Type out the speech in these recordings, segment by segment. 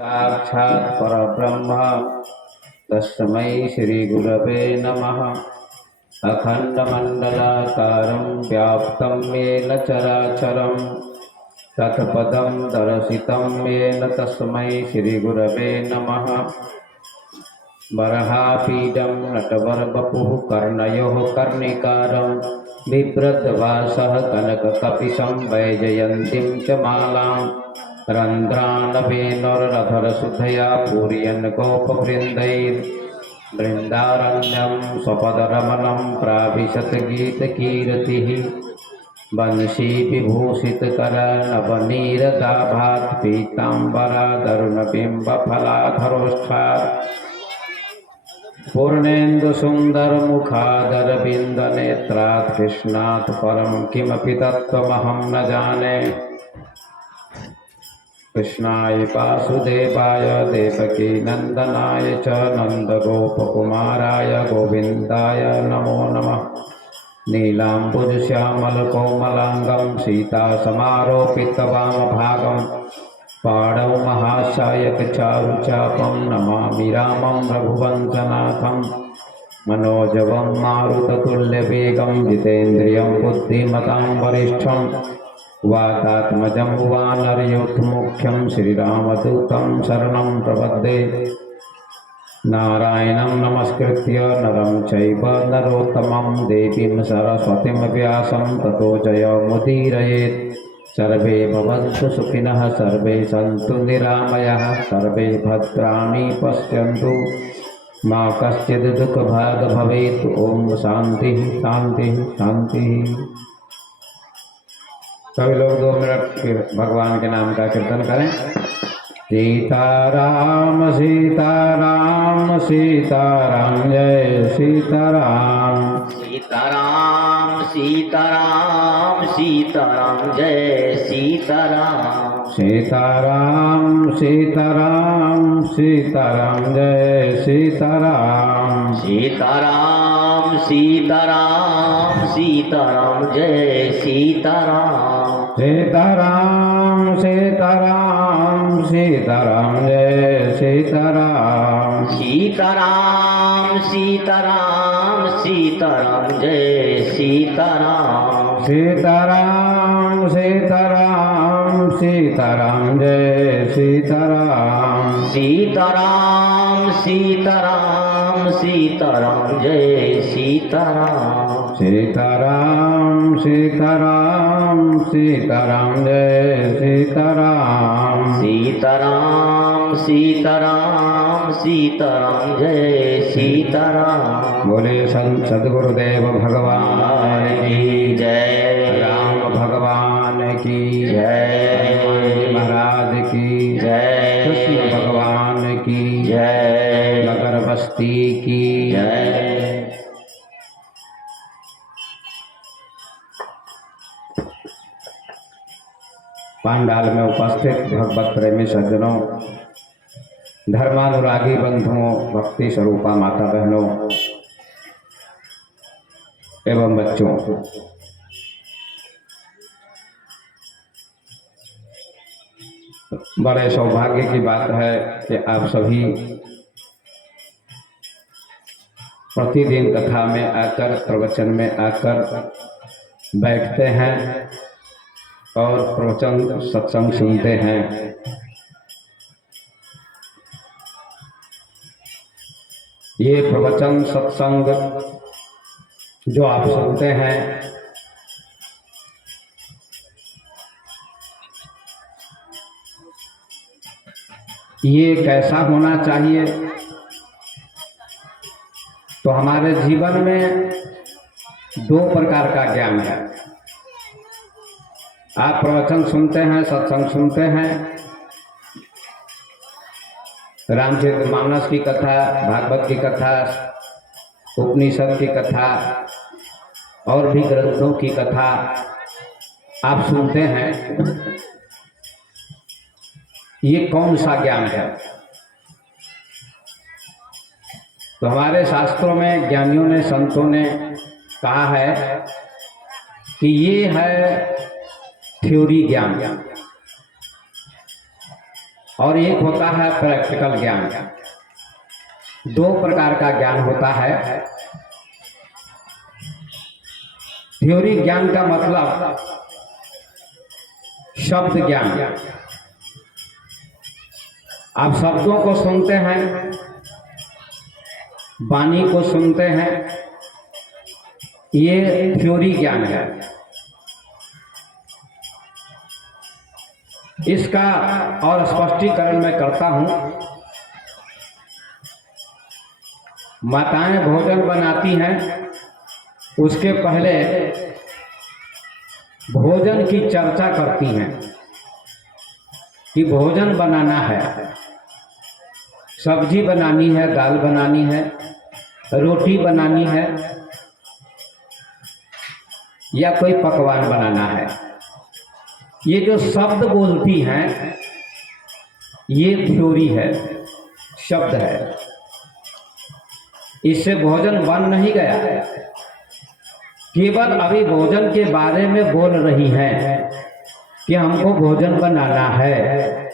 साक्षात् परब्रह्म तस्मै श्रीगुरवे नमः। अखण्डमण्डलाकारं व्याप्तं येन चराचरं तत्पदं दर्शितं येन तस्मै श्रीगुरवे नमः। वराहपीठं नटवरवपुः कर्णयोः कर्णिकारं बिभ्रद्वासः कनककपिशं वैजयन्तीं च मालां रन्ध्रानवेनोरधरसुधया पूरयन् गोपवृन्दैर्वृन्दारण्यं स्वपदरमणं प्राविशत् गीतकीर्तिः। वंशीविभूषितकरनवनीरदाभात् पीताम्बरादरुणबिम्बफलाधरोष्ठात् पूर्णेन्दुसुन्दरमुखादरविन्दनेत्रात् कृष्णात् परं किमपि तत्त्वमहं न जाने। कृष्णाय वासुदेवाय देवकीनन्दनाय च नन्दगोपकुमाराय गोविन्दाय नमो नमः। नीलाम्बुजश्यामलकोमलाङ्गं सीतासमारोपितवामभागं पाणौ महासायकचारुचापं नमामि रामं रघुवंशनाथं। मनोजवं मारुततुल्यवेगं जितेन्द्रियं बुद्धिमतां वरिष्ठं वातात्मजं वानरयूथमुख्यं श्रीरामदूतं शरणं प्रपद्ये। नारायणं नमस्कृत्य नरं चैव नरोत्तमं देवीं सरस्वतीं व्यासं ततो जयमुदीरयेत्। सर्वे भवन्तु सुखिनः सर्वे सन्तु निरामयाः सर्वे भद्राणि पश्यन्तु मा कश्चित् दुःखभाग् भवेत्। ओम शांति शांति शांति। सभी लोग 2 मिनट भगवान के नाम का कीर्तन करें। सीताराम सीताराम सीताराम जय सीताराम। सीताराम सीताराम सीताराम जय सीताराम। सीताराम सीताराम सीताराम जय सीताराम। सीताराम सीताराम सीताराम जय सीताराम। सीताराम सीताराम सीताराम जय सीताराम। सीताराम सीताराम सीताराम जय सीताराम। सीताराम सीताराम सीताराम जय सीताराम। सीताराम सीताराम सीताराम जय सीताराम। सीताराम सीताराम सीताराम जय सीताराम। सीताराम सीताराम सीताराम जय सीताराम। बोले संत सद्गुरुदेव भगवान की जय। राम भगवान की जय। महाराज की जय। कृष्ण भगवान की जय। मगर बस्ती की जय। पांडाल में उपस्थित भगवत प्रेमी सज्जनों, धर्मानुरागी बंधुओं, भक्ति स्वरूपा माता बहनों एवं बच्चों, बड़े सौभाग्य की बात है कि आप सभी प्रतिदिन कथा में आकर, प्रवचन में आकर बैठते हैं और प्रवचन सत्संग सुनते हैं। ये प्रवचन सत्संग जो आप सुनते हैं, ये कैसा होना चाहिए? तो हमारे जीवन में 2 प्रकार का ज्ञान है। आप प्रवचन सुनते हैं, सत्संग सुनते हैं, रामचरितमानस की कथा, भागवत की कथा, उपनिषद की कथा और भी ग्रंथों की कथा आप सुनते हैं। ये कौन सा ज्ञान है? तो हमारे शास्त्रों में ज्ञानियों ने, संतों ने कहा है कि ये है थ्योरी ज्ञान और एक होता है प्रैक्टिकल ज्ञान। दो प्रकार का ज्ञान होता है। थ्योरी ज्ञान का मतलब शब्द ज्ञान। आप शब्दों को सुनते हैं, वाणी को सुनते हैं, ये थ्योरी ज्ञान है। इसका और स्पष्टीकरण मैं करता हूं। माताएं भोजन बनाती हैं, उसके पहले भोजन की चर्चा करती हैं कि भोजन बनाना है, सब्जी बनानी है, दाल बनानी है, रोटी बनानी है या कोई पकवान बनाना है। ये जो शब्द बोलती हैं ये थ्योरी है, शब्द है। इससे भोजन बन नहीं गया, केवल अभी भोजन के बारे में बोल रही हैं कि हमको भोजन बनाना है।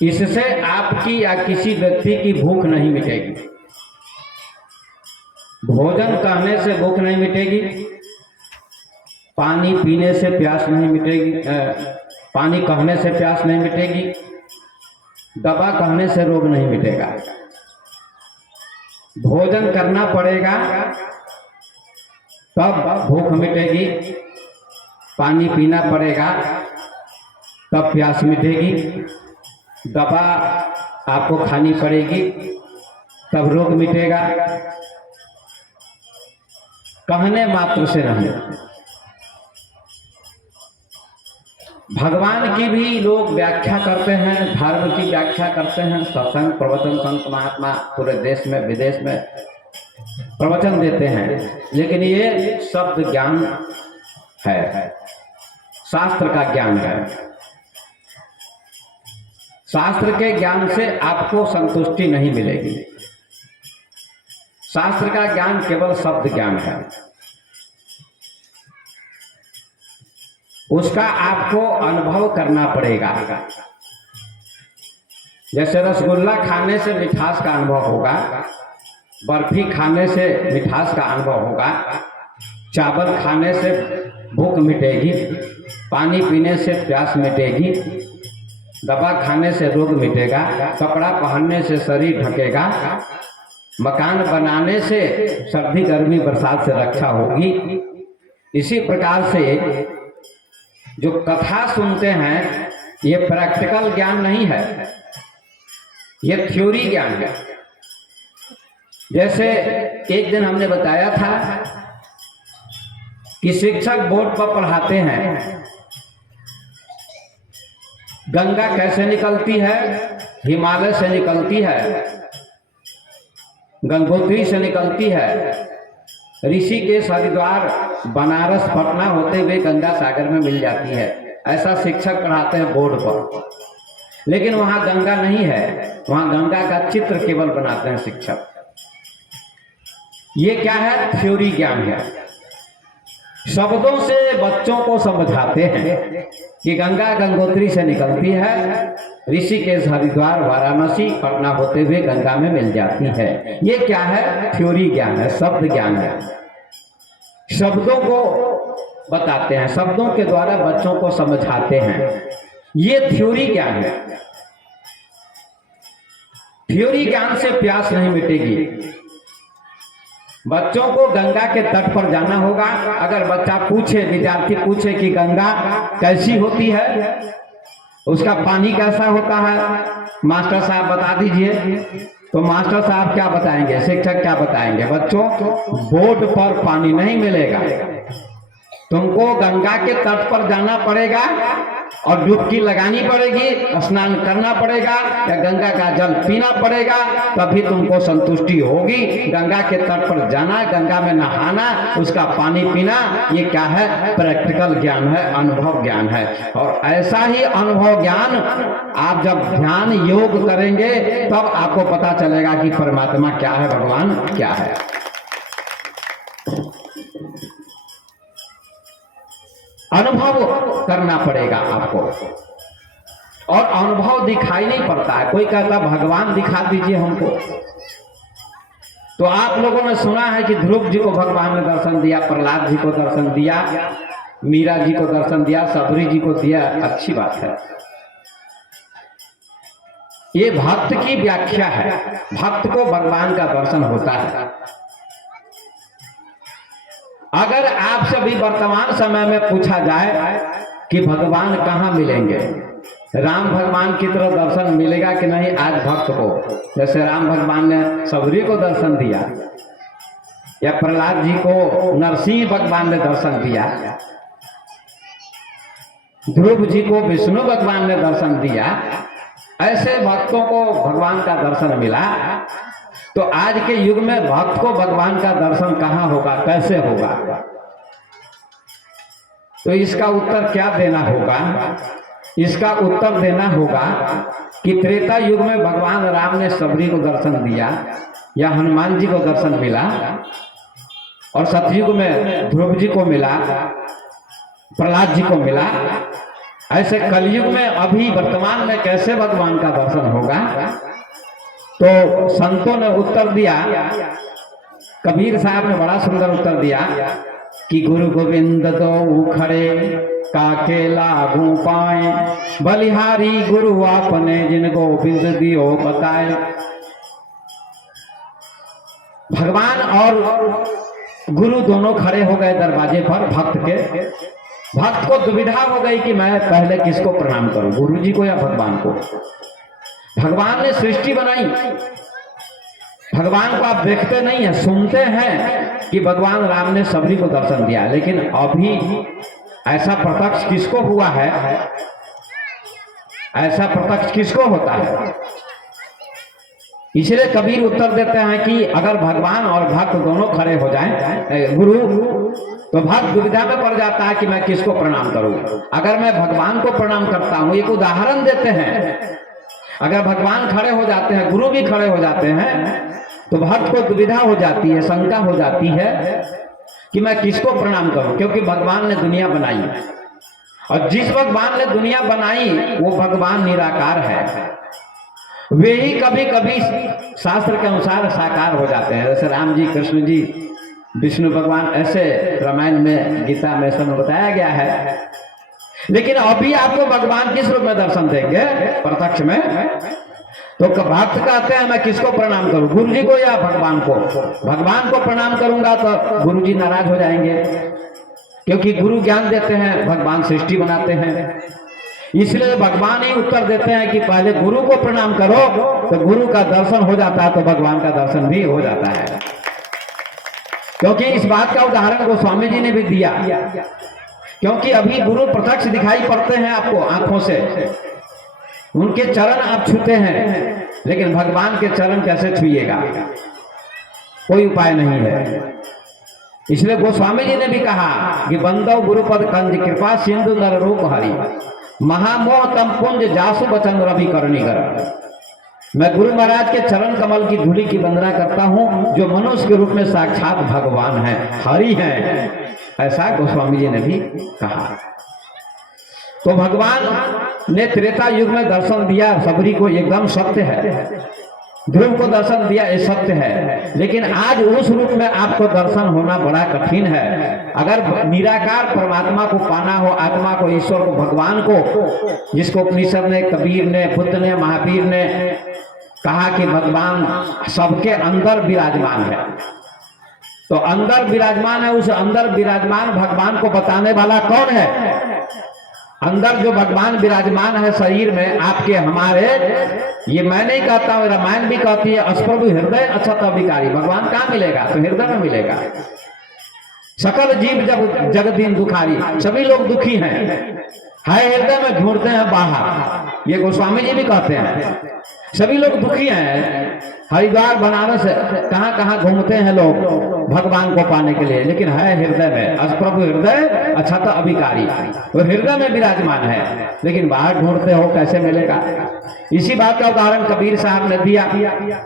इससे आपकी या किसी व्यक्ति की भूख नहीं मिटेगी। भोजन कहने से भूख नहीं मिटेगी, पानी पीने से प्यास नहीं मिटेगी, पानी कहने से प्यास नहीं मिटेगी, दवा कहने से रोग नहीं मिटेगा। भोजन करना पड़ेगा तब भूख मिटेगी, पानी पीना पड़ेगा तब प्यास मिटेगी, दवा आपको खानी पड़ेगी तब रोग मिटेगा। कहने मात्र से नहीं। भगवान की भी लोग व्याख्या करते हैं, धर्म की व्याख्या करते हैं, सत्संग प्रवचन संत महात्मा पूरे देश में विदेश में प्रवचन देते हैं, लेकिन ये शब्द ज्ञान है, शास्त्र का ज्ञान है। शास्त्र के ज्ञान से आपको संतुष्टि नहीं मिलेगी। शास्त्र का ज्ञान केवल शब्द ज्ञान है, उसका आपको अनुभव करना पड़ेगा। जैसे रसगुल्ला खाने से मिठास का अनुभव होगा, बर्फी खाने से मिठास का अनुभव होगा, चावल खाने से भूख मिटेगी, पानी पीने से प्यास मिटेगी, दवा खाने से रोग मिटेगा, कपड़ा पहनने से शरीर ढकेगा, मकान बनाने से सर्दी गर्मी बरसात से रक्षा होगी। इसी प्रकार से जो कथा सुनते हैं ये प्रैक्टिकल ज्ञान नहीं है, ये थ्योरी ज्ञान है। जैसे एक दिन हमने बताया था कि शिक्षक बोर्ड पर पढ़ाते हैं गंगा कैसे निकलती है, हिमालय से निकलती है, गंगोत्री से निकलती है, ऋषिकेश हरिद्वार बनारस पटना होते हुए गंगा सागर में मिल जाती है। ऐसा शिक्षक पढ़ाते हैं बोर्ड पर, लेकिन वहां गंगा नहीं है, वहां गंगा का चित्र केवल बनाते हैं शिक्षक। ये क्या है? थ्योरी ज्ञान है। शब्दों से बच्चों को समझाते हैं कि गंगा गंगोत्री से निकलती है, ऋषिकेश हरिद्वार वाराणसी पटना होते हुए गंगा में मिल जाती है। ये क्या है? थ्योरी ज्ञान है, शब्द ज्ञान है। शब्दों को बताते हैं, शब्दों के द्वारा बच्चों को समझाते हैं, ये थ्योरी ज्ञान है। थ्योरी ज्ञान से प्यास नहीं मिटेगी। बच्चों को गंगा के तट पर जाना होगा। अगर बच्चा पूछे, विद्यार्थी पूछे कि गंगा कैसी होती है, उसका पानी कैसा होता है, मास्टर साहब बता दीजिए, तो मास्टर साहब क्या बताएंगे, शिक्षक क्या बताएंगे? बच्चों, बोर्ड पर पानी नहीं मिलेगा, तुमको गंगा के तट पर जाना पड़ेगा और डुबकी लगानी पड़ेगी, स्नान करना पड़ेगा या गंगा का जल पीना पड़ेगा, तभी तुमको संतुष्टि होगी। गंगा के तट पर जाना, गंगा में नहाना, उसका पानी पीना, ये क्या है? प्रैक्टिकल ज्ञान है, अनुभव ज्ञान है। और ऐसा ही अनुभव ज्ञान आप जब ध्यान योग करेंगे तब आपको पता चलेगा कि परमात्मा क्या है, भगवान क्या है। अनुभव करना पड़ेगा आपको, और अनुभव दिखाई नहीं पड़ता है। कोई कहता भगवान दिखा दीजिए हमको, तो आप लोगों ने सुना है कि ध्रुव जी को भगवान ने दर्शन दिया, प्रहलाद जी को दर्शन दिया, मीरा जी को दर्शन दिया, सबरी जी को दिया, अच्छी बात है। ये भक्त की व्याख्या है, भक्त को भगवान का दर्शन होता है। अगर आपसे भी वर्तमान समय में पूछा जाए कि भगवान कहाँ मिलेंगे, राम भगवान की तरह दर्शन मिलेगा कि नहीं आज भक्त को, जैसे राम भगवान ने सबरी को दर्शन दिया, या प्रहलाद जी को नरसिंह भगवान ने दर्शन दिया, ध्रुव जी को विष्णु भगवान ने दर्शन दिया, ऐसे भक्तों को भगवान का दर्शन मिला। तो आज के युग में भक्त को भगवान का दर्शन कहाँ होगा, कैसे होगा? तो इसका उत्तर क्या देना होगा? इसका उत्तर देना होगा कि त्रेता युग में भगवान राम ने सबरी को दर्शन दिया या हनुमान जी को दर्शन मिला, और सतयुग में ध्रुव जी को मिला, प्रहलाद जी को मिला। ऐसे कलयुग में अभी वर्तमान में कैसे भगवान का दर्शन होगा? तो संतों ने उत्तर दिया, कबीर साहब ने बड़ा सुंदर उत्तर दिया कि गुरु गोविंद दो खड़े काके लागू पाए, बलिहारी गुरु आपने जिन गोविंद दियो बताए। भगवान और गुरु दोनों खड़े हो गए दरवाजे पर भक्त के। भक्त को दुविधा हो गई कि मैं पहले किसको प्रणाम करूं, गुरु जी को या भगवान को। भगवान ने सृष्टि बनाई, भगवान को आप देखते नहीं है, सुनते हैं कि भगवान राम ने सबरी को दर्शन दिया, लेकिन अभी ऐसा प्रत्यक्ष किसको हुआ है? ऐसा प्रत्यक्ष किसको होता है? इसलिए कबीर उत्तर देते हैं कि अगर भगवान और भक्त दोनों खड़े हो जाएं, गुरु, तो भक्त दुविधा में पड़ जाता है कि मैं किसको प्रणाम करूं। अगर मैं भगवान को प्रणाम करता हूं, एक उदाहरण देते हैं, अगर भगवान खड़े हो जाते हैं, गुरु भी खड़े हो जाते हैं, तो भक्त को दुविधा हो जाती है, शंका हो जाती है कि मैं किसको प्रणाम करूं, क्योंकि भगवान ने दुनिया बनाई, और जिस भगवान ने दुनिया बनाई वो भगवान निराकार है। वे ही कभी कभी शास्त्र के अनुसार साकार हो जाते हैं, जैसे राम जी, कृष्ण जी, विष्णु भगवान, ऐसे रामायण में, गीता में सब बताया गया है। लेकिन अभी आपको भगवान किस रूप में दर्शन देंगे? प्रत्यक्ष में। तो भक्त कहते हैं मैं किसको प्रणाम करूं, गुरु जी को या भगवान को? भगवान को प्रणाम करूंगा तो गुरु जी नाराज हो जाएंगे, क्योंकि गुरु ज्ञान देते हैं, भगवान सृष्टि बनाते हैं। इसलिए भगवान ही उत्तर देते हैं कि पहले गुरु को प्रणाम करो, तो गुरु का दर्शन हो जाता है, तो भगवान का दर्शन भी हो जाता है। क्योंकि इस बात का उदाहरण गोस्वामी जी ने भी दिया, क्योंकि अभी गुरु प्रत्यक्ष दिखाई पड़ते हैं आपको आंखों से, उनके चरण आप छूते हैं, लेकिन भगवान के चरण कैसे छुइएगा? कोई उपाय नहीं है। इसलिए गोस्वामी जी ने भी कहा कि बंदो गुरुपद कंज कृपा सिंधु नर रूप हरि, महामोह तम पुंज जासु बचन रवि करणी कर। मैं गुरु महाराज के चरण कमल की धूलि की वंदना करता हूं, जो मनुष्य के रूप में साक्षात भगवान है, हरि है, ऐसा गोस्वामी जी ने भी कहा। तो भगवान ने त्रेता युग में दर्शन दिया सबरी को, एकदम सत्य है। ध्रुव को दर्शन दिया, ये सत्य है। लेकिन आज उस रूप में आपको दर्शन होना बड़ा कठिन है। अगर निराकार परमात्मा को पाना हो, आत्मा को, ईश्वर को, भगवान को, जिसको उपनिषद ने, कबीर ने, बुद्ध ने, महावीर ने कहा कि भगवान सबके अंदर विराजमान है, तो अंदर विराजमान है, उस अंदर विराजमान भगवान को बताने वाला कौन है? अंदर जो भगवान विराजमान है शरीर में आपके, हमारे, ये मैं नहीं कहता हूं, रामायण भी कहती है, अस्प्रभु हृदय अछत अभिकारी। भगवान कहाँ मिलेगा? तो हृदय में मिलेगा। सकल जीव जब जगदीन दुखारी, सभी लोग दुखी हैं, है हृदय में, ढूंढते हैं बाहर। ये गोस्वामी जी भी कहते हैं सभी लोग दुखी हैं। हरिद्वार बनारस कहाँ कहाँ घूमते हैं लोग भगवान को पाने के लिए, लेकिन है हृदय में। अस्प्रभु हृदय अछत अभिकारी, वो हृदय में विराजमान है, लेकिन बाहर ढूंढते हो, कैसे मिलेगा? इसी बात का उदाहरण कबीर साहब ने दिया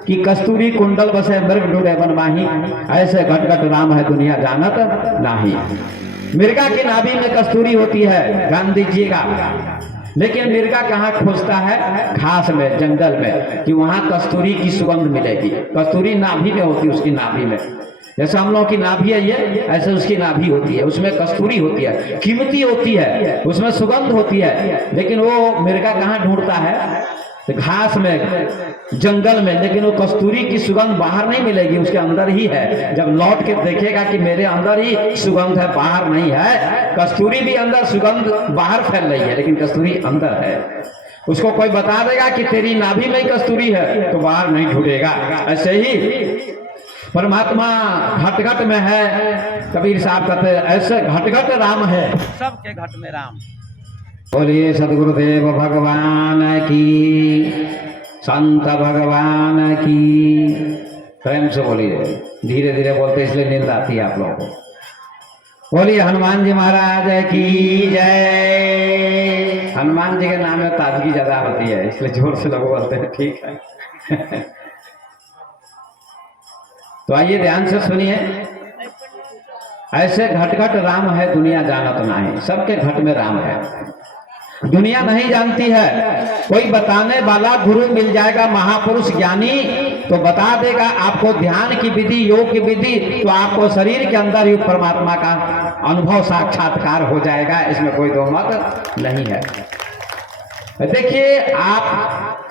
कि कस्तूरी कुंडल बसे मृग डूबे बनवाही, ऐसे घट घट राम है दुनिया जानत नाही। मिर्गा की नाभि में कस्तूरी होती है, ध्यान दीजिएगा। लेकिन मिर्गा कहाँ खोजता है? घास में, जंगल में, कि वहां कस्तूरी की सुगंध मिलेगी। कस्तूरी नाभि में होती है, उसकी नाभि में। जैसे हम लोगों की नाभि है ये, ऐसे उसकी नाभि होती है, उसमें कस्तूरी होती है, कीमती होती है, उसमें सुगंध होती है। लेकिन वो मिर्गा कहाँ ढूंढता है? घास में, जंगल में। लेकिन वो कस्तूरी की सुगंध बाहर नहीं मिलेगी, उसके अंदर ही है। जब लौट के देखेगा कि मेरे अंदर ही सुगंध है, बाहर नहीं है। कस्तूरी भी अंदर, सुगंध बाहर फैल रही है, लेकिन कस्तूरी अंदर है। उसको कोई बता देगा कि तेरी नाभि में ही कस्तूरी है, तो बाहर नहीं ढूंढेगा। ऐसे ही परमात्मा घट घट में है। कबीर साहब कहते हैं ऐसे घट घट राम है, सबके घट में राम। बोलिए सदगुरुदेव भगवान की, संत भगवान की। प्रेम से बोलिए, धीरे धीरे बोलते इसलिए नींद आती है आप लोगों को। बोलिए हनुमान जी महाराज की जय। हनुमान जी के नाम में ताजगी ज्यादा होती है, इसलिए जोर से लोग बोलते हैं, ठीक है। तो आइए ध्यान से सुनिए। ऐसे घट घट राम है, दुनिया जानत नहीं। सबके घट में राम है, दुनिया नहीं जानती है। कोई बताने वाला गुरु मिल जाएगा, महापुरुष ज्ञानी, तो बता देगा आपको ध्यान की विधि, योग की विधि, तो आपको शरीर के अंदर ही परमात्मा का अनुभव, साक्षात्कार हो जाएगा। इसमें कोई दो मत नहीं है। देखिए आप,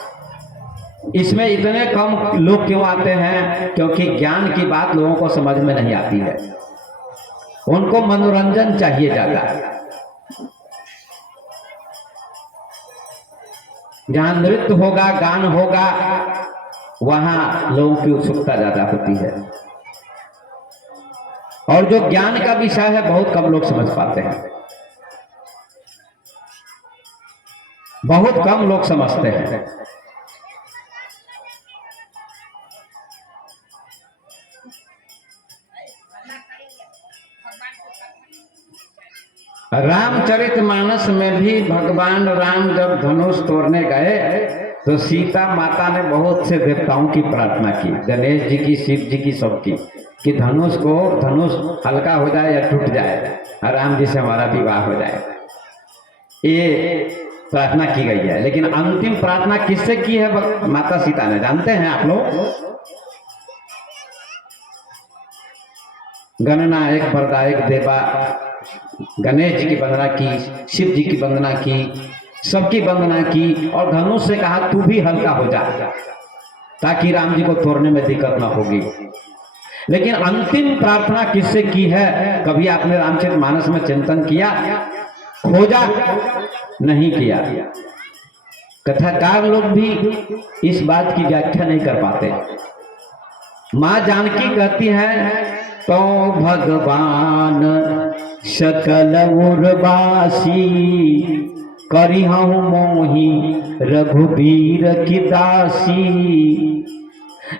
इसमें इतने कम लोग क्यों आते हैं? क्योंकि ज्ञान की बात लोगों को समझ में नहीं आती है, उनको मनोरंजन चाहिए ज्यादा। जहां नृत्य होगा, गान होगा, वहां लोगों की उत्सुकता ज्यादा होती है। और जो ज्ञान का विषय है बहुत कम लोग समझ पाते हैं, बहुत कम लोग समझते हैं। रामचरितमानस में भी भगवान राम जब धनुष तोड़ने गए तो सीता माता ने बहुत से देवताओं की प्रार्थना की, गणेश जी की, शिव जी की, सबकी, कि धनुष हल्का हो जाए या टूट जाए, राम जी से हमारा विवाह हो जाए। ये प्रार्थना की गई है। लेकिन अंतिम प्रार्थना किससे की है? माता सीता ने। जानते हैं आप लोग? गणना एक वरदायक देवा, गणेश जी की वंदना की, शिव जी की वंदना की, सबकी वंदना की, और धनुष से कहा तू भी हल्का हो जा, ताकि राम जी को तोड़ने में दिक्कत ना होगी। लेकिन अंतिम प्रार्थना किससे की है? कभी आपने रामचरितमानस में चिंतन किया? खोजा? नहीं किया। कथाकार लोग भी इस बात की व्याख्या नहीं कर पाते। मां जानकी कहती है, तो भगवान सकल उर्वासी, करिहु मोहि रघुबीर की दासी।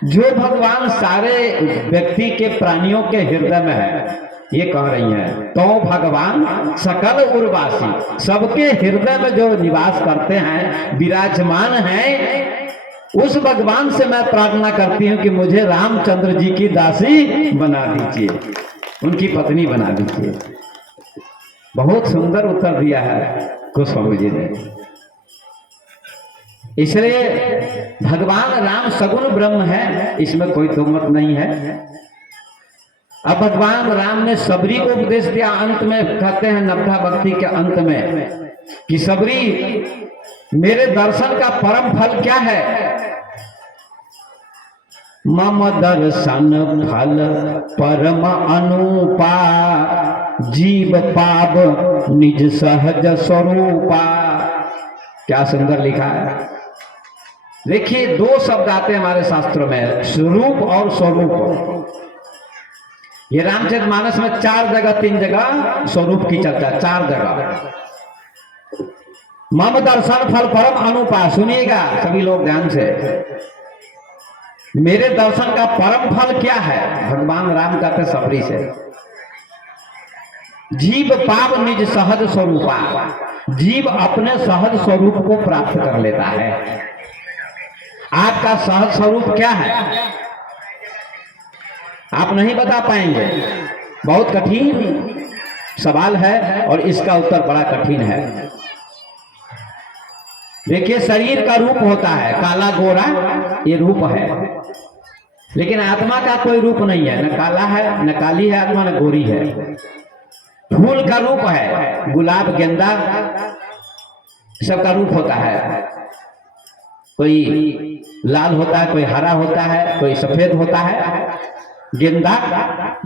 जो भगवान सारे व्यक्ति के, प्राणियों के हृदय में है, ये कह रही हैं। तो भगवान सकल उर्वासी, सबके हृदय में जो निवास करते हैं, विराजमान हैं, उस भगवान से मैं प्रार्थना करती हूं कि मुझे रामचंद्र जी की दासी बना दीजिए, उनकी पत्नी बना दीजिए। बहुत सुंदर उत्तर दिया है गोस्वामी जी ने। इसलिए भगवान राम सगुण ब्रह्म है, इसमें कोई दो मत नहीं है। अब भगवान राम ने सबरी को उपदेश दिया। अंत में कहते हैं, नब्धा भक्ति के अंत में, कि सबरी, मेरे दर्शन का परम फल क्या है? मम दर्शन फल परम अनुपा, जीव पाव निज सहज स्वरूपा। क्या सुंदर लिखा है। देखिए, दो शब्द आते हैं हमारे शास्त्रों में, स्वरूप और स्वरूप। ये रामचरितमानस में 4 जगह, 3 जगह स्वरूप की चर्चा, 4 जगह। मम दर्शन फल परम अनुपा, सुनिएगा सभी लोग ध्यान से। मेरे दर्शन का परम फल क्या है? भगवान राम कहते सबरी से, जीव पाव निज सहज स्वरूपा, जीव अपने सहज स्वरूप को प्राप्त कर लेता है। आपका सहज स्वरूप क्या है? आप नहीं बता पाएंगे, बहुत कठिन। सवाल है और इसका उत्तर बड़ा कठिन है। देखिए, शरीर का रूप होता है काला गोरा, ये रूप है, लेकिन आत्मा का कोई रूप नहीं है, न काला है न काली है आत्मा, न गोरी है। फूल का रूप है, गुलाब गेंदा सबका रूप होता है, कोई लाल होता है, कोई हरा होता है, कोई सफेद होता है, गेंदा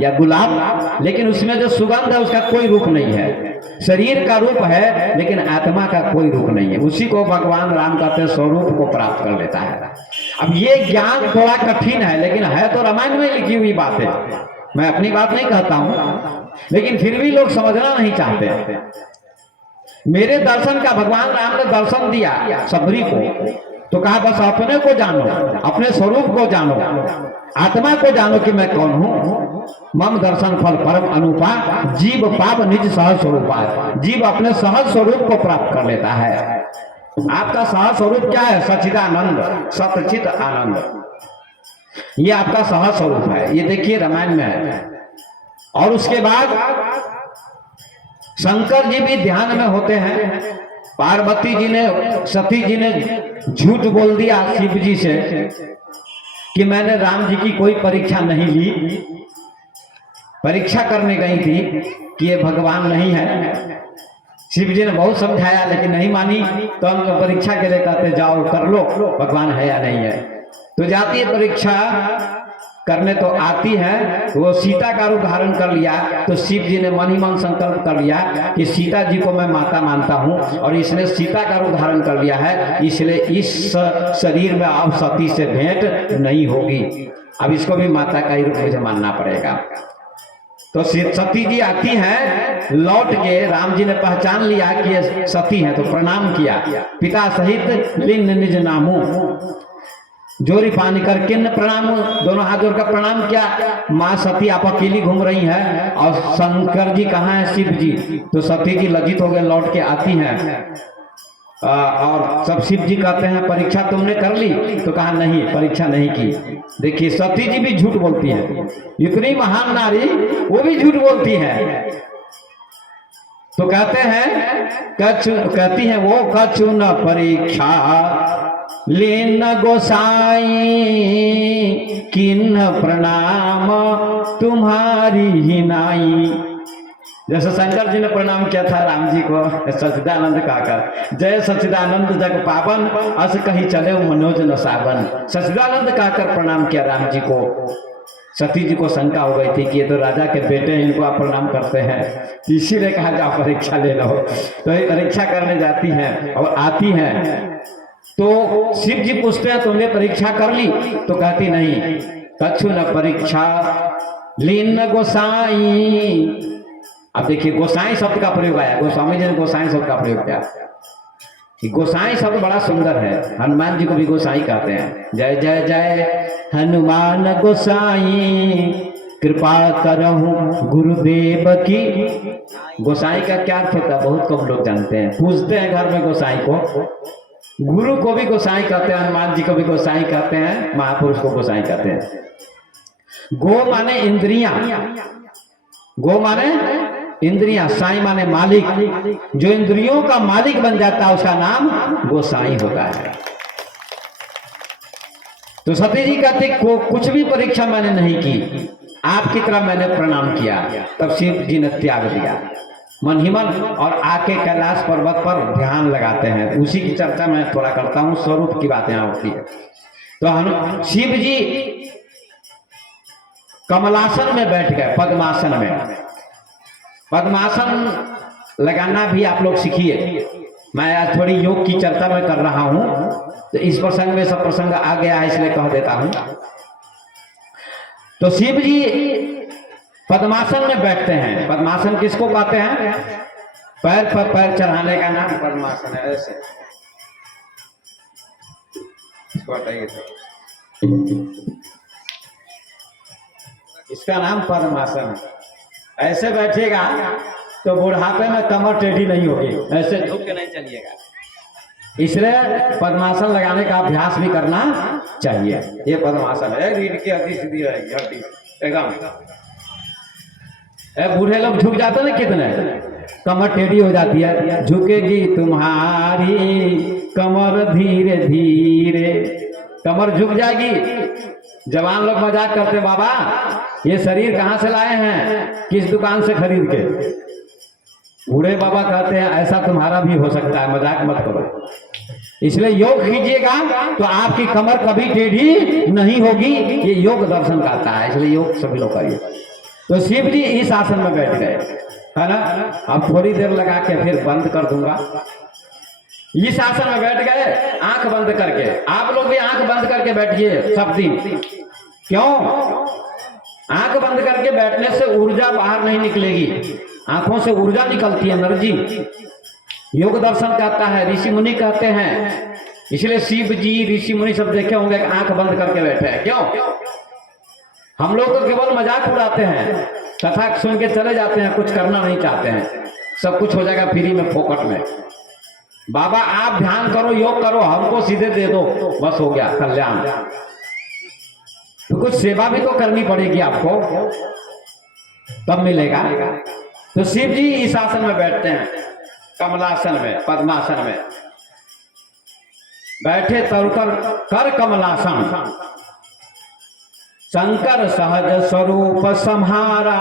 या गुलाब, लेकिन उसमें जो सुगंध है उसका कोई रूप नहीं है। शरीर का रूप है लेकिन आत्मा का कोई रूप नहीं है। उसी को भगवान राम कहते हैं स्वरूप को प्राप्त कर लेता है। अब ये ज्ञान थोड़ा कठिन है, लेकिन है तो रामायण में लिखी हुई बात है, मैं अपनी बात नहीं कहता हूं, लेकिन फिर भी लोग समझना नहीं चाहते। मेरे दर्शन का भगवान राम ने दर्शन दिया सबरी को, तो कहा बस अपने को जानो, अपने स्वरूप को जानो, आत्मा को जानो कि मैं कौन हूं। मम दर्शन फल परम अनुपा, जीव पाप निज सहज स्वरूपा। जीव अपने सहज स्वरूप को प्राप्त कर लेता है। आपका सहज स्वरूप क्या है? सच्चिदानंद, सतचित आनंद, ये आपका सहज स्वरूप है। ये देखिए रामायण में है। और उसके बाद शंकर जी भी ध्यान में होते हैं। पार्वती जी ने, सती जी ने झूठ बोल दिया शिव जी से कि मैंने राम जी की कोई परीक्षा नहीं ली, परीक्षा करने गई थी कि ये भगवान नहीं है। शिव जी ने बहुत समझाया लेकिन नहीं मानी, तो हम परीक्षा के लिए कहते जाओ कर लो भगवान है या नहीं है। तो जाती है परीक्षा करने, तो आती है, वो सीता का रूप धारण कर लिया, तो शिव जी ने मन ही मन संकल्प कर लिया कि सीता जी को मैं माता मानता हूं, और इसने सीता का रूप धारण कर लिया है, इसलिए इस शरीर में अब सती से भेंट नहीं होगी, अब इसको भी माता का ही रूप मुझे मानना पड़ेगा। तो सती जी आती हैं, लौट के राम जी ने पहचान लिया कि ये सती है, तो प्रणाम किया, पिता सहित लिन निज नामू, जोरी पानी कर किन्न प्रणाम, दोनों हाथ जोड़कर प्रणाम किया। माँ सती आप अकेली घूम रही हैं और शंकर जी कहाँ हैं? शिव जी। तो सती जी लज्जित हो गए, लौट के आती हैं और सब शिव जी कहते हैं परीक्षा तुमने कर ली? तो कहा नहीं, परीक्षा नहीं की। देखिए सती जी भी झूठ बोलती है, इतनी महान नारी वो भी झूठ बोलती है। तो कहते हैं कहती हैं वो, कछु न परीक्षा लीन गोसाई, किन्न प्रणाम तुम्हारी ही नाई। जैसे शंकर जी ने प्रणाम किया था राम जी को सच्चिदानंद कहकर, जय सच्चिदानंद जग पावन, अस कहीं चले मनोज न सावन। सच्चिदानंद कहकर प्रणाम किया राम जी को। सती जी को शंका हो गई थी कि ये तो राजा के बेटे हैं, इनको आप प्रणाम करते हैं, इसीलिए कहा जाओ परीक्षा ले लो। तो ये परीक्षा करने जाती हैं और आती हैं, तो शिव जी पूछते हैं तुमने परीक्षा कर ली? तो कहती नहीं, कछु न परीक्षा लीन गोसाई। अब देखिए गोसाई शब्द का प्रयोग आया, गोस्वामी जी ने गोसाई शब्द का प्रयोग किया। गोसाई शब्द बड़ा सुंदर है, हनुमान जी को भी गोसाई कहते हैं। जय जय जय हनुमान गोसाई, कृपा करहूं गुरुदेव की। गोसाई का क्या अर्थ होता है बहुत कम लोग जानते हैं, पूछते हैं घर में गोसाई को। गुरु को भी गोसाई कहते हैं, हनुमान जी को भी गोसाई कहते हैं, महापुरुष को गोसाई कहते हैं। गो माने इंद्रियां, गो माने इंद्रियां, साई माने मालिक। जो इंद्रियों का मालिक बन जाता है उसका नाम गोसाई होता है। तो सती जी कहते को कुछ भी परीक्षा मैंने नहीं की, आपकी तरह मैंने प्रणाम किया। तब शिव जी ने त्याग दिया मन ही मन और आके कैलाश पर्वत पर ध्यान लगाते हैं। उसी की चर्चा मैं थोड़ा करता हूँ, स्वरूप की बातें यहाँ होती है। तो हम शिव जी कमलासन में बैठ गए, पद्मासन में। पद्मासन लगाना भी आप लोग सीखिए। मैं आज थोड़ी योग की चर्चा में कर रहा हूं, तो इस प्रसंग में सब प्रसंग आ गया है इसलिए कह देता हूं। तो शिव जी पद्मासन में बैठते हैं। पद्मासन किसको कहते हैं? पैर पर पैर चढ़ाने का नाम पद्मासन है। ऐसे इसको हटाइए, इसका नाम पद्मासन है। ऐसे बैठेगा तो बुढ़ापे में कमर टेढ़ी नहीं होगी, ऐसे झुक के नहीं चलिएगा। इसलिए पद्मासन लगाने का अभ्यास भी करना चाहिए। ये पद्मासन है, रीढ़ की हड्डी सीधी रहेगी, हड्डी एकदम। बूढ़े लोग झुक जाते ना कितने, कमर टेढ़ी हो जाती है, झुकेगी तुम्हारी कमर धीरे धीरे, कमर झुक जाएगी। जवान लोग मजाक करते, बाबा ये शरीर कहाँ से लाए हैं, किस दुकान से खरीद के। बूढ़े बाबा कहते हैं ऐसा तुम्हारा भी हो सकता है, मजाक मत करो। इसलिए योग कीजिएगा तो आपकी कमर कभी टेढ़ी नहीं होगी, ये योग दर्शन करता है, इसलिए योग सभी लोग करिए। तो शिव जी इस आसन में बैठ गए, है ना। अब थोड़ी देर लगा के फिर बंद कर दूंगा। इस आसन में बैठ गए आंख बंद करके। आप लोग भी आंख बंद करके बैठिए सब दिन। क्यों? आंख बंद करके बैठने से ऊर्जा बाहर नहीं निकलेगी, आंखों से ऊर्जा निकलती है, एनर्जी। योग दर्शन कहता है, ऋषि मुनि कहते हैं, इसलिए शिव जी ऋषि मुनि सब देखे होंगे आंख बंद करके बैठे हैं। क्यों? हम लोग तो केवल मजाक उड़ाते हैं, कथा सुन के चले जाते हैं, कुछ करना नहीं चाहते हैं, सब कुछ हो जाएगा फ्री में, फोकट में। बाबा आप ध्यान करो, योग करो, हमको सीधे दे दो, बस हो गया कल्याण। तो कुछ सेवा भी तो करनी पड़ेगी आपको, तब मिलेगा। तो शिव जी इस आसन में बैठते हैं, कमलासन में, पद्मासन में बैठे, तरुकर कर कमलासन। शंकर सहज स्वरूप सम्हारा,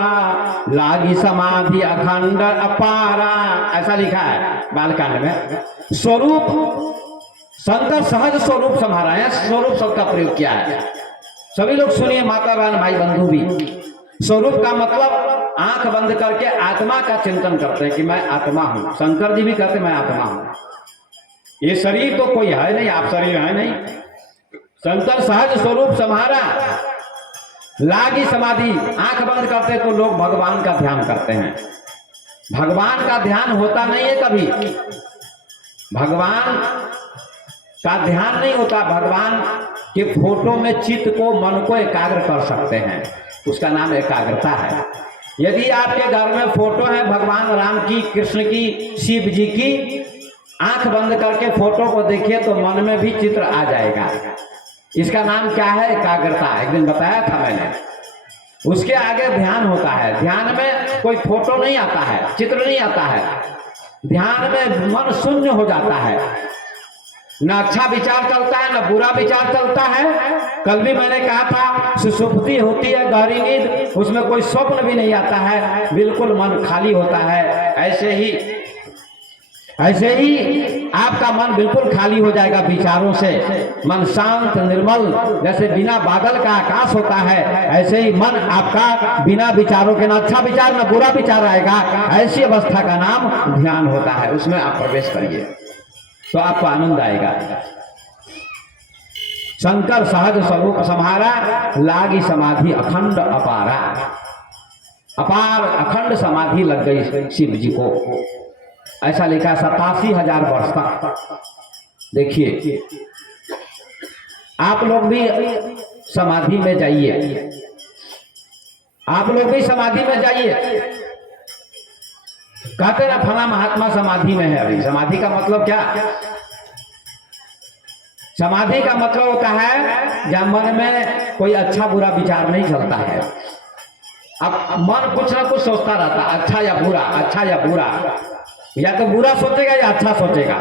लागी समाधि अखंड अपारा, ऐसा लिखा है बालकांड में। स्वरूप, शंकर सहज स्वरूप सम्हारा है, स्वरूप शब्द का प्रयोग किया है। सभी लोग सुनिए, माता बहन भाई बंधु भी। स्वरूप का मतलब आंख बंद करके आत्मा का चिंतन करते हैं कि मैं आत्मा हूं। शंकर जी भी कहते मैं आत्मा हूं, ये शरीर तो कोई है नहीं, आप शरीर है नहीं। शंकर सहज स्वरूप सम्हारा, लागी समाधि, आंख बंद करते तो लोग भगवान का ध्यान करते हैं। भगवान का ध्यान होता नहीं है कभी, भगवान का ध्यान नहीं होता। भगवान के फोटो में चित्त को, मन को एकाग्र कर सकते हैं, उसका नाम एकाग्रता है। यदि आपके घर में फोटो है भगवान राम की, कृष्ण की, शिव जी की, आंख बंद करके फोटो को देखिए तो मन में भी चित्र आ जाएगा। इसका नाम क्या है? एकाग्रता। एक दिन बताया था मैंने। उसके आगे ध्यान होता है। ध्यान में कोई फोटो नहीं आता है, चित्र नहीं आता है, ध्यान में मन शून्य हो जाता है, न अच्छा विचार चलता है न बुरा विचार चलता है। कल भी मैंने कहा था सुषुप्ति होती है, गहरी नींद, उसमें कोई स्वप्न भी नहीं आता है, बिल्कुल मन खाली होता है। ऐसे ही आपका मन बिल्कुल खाली हो जाएगा विचारों से, मन शांत निर्मल, जैसे बिना बादल का आकाश होता है, ऐसे ही मन आपका बिना विचारों के, ना अच्छा विचार ना बुरा विचार आएगा। ऐसी अवस्था का नाम ध्यान होता है। उसमें आप प्रवेश करिए तो आपको आनंद आएगा। शंकर सहज स्वरूप सम्हारा, लागी समाधि अखंड अपारा। अपार अखंड समाधि लग गई शिव जी को, ऐसा लिखा 87,000 वर्ष तक। देखिए आप लोग भी समाधि में जाइए, आप लोग भी समाधि में जाइए। कहते ना फला महात्मा समाधि में है। अभी समाधि का मतलब क्या? समाधि का मतलब होता है जब मन में कोई अच्छा बुरा विचार नहीं चलता है। अब मन कुछ ना कुछ सोचता रहता, अच्छा या बुरा, अच्छा या बुरा, या तो बुरा सोचेगा या अच्छा सोचेगा।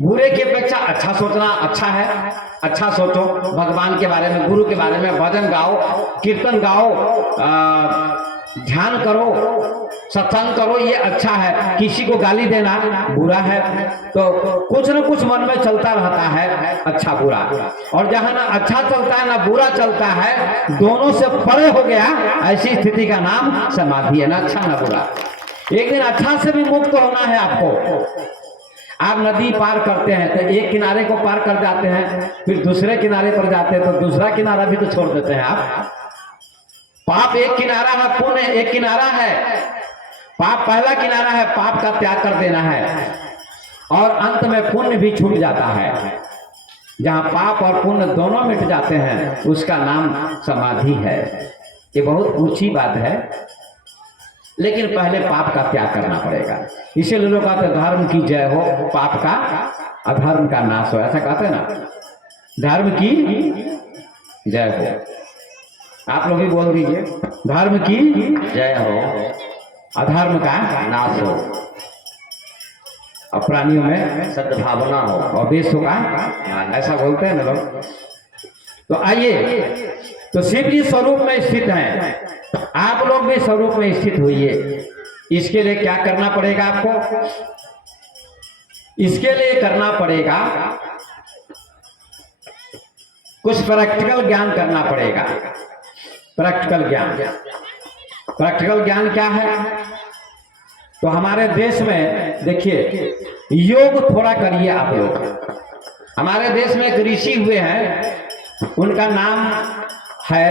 बुरे की अपेक्षा अच्छा सोचना अच्छा है। अच्छा सोचो भगवान के बारे में, गुरु के बारे में, भजन गाओ, कीर्तन गाओ, ध्यान करो, सत्संग करो, ये अच्छा है। किसी को गाली देना बुरा है। तो कुछ न कुछ मन में चलता रहता है, अच्छा बुरा। और जहां ना अच्छा चलता है ना बुरा चलता है, दोनों से परे हो गया, ऐसी स्थिति का नाम समाधि है। ना अच्छा ना बुरा। एक दिन अच्छा से भी मुक्त होना है आपको। आप नदी पार करते हैं तो एक किनारे को पार कर जाते हैं, फिर दूसरे किनारे पर जाते हैं तो दूसरा किनारा भी तो छोड़ देते हैं आप। पाप एक किनारा है, पुण्य एक किनारा है। पाप पहला किनारा है, पाप का त्याग कर देना है, और अंत में पुण्य भी छूट जाता है। जहां पाप और पुण्य दोनों मिट जाते हैं, उसका नाम समाधि है। ये बहुत ऊंची बात है, लेकिन पहले पाप का त्याग करना पड़ेगा। इसीलिए लोग कहते हैं धर्म की जय हो, पाप का अधर्म का नाश हो। ऐसा कहते हैं ना, धर्म की जय हो। आप लोग भी बोल दीजिए, धर्म की जय हो, अधर्म का नाश हो, और प्राणियों में सद्भावना हो। और विश्व का, ऐसा बोलते हैं ना लोग। तो आइए, तो शिव जी स्वरूप में स्थित हैं, आप लोग भी स्वरूप में स्थित होइए। इसके लिए क्या करना पड़ेगा आपको? इसके लिए करना पड़ेगा कुछ प्रैक्टिकल ज्ञान करना पड़ेगा। प्रैक्टिकल ज्ञान, प्रैक्टिकल ज्ञान क्या है? तो हमारे देश में देखिए, योग थोड़ा करिए आप लोग। हमारे देश में एक ऋषि हुए हैं, उनका नाम है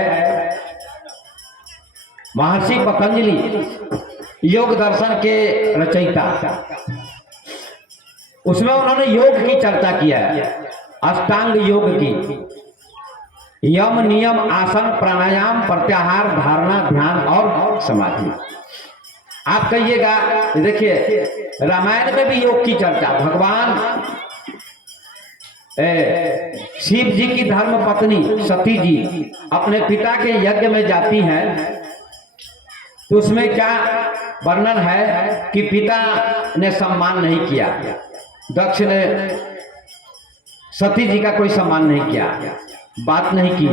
महर्षि पतंजलि, योग दर्शन के रचयिता। उसमें उन्होंने योग की चर्चा किया है, अष्टांग योग की। यम, नियम, आसन, प्राणायाम, प्रत्याहार, धारणा, ध्यान और समाधि। आप कहिएगा, देखिए रामायण में भी योग की चर्चा, भगवान शिव जी की धर्म पत्नी सती जी अपने पिता के यज्ञ में जाती हैं, तो उसमें क्या वर्णन है कि पिता ने सम्मान नहीं किया, दक्ष ने सती जी का कोई सम्मान नहीं किया, बात नहीं की।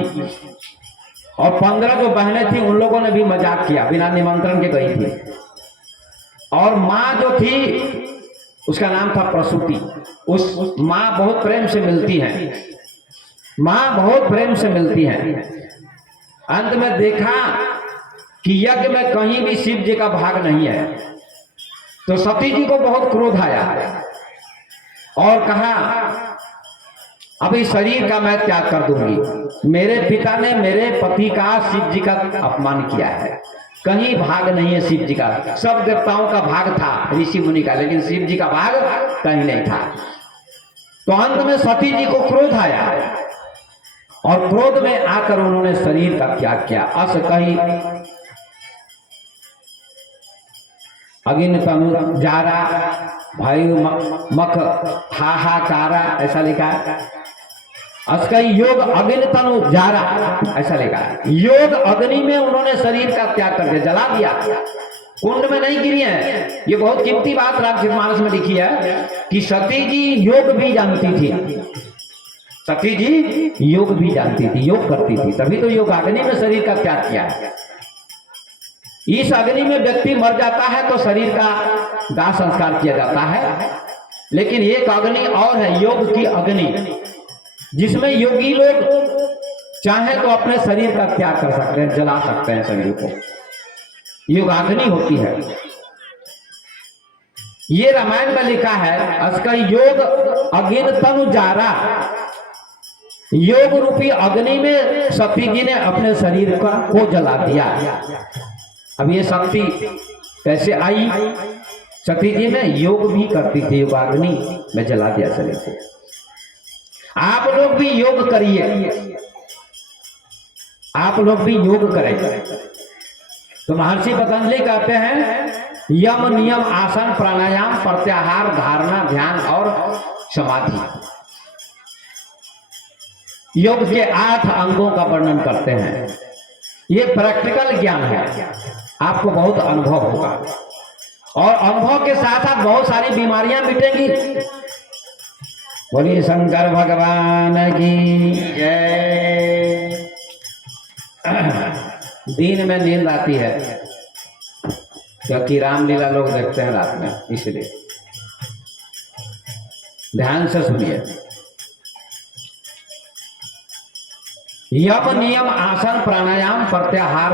और 15 जो बहनें थी उन लोगों ने भी मजाक किया, बिना निमंत्रण के गई थी। और माँ जो थी उसका नाम था प्रसूति, उस माँ बहुत प्रेम से मिलती हैं, माँ बहुत प्रेम से मिलती हैं। अंत में देखा कि यज्ञ में कहीं भी शिव जी का भाग नहीं है, तो सती जी को बहुत क्रोध आया और कहा अब इस शरीर का मैं त्याग कर दूंगी। मेरे पिता ने मेरे पति का, शिव जी का अपमान किया है, कहीं भाग नहीं है शिव जी का। सब देवताओं का भाग था, ऋषि मुनि का, लेकिन शिव जी का भाग कहीं नहीं था। तो अंत में सती जी को क्रोध आया और क्रोध में आकर उन्होंने शरीर का त्याग किया। अस कही अगिन तनु जारा भाई मख हाहाकारा, ऐसा लिखा है। उसका योग अग्नि तनु जारा, ऐसा लिखा है। योग अग्नि में उन्होंने शरीर का त्याग करके जला दिया, कुंड में नहीं गिरी है। ये बहुत कीमती बात रामचरितमानस में लिखी है कि सती जी योग भी जानती थी, सती जी योग भी जानती थी, योग करती थी, तभी तो योग अग्नि में शरीर का त्याग किया है। इस अग्नि में व्यक्ति मर जाता है तो शरीर का दाह संस्कार किया जाता है, लेकिन एक अग्नि और है, योग की अग्नि, जिसमें योगी लोग चाहे तो अपने शरीर का त्याग कर सकते हैं, जला सकते हैं शरीर को, योगाग्नि होती है। ये रामायण में लिखा है, उसका योग अग्नि तनु जारा, योग रूपी अग्नि में सती जी ने अपने शरीर को जला दिया। अब ये शक्ति कैसे आई? सती जी ने योग भी करती थी, योगाग्नि में जला दिया शरीर को। आप लोग भी योग करिए, आप लोग भी योग करें। तो महर्षि पतंजलि कहते हैं यम, नियम, आसन, प्राणायाम, प्रत्याहार, धारणा, ध्यान और समाधि, योग के 8 अंगों का वर्णन करते हैं। ये प्रैक्टिकल ज्ञान है, आपको बहुत अनुभव होगा और अनुभव के साथ साथ बहुत सारी बीमारियां मिटेंगी। बोलिए शंकर भगवान की जय। दिन में नींद आती है क्योंकि रामलीला लोग देखते हैं रात में, इसलिए ध्यान से सुनिए। यम, नियम, आसन, प्राणायाम, प्रत्याहार,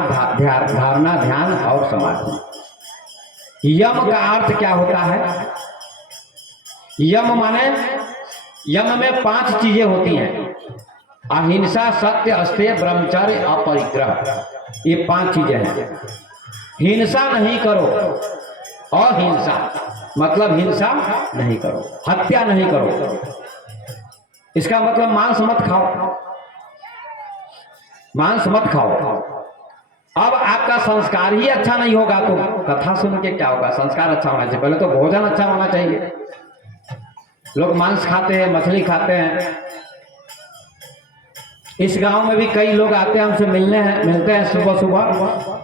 धारणा, ध्यान और समाधि। यम का अर्थ क्या होता है? यम माने, यम में 5 चीजें होती हैं, अहिंसा, सत्य, अस्तेय, ब्रह्मचर्य, अपरिग्रह, ये 5 चीजें हैं। हिंसा नहीं करो, अहिंसा मतलब हिंसा नहीं करो, हत्या नहीं करो, इसका मतलब मांस मत खाओ, मांस मत खाओ। अब आपका संस्कार ही अच्छा नहीं होगा तो कथा सुन के क्या होगा? संस्कार अच्छा होना चाहिए, पहले तो भोजन अच्छा होना चाहिए। लोग मांस खाते हैं, मछली खाते हैं, इस गांव में भी कई लोग आते हैं, हमसे मिलते हैं सुबह सुबह।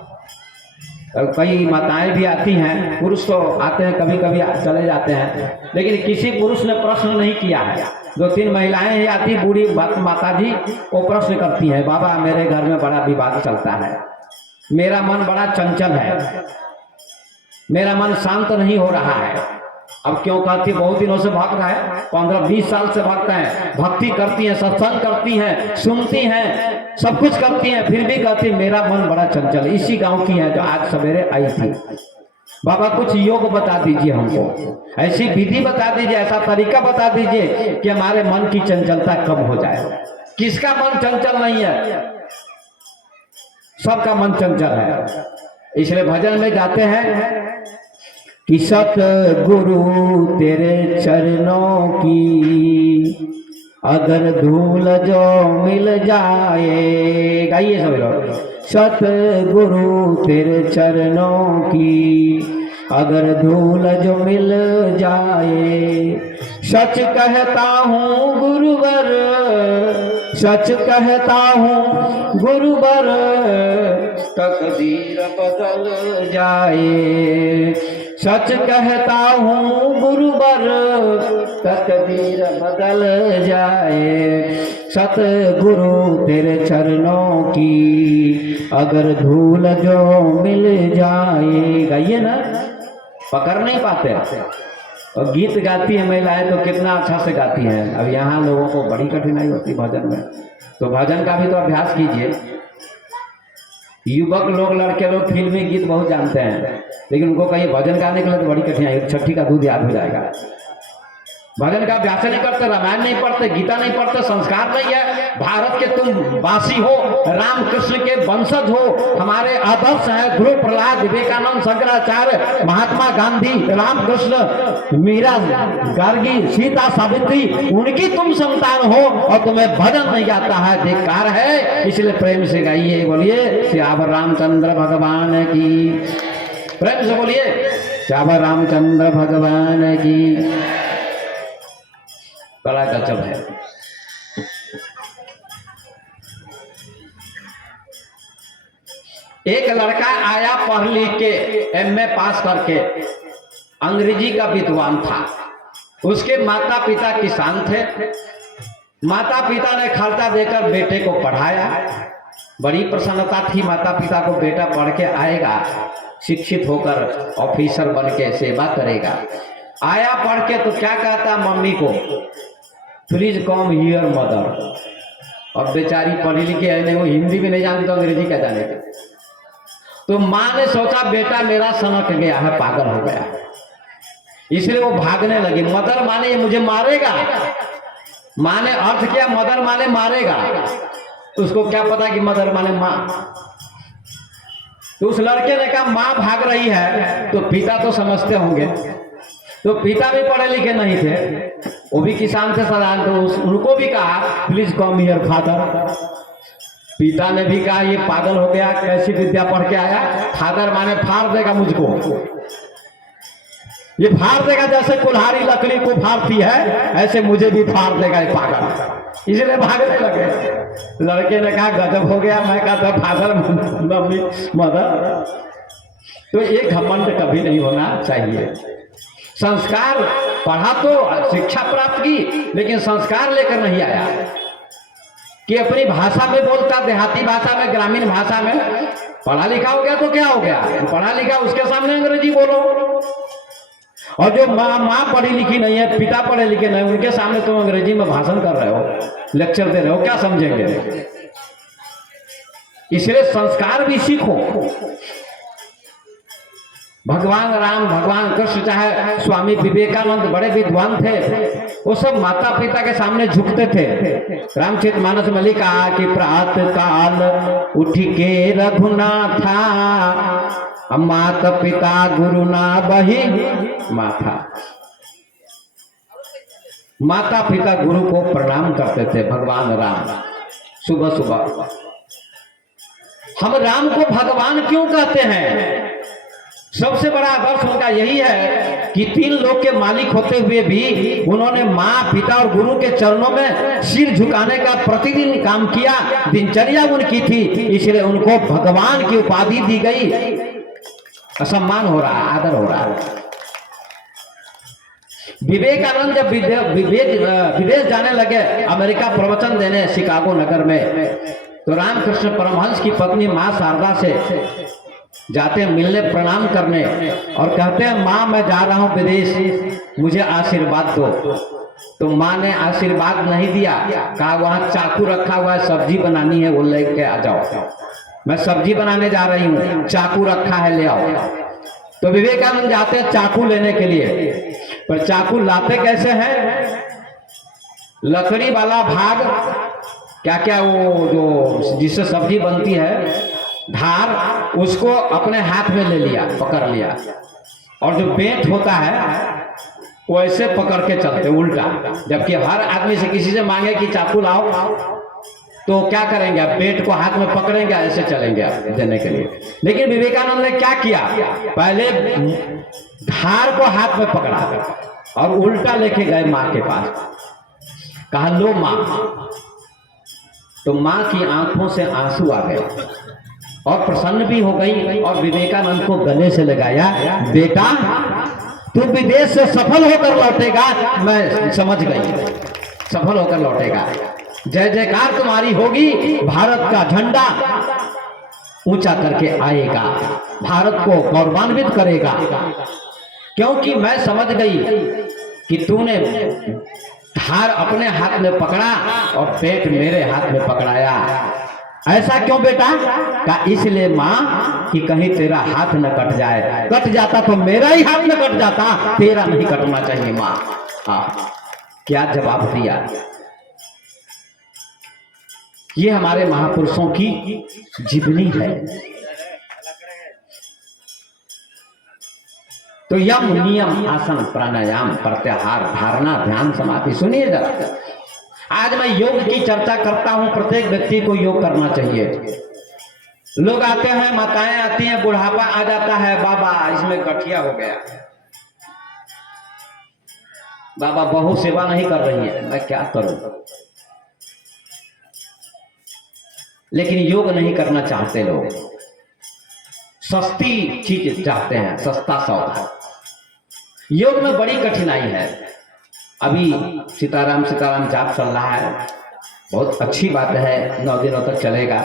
कई माताएं भी आती हैं, पुरुष तो आते हैं, कभी कभी चले जाते हैं, लेकिन किसी पुरुष ने प्रश्न नहीं किया है। 2-3 महिलाएं ही आती, बूढ़ी माता जी, वो प्रश्न करती हैं, बाबा मेरे घर में बड़ा विवाद चलता है, मेरा मन बड़ा चंचल है, मेरा मन शांत नहीं हो रहा है। अब क्यों कहती, बहुत दिनों से भक्त है, 15-20 साल से भक्त हैं, भक्ति करती हैं, सत्संग करती हैं, सुनती हैं, सब कुछ करती हैं, फिर भी कहती मेरा मन बड़ा चंचल। इसी गांव की है जो आज सवेरे आई थी। बाबा कुछ योग बता दीजिए हमको, ऐसी विधि बता दीजिए, ऐसा तरीका बता दीजिए कि हमारे मन की चंचलता कम हो जाए। किसका मन चंचल नहीं है? सबका मन चंचल है। इसलिए भजन में गाते हैं कि सतगुरु तेरे चरणों की अगर धूल जो मिल जाए, गाइए सब लोग, सतगुरु तेरे चरणों की अगर धूल जो मिल जाए, सच कहता हूँ गुरुवर, सच कहता हूँ गुरुवर, तकदीर बदल जाए, सच कहता हूँ गुरुवर, तकदीर बदल जाए, सतगुरु तेरे चरणों की अगर धूल जो मिल जाए। गाइए ना, पकड़ नहीं पाते। और गीत गाती है महिलाएं तो कितना अच्छा से गाती हैं। अब यहाँ लोगों को बड़ी कठिनाई होती भजन में, तो भजन का भी तो अभ्यास कीजिए। युवक लोग, लड़के लोग फिल्मी गीत बहुत जानते हैं, लेकिन उनको कहीं भजन गाने के लिए तो बड़ी कठिनाई, छठी का दूध याद हो जाएगा। भजन का अभ्यास नहीं करते, रामायण नहीं पढ़ते, गीता नहीं पढ़ते, संस्कार नहीं है। भारत के तुम वासी हो, राम कृष्ण के वंशज हो, हमारे आदर्श हैं ध्रुव, प्रहलाद, विवेकानंद, शंकराचार्य, महात्मा गांधी, रामकृष्ण, मीरा, गार्गी, सीता, सावित्री, उनकी तुम संतान हो और तुम्हें भजन नहीं आता है, धिक्कार है। इसलिए प्रेम से गाइए, बोलिए श्याम रामचंद्र भगवान की, प्रेम से बोलिए श्याम रामचंद्र भगवान की। बड़ा गजब है। एक लड़का आया पढ़ लिख के, एमए पास करके, अंग्रेजी का विद्वान था। उसके माता पिता किसान थे। माता पिता ने खर्चा देकर बेटे को पढ़ाया। बड़ी प्रसन्नता थी माता पिता को, बेटा पढ़ के आएगा, शिक्षित होकर ऑफिसर बन के सेवा करेगा। आया पढ़ के तो क्या कहता मम्मी को, प्लीज कम हियर मदर। अब बेचारी पढ़ी लिखी है नहीं, वो हिंदी भी नहीं जानती तो अंग्रेजी क्या जानेगी। तो माँ ने सोचा बेटा मेरा सनक गया है, पागल हो गया, इसलिए वो भागने लगी। मदर माने ये मुझे मारेगा, माँ ने अर्थ किया मदर माने मारेगा, उसको क्या पता कि मदर माने माँ। तो उस लड़के ने कहा माँ भाग रही है, तो पिता तो समझते होंगे। तो पिता भी पढ़े लिखे नहीं थे, वो भी किसान से सलाह, तो उनको भी कहा प्लीज कम हियर फादर। पिता ने भी कहा ये पागल हो गया, कैसी विद्या पढ़ के आया। फादर माने फाड़ देगा मुझको, ये फाड़ देगा, जैसे कुल्हाड़ी लकड़ी को फाड़ती है ऐसे मुझे भी फाड़ देगा ये पागल। इसलिए भागने लगे। लड़के ने कहा गजब हो गया, मैं कहता फादर मम्मी मदर। तो ये घमंड कभी नहीं होना चाहिए। संस्कार पढ़ा तो शिक्षा प्राप्त की, लेकिन संस्कार लेकर नहीं आया कि अपनी भाषा में बोलता, देहाती भाषा में, ग्रामीण भाषा में। पढ़ा लिखा हो गया तो क्या हो गया, पढ़ा लिखा उसके सामने अंग्रेजी बोलो। और जो माँ पढ़ी लिखी नहीं है, पिता पढ़े लिखे नहीं, उनके सामने तुम अंग्रेजी में भाषण कर रहे हो, लेक्चर दे रहे हो, क्या समझेंगे। इसलिए संस्कार भी सीखो। भगवान राम, भगवान कृष्ण, चाहे स्वामी विवेकानंद बड़े विद्वान थे, वो सब माता पिता के सामने झुकते थे। रामचरितमानस में लिखा कि प्रातः काल उठ के रघुनाथा, माता पिता गुरु ना बही माथा। माता पिता गुरु को प्रणाम करते थे भगवान राम सुबह सुबह। हम राम को भगवान क्यों कहते हैं? सबसे बड़ा आदर्श उनका यही है कि 3 लोग के मालिक होते हुए भी उन्होंने माँ, पिता और गुरु के चरणों में सिर झुकाने का प्रतिदिन काम किया, दिनचर्या उनकी थी, इसलिए उनको भगवान की उपाधि दी गई। सम्मान हो रहा है, आदर हो रहा है। विवेकानंद जब विदेश जाने लगे, अमेरिका प्रवचन देने शिकागो नगर में, तो रामकृष्ण परमहंस की पत्नी माँ शारदा से जाते हैं मिलने, प्रणाम करने, और कहते हैं माँ मैं जा रहा हूँ विदेश, मुझे आशीर्वाद दो। तो माँ ने आशीर्वाद नहीं दिया, कहा वहां चाकू रखा हुआ है, सब्जी बनानी है, वो लेके आ जाओ, मैं सब्जी बनाने जा रही हूँ, चाकू रखा है, ले आओ। तो विवेकानंद जाते हैं चाकू लेने के लिए, पर चाकू लाते कैसे हैं? लकड़ी वाला भाग, क्या क्या वो जो जिससे सब्जी बनती है, धार, उसको अपने हाथ में ले लिया, पकड़ लिया, और जो बेंट होता है वो ऐसे पकड़ के चलते उल्टा। जबकि हर आदमी से किसी से मांगे कि चाकू लाओ, तो क्या करेंगे? बेंट को हाथ में पकड़ेंगे, ऐसे चलेंगे देने के लिए। लेकिन विवेकानंद ने क्या किया? पहले धार को हाथ में पकड़ा और उल्टा लेके गए माँ के पास, कहा लो माँ। तो माँ की आंखों से आंसू आ गए और प्रसन्न भी हो गई, और विवेकानंद को गले से लगाया, बेटा तू विदेश से सफल होकर लौटेगा, मैं समझ गई, सफल होकर लौटेगा, जय जयकार तुम्हारी होगी, भारत का झंडा ऊंचा करके आएगा, भारत को गौरवान्वित करेगा, क्योंकि मैं समझ गई कि तूने धार अपने हाथ में पकड़ा और पेट मेरे हाथ में पकड़ाया। ऐसा क्यों बेटा? का इसलिए माँ कि कहीं तेरा हाथ न कट जाए, कट जाता तो मेरा ही हाथ न कट जाता, तेरा नहीं कटना चाहिए माँ। हाँ, क्या जवाब दिया। ये हमारे महापुरुषों की जीवनी है। तो यम, नियम, आसन, प्राणायाम, प्रत्याहार, धारणा, ध्यान, समाधि, सुनिए जरा। आज मैं योग की चर्चा करता हूं, प्रत्येक व्यक्ति को योग करना चाहिए। लोग आते हैं, माताएं आती हैं, बुढ़ापा आ जाता है, बाबा इसमें गठिया हो गया, बाबा बहू सेवा नहीं कर रही है, मैं क्या करूं। लेकिन योग नहीं करना चाहते लोग, सस्ती चीज चाहते हैं, सस्ता सौदा। योग में बड़ी कठिनाई है। अभी सीताराम सीताराम जाप चल रहा है, बहुत अच्छी बात है, 9 दिनों तक चलेगा।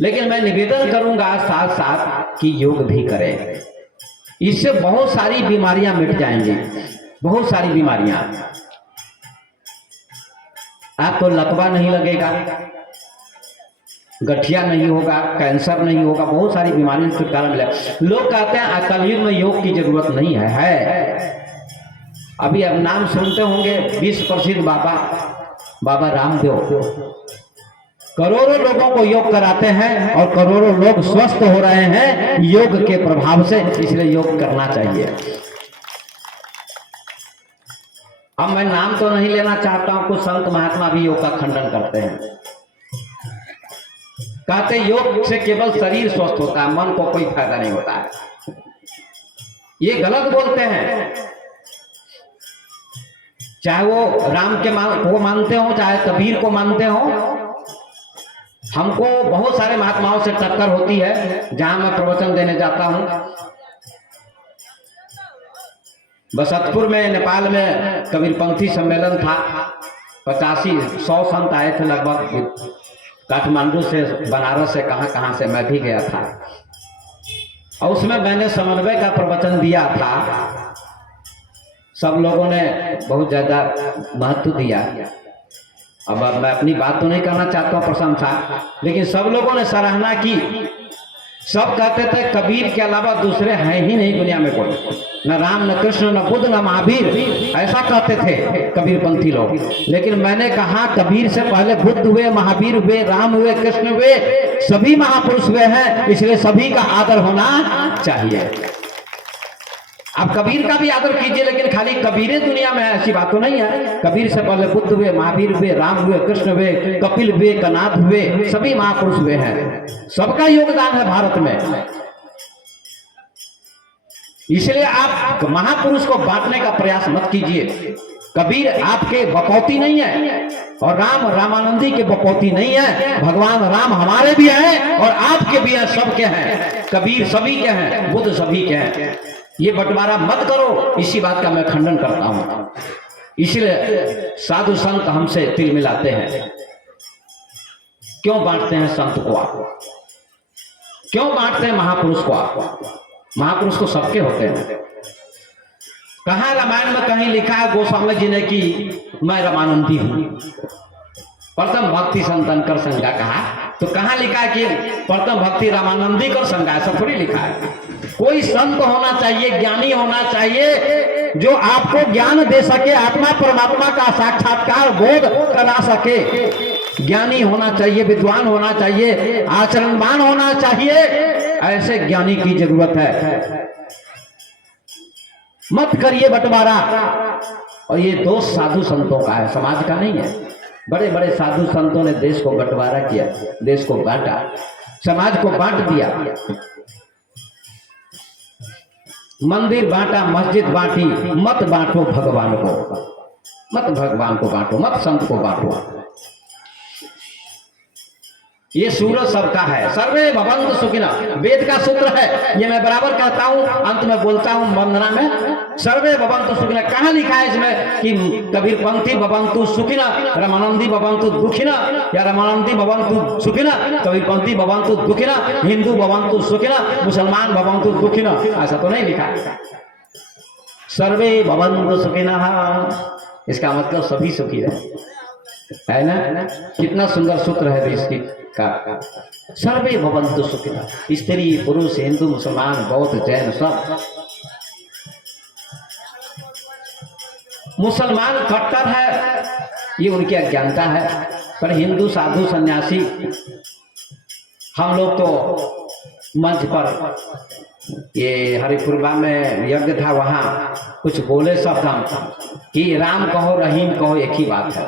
लेकिन मैं निवेदन करूंगा साथ साथ कि योग भी करें, इससे बहुत सारी बीमारियां मिट जाएंगी, बहुत सारी बीमारियां। आपको लकवा नहीं लगेगा, गठिया नहीं होगा, कैंसर नहीं होगा, बहुत सारी बीमारियों से छुटकारा मिलेगा। लोग कहते हैं कलयुग में योग की जरूरत नहीं है। अभी अब नाम सुनते होंगे, विश्व प्रसिद्ध बाबा रामदेव करोड़ों लोगों को योग कराते हैं और करोड़ों लोग स्वस्थ हो रहे हैं योग के प्रभाव से, इसलिए योग करना चाहिए। अब मैं नाम तो नहीं लेना चाहता हूं, कुछ संत महात्मा भी योग का खंडन करते हैं, कहते योग से केवल शरीर स्वस्थ होता है, मन को कोई फायदा नहीं होता है। ये गलत बोलते हैं। चाहे वो राम के को मानते हो, चाहे कबीर को मानते हो, हमको बहुत सारे महात्माओं से टक्कर होती है जहां मैं प्रवचन देने जाता हूं। बसंतपुर में, नेपाल में कबीरपंथी सम्मेलन था, 85-100 संत आए थे लगभग, काठमांडू से, बनारस से, कहां से मैं भी गया था, और उसमें मैंने समन्वय का प्रवचन दिया था। सब लोगों ने बहुत ज्यादा महत्व दिया। अब मैं अपनी बात तो नहीं करना चाहता हूं प्रशंसा, लेकिन सब लोगों ने सराहना की। सब कहते थे कबीर के अलावा दूसरे हैं ही नहीं दुनिया में कोई, न राम, न कृष्ण, न बुद्ध, न महावीर, ऐसा कहते थे कबीरपंथी लोग। लेकिन मैंने कहा कबीर से पहले बुद्ध हुए, महावीर हुए, राम हुए, कृष्ण हुए, सभी महापुरुष हुए हैं, इसलिए सभी का आदर होना चाहिए। आप कबीर का भी आदर कीजिए, लेकिन खाली कबीरे दुनिया में है ऐसी बात तो नहीं है। कबीर से पहले बुद्ध हुए, महावीर हुए, राम हुए, कृष्ण हुए, कपिल हुए, कनाथ हुए, सभी महापुरुष हुए हैं, सबका योगदान है भारत में। इसलिए आप महापुरुष को बांटने का प्रयास मत कीजिए। कबीर आपके बकौती नहीं है और राम रामानंदी के बकौती नहीं है। भगवान राम हमारे भी हैं और आपके भी हैं, सबके हैं। कबीर सभी के हैं, बुद्ध सभी के हैं। ये बंटवारा मत करो, इसी बात का मैं खंडन करता हूं। इसलिए साधु संत हमसे तिल मिलाते हैं। क्यों बांटते हैं संत को आप? क्यों बांटते हैं महापुरुष को आप? महापुरुष तो सबके होते हैं। कहाँ रामायण में कहीं लिखा है गोस्वामी जी ने कि मैं रामानंदी हूं? प्रथम भक्ति संतन कर संगा कहा, तो कहाँ लिखा है कि प्रथम भक्ति रामानंदी कर संगा? ऐसा थोड़ी लिखा है। कोई संत होना चाहिए, ज्ञानी होना चाहिए, जो आपको ज्ञान दे सके, आत्मा परमात्मा का साक्षात्कार बोध करा सके। ज्ञानी होना चाहिए, विद्वान होना चाहिए, आचरणवान होना चाहिए। ऐसे ज्ञानी की जरूरत है। मत करिए बंटवारा। और ये दोष साधु संतों का है, समाज का नहीं है। बड़े बड़े साधु संतों ने देश को बंटवारा किया, देश को बांटा, समाज को बांट दिया। मंदिर बांटा, मस्जिद बांटी। मत बांटो भगवान को, मत भगवान को बांटो, मत संत को बांटो। ये सूरज सबका है। सर्वे भवन्तु सुखिनः, वेद का सूत्र है। ये मैं बराबर कहता हूं, अंत में बोलता हूं वंदना में। सर्वे भवन्तु सुखिनः कहां लिखा है इसमें कि कबीर पंथी भवन्तु सुखिनः, रामानंदी भवन्तु दुखिनः, या रामानंदी भवन्तु सुखिनः, कबीर पंथी भवन्तु दुखिनः, हिंदू भवन्तु सुखिनः, मुसलमान भवन्तु दुखिनः, ऐसा तो नहीं लिखा। सर्वे भवन्तु सुखिनः, इसका मतलब सभी सुखी है ना? कितना सुंदर सूत्र है इसकी का। सर्वे भवन्तु सुखिनः, स्त्री पुरुष हिंदू मुसलमान बौद्ध जैन सब। मुसलमान कट्टर है, ये उनकी अज्ञानता है। पर हिंदू साधु सन्यासी, हम लोग तो मंच पर, ये हरिपुरवा में यज्ञ था, वहां कुछ बोले शब्द हम कि राम कहो रहीम कहो, एक ही बात है।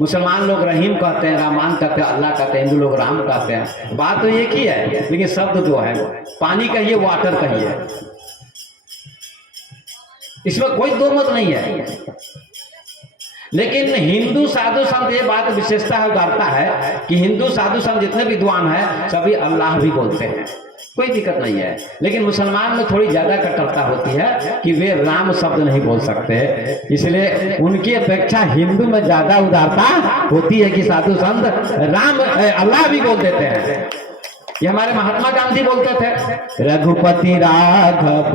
मुसलमान लोग रहीम कहते हैं, रहमान कहते हैं, अल्लाह कहते हैं, हिंदू लोग राम कहते हैं। बात तो एक ही है, लेकिन शब्द जो है पानी कहिए वाटर कहिए, इसमें कोई दो मत नहीं है। लेकिन हिंदू साधु संत, ये बात विशेषता उतारता है कि हिंदू साधु संत जितने विद्वान हैं सभी अल्लाह भी बोलते हैं, कोई दिक्कत नहीं है। लेकिन मुसलमान में थोड़ी ज्यादा कट्टरता होती है कि वे राम शब्द नहीं बोल सकते, इसलिए उनकी अपेक्षा हिंदू में ज्यादा उदारता होती है कि साधु संत राम अल्लाह भी बोल देते हैं। ये हमारे महात्मा गांधी बोलते थे, रघुपति राघव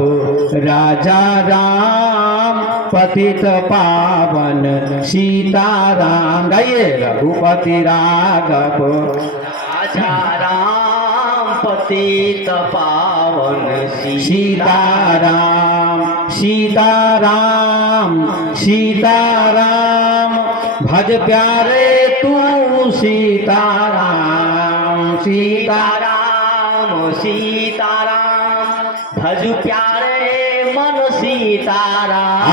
राजा राम पतित पावन सीताराम। गाइए, रघुपति राघव राजा राम पतित पावन सीताराम। सीताराम सीताराम भज प्यारे तू सीताराम। सीताराम सीताराम भज प्यारे मन सीताराम।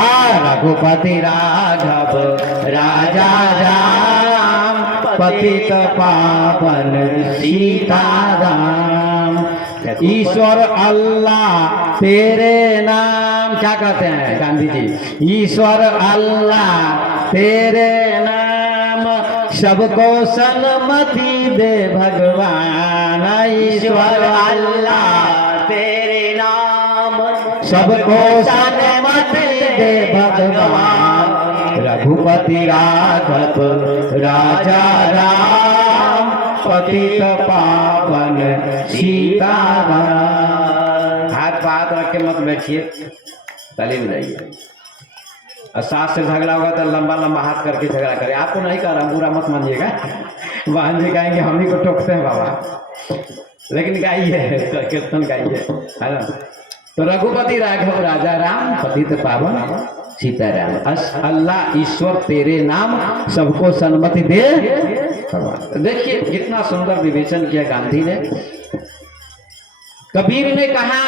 रघुपति राघव राजा राम पतित पावन सीताराम। ईश्वर अल्लाह तेरे नाम, क्या कहते हैं गांधी जी? ईश्वर अल्लाह तेरे नाम सबको सन्मति दे भगवान। ईश्वर अल्लाह तेरे नाम सबको सन्मति दे भगवान। रघुपति राघव राजा राम पतित पावन सीताराम। हाथ पर हाथ रख के मत बैठिए, ताली बजाइए। और सास से झगड़ा होगा तो लंबा लंबा हाथ करके झगड़ा करें। आपको नहीं कह रहा, बुरा मत मानिएगा। बहन जी कहेंगे हम ही को टोकते हैं बाबा, लेकिन गाइए, कीर्तन गाइए, है ना? तो रघुपति राघव राजा राम पतित पावन सीताराम। अल्लाह ईश्वर तेरे नाम सबको सन्मति दे। देखिए कितना सुंदर विवेचन किया गांधी ने। कबीर ने कहा,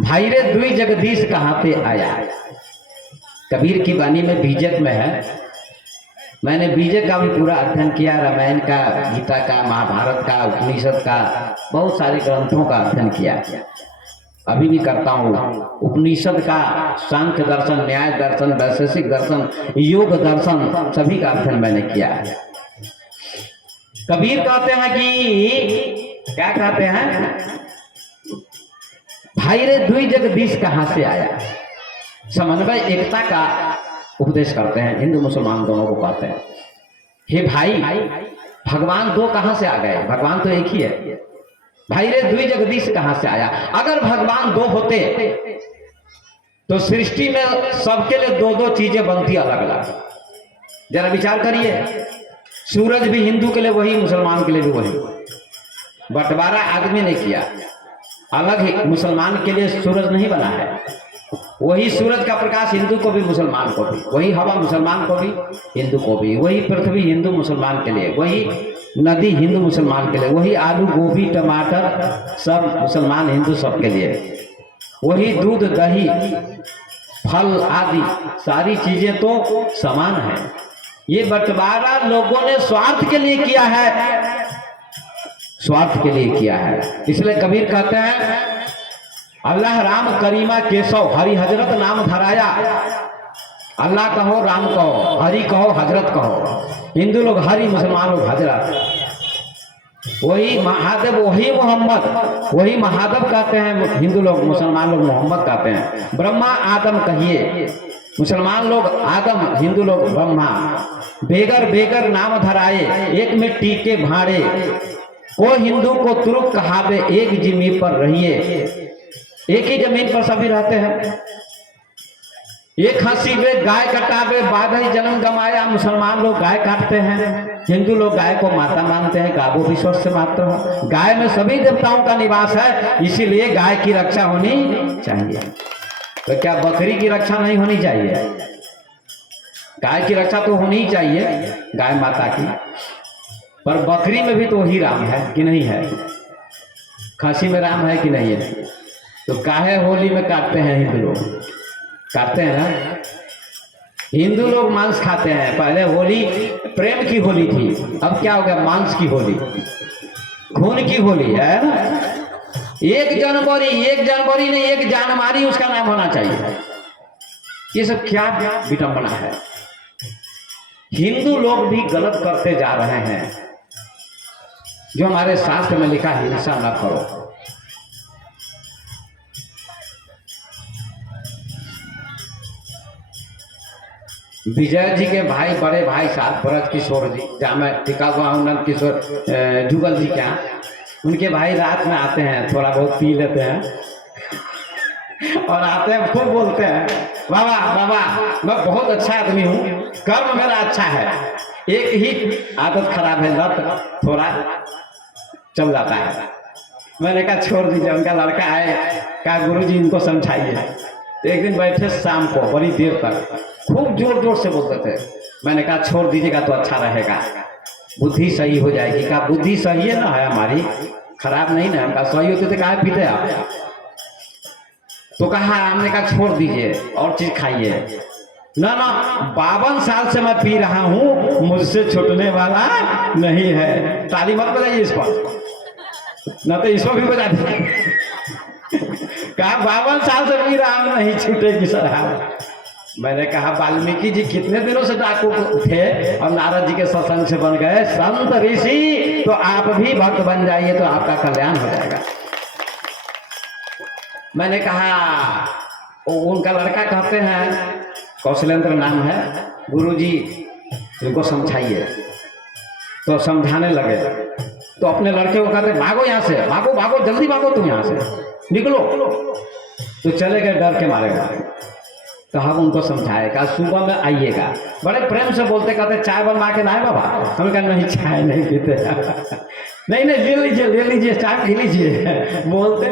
भाई रे दुई जगदीश कहाँ पे आया। कबीर की वाणी में बीजक में है। मैंने बीजक का भी पूरा अध्ययन किया, रामायण का, गीता का, महाभारत का, उपनिषद का, बहुत सारे ग्रंथों का अध्ययन किया। अभी भी करता हूँ। उपनिषद का सांख्य दर्शन, न्याय दर्शन, वैशेषिक दर्शन, योग दर्शन सभी का अध्ययन मैंने किया है। कबीर कहते हैं कि क्या कहते हैं, भाई रे दुई जगदीश कहां से आया। समन्वय एकता का उपदेश करते हैं, हिंदू मुसलमान दोनों को कहते हैं। हे भाई, भगवान दो कहां से आ गए, भगवान तो एक ही है। भाई रे दुई जगदीश कहां से आया। अगर भगवान दो होते तो सृष्टि में सबके लिए दो दो चीजें बनती अलग अलग। जरा विचार करिए, सूरज भी हिंदू के लिए वही, मुसलमान के लिए भी वही। बंटवारा आदमी ने किया, अलग ही मुसलमान के लिए सूरज नहीं बना है। वही सूरज का प्रकाश हिंदू को भी मुसलमान को भी, वही हवा मुसलमान को भी हिंदू को भी, वही पृथ्वी हिंदू मुसलमान के लिए, वही नदी हिंदू मुसलमान के लिए, वही आलू गोभी टमाटर सब मुसलमान हिंदू सबके लिए, वही दूध दही फल आदि सारी चीजें तो समान है। ये बंटवारा लोगों ने स्वार्थ के लिए किया है, स्वार्थ के लिए किया है। इसलिए कबीर कहते हैं, अल्लाह राम करीमा केशव हरि हजरत नाम धराया। अल्लाह कहो, राम कहो, हरि कहो, हजरत कहो। हिंदू लोग हरि, मुसलमान लोग हजरत। वही महादेव, वही मोहम्मद, वही महादेव कहते हैं हिंदू लोग, मुसलमान लोग मोहम्मद कहते हैं। ब्रह्मा आदम कहिए, मुसलमान लोग आदम, हिंदू लोग ब्रह्मा। बेगर बेगर नाम धराए, एक में टीके भाड़े। को हिंदू को तुरुक कहावे, एक जिमी पर रहिए। एक ही जमीन पर सभी रहते हैं। एक हंसी वे गाय कटावे, बाघ जन्म गमाया। मुसलमान लोग गाय काटते हैं, हिंदू लोग गाय को माता मानते हैं। गावो विश्व से मात्र हो। गाय में सभी देवताओं का निवास है, इसीलिए गाय की रक्षा होनी चाहिए। तो क्या बकरी की रक्षा नहीं होनी चाहिए? गाय की रक्षा तो होनी ही चाहिए, गाय माता की। पर बकरी में भी तो वही राम है कि नहीं है? खसी में राम है कि नहीं है? तो काहे होली में काटते हैं हिंदू लोग? काटते हैं ना। हिंदू लोग मांस खाते हैं। पहले होली प्रेम की होली थी, अब क्या हो गया? मांस की होली, खून की होली है ना। 1 जनवरी नहीं, 1 जनवरी उसका नाम होना चाहिए। ये सब क्या विडंबना है। हिंदू लोग भी गलत करते जा रहे हैं। जो हमारे शास्त्र में लिखा है, हिंसा न करो। विजय जी के भाई, बड़े भाई साहब ब्रज किशोर जी, जहाँ मैं टिका हुआ हूँ, नंद किशोर जुगल जी क्या, उनके भाई रात में आते हैं, थोड़ा बहुत पी लेते हैं और आते हैं, खूब बोलते हैं, बाबा बाबा मैं बहुत अच्छा आदमी हूँ, कर्म मेरा अच्छा है, एक ही आदत खराब है, लत थोड़ा चल जाता है। मैंने कहा छोड़ दीजिए। उनका लड़का आए, कहा गुरुजी इनको समझाइए। एक दिन बैठे शाम को बड़ी देर तक, खूब जोर जोर से बोलते थे। मैंने कहा छोड़ दीजिएगा तो अच्छा रहेगा, बुद्धि सही हो जाएगी। कहा बुद्धि सही है ना, है हमारी, खराब नहीं ना। हमका सही होते थे, कहा पीते आप? तो कहा, हमने कहा छोड़ दीजिए और चीज खाइए। ना ना, 52 साल से मैं पी रहा हूं, मुझसे छूटने वाला नहीं है। ताली मत बजाइए इस पर, ना तो इसको भी बजा दीजिए। कहा 52 साल से पी रहा हूं, नहीं छूटेगी शराब। मैंने कहा वाल्मीकि जी कितने दिनों से डाकू थे और नारद जी के सत्संग से बन गए संत ऋषि, तो आप भी भक्त बन जाइए तो आपका कल्याण हो जाएगा। मैंने कहा, उनका लड़का कहते हैं, कौशलेंद्र नाम है, गुरुजी इनको समझाइए। तो समझाने लगे, तो अपने लड़के को कहते भागो यहाँ से, भागो भागो जल्दी भागो, तुम यहाँ से निकलो। तो चले गए डर के मारे। तो हम उनको समझाए, कहा सुबह में आइएगा। बड़े प्रेम से बोलते, कहते चाय बनवा के लाए बाबा? हम कहा नहीं, चाय नहीं पीते। नहीं नहीं, ले लीजिए चाय पी लीजिए बोलते।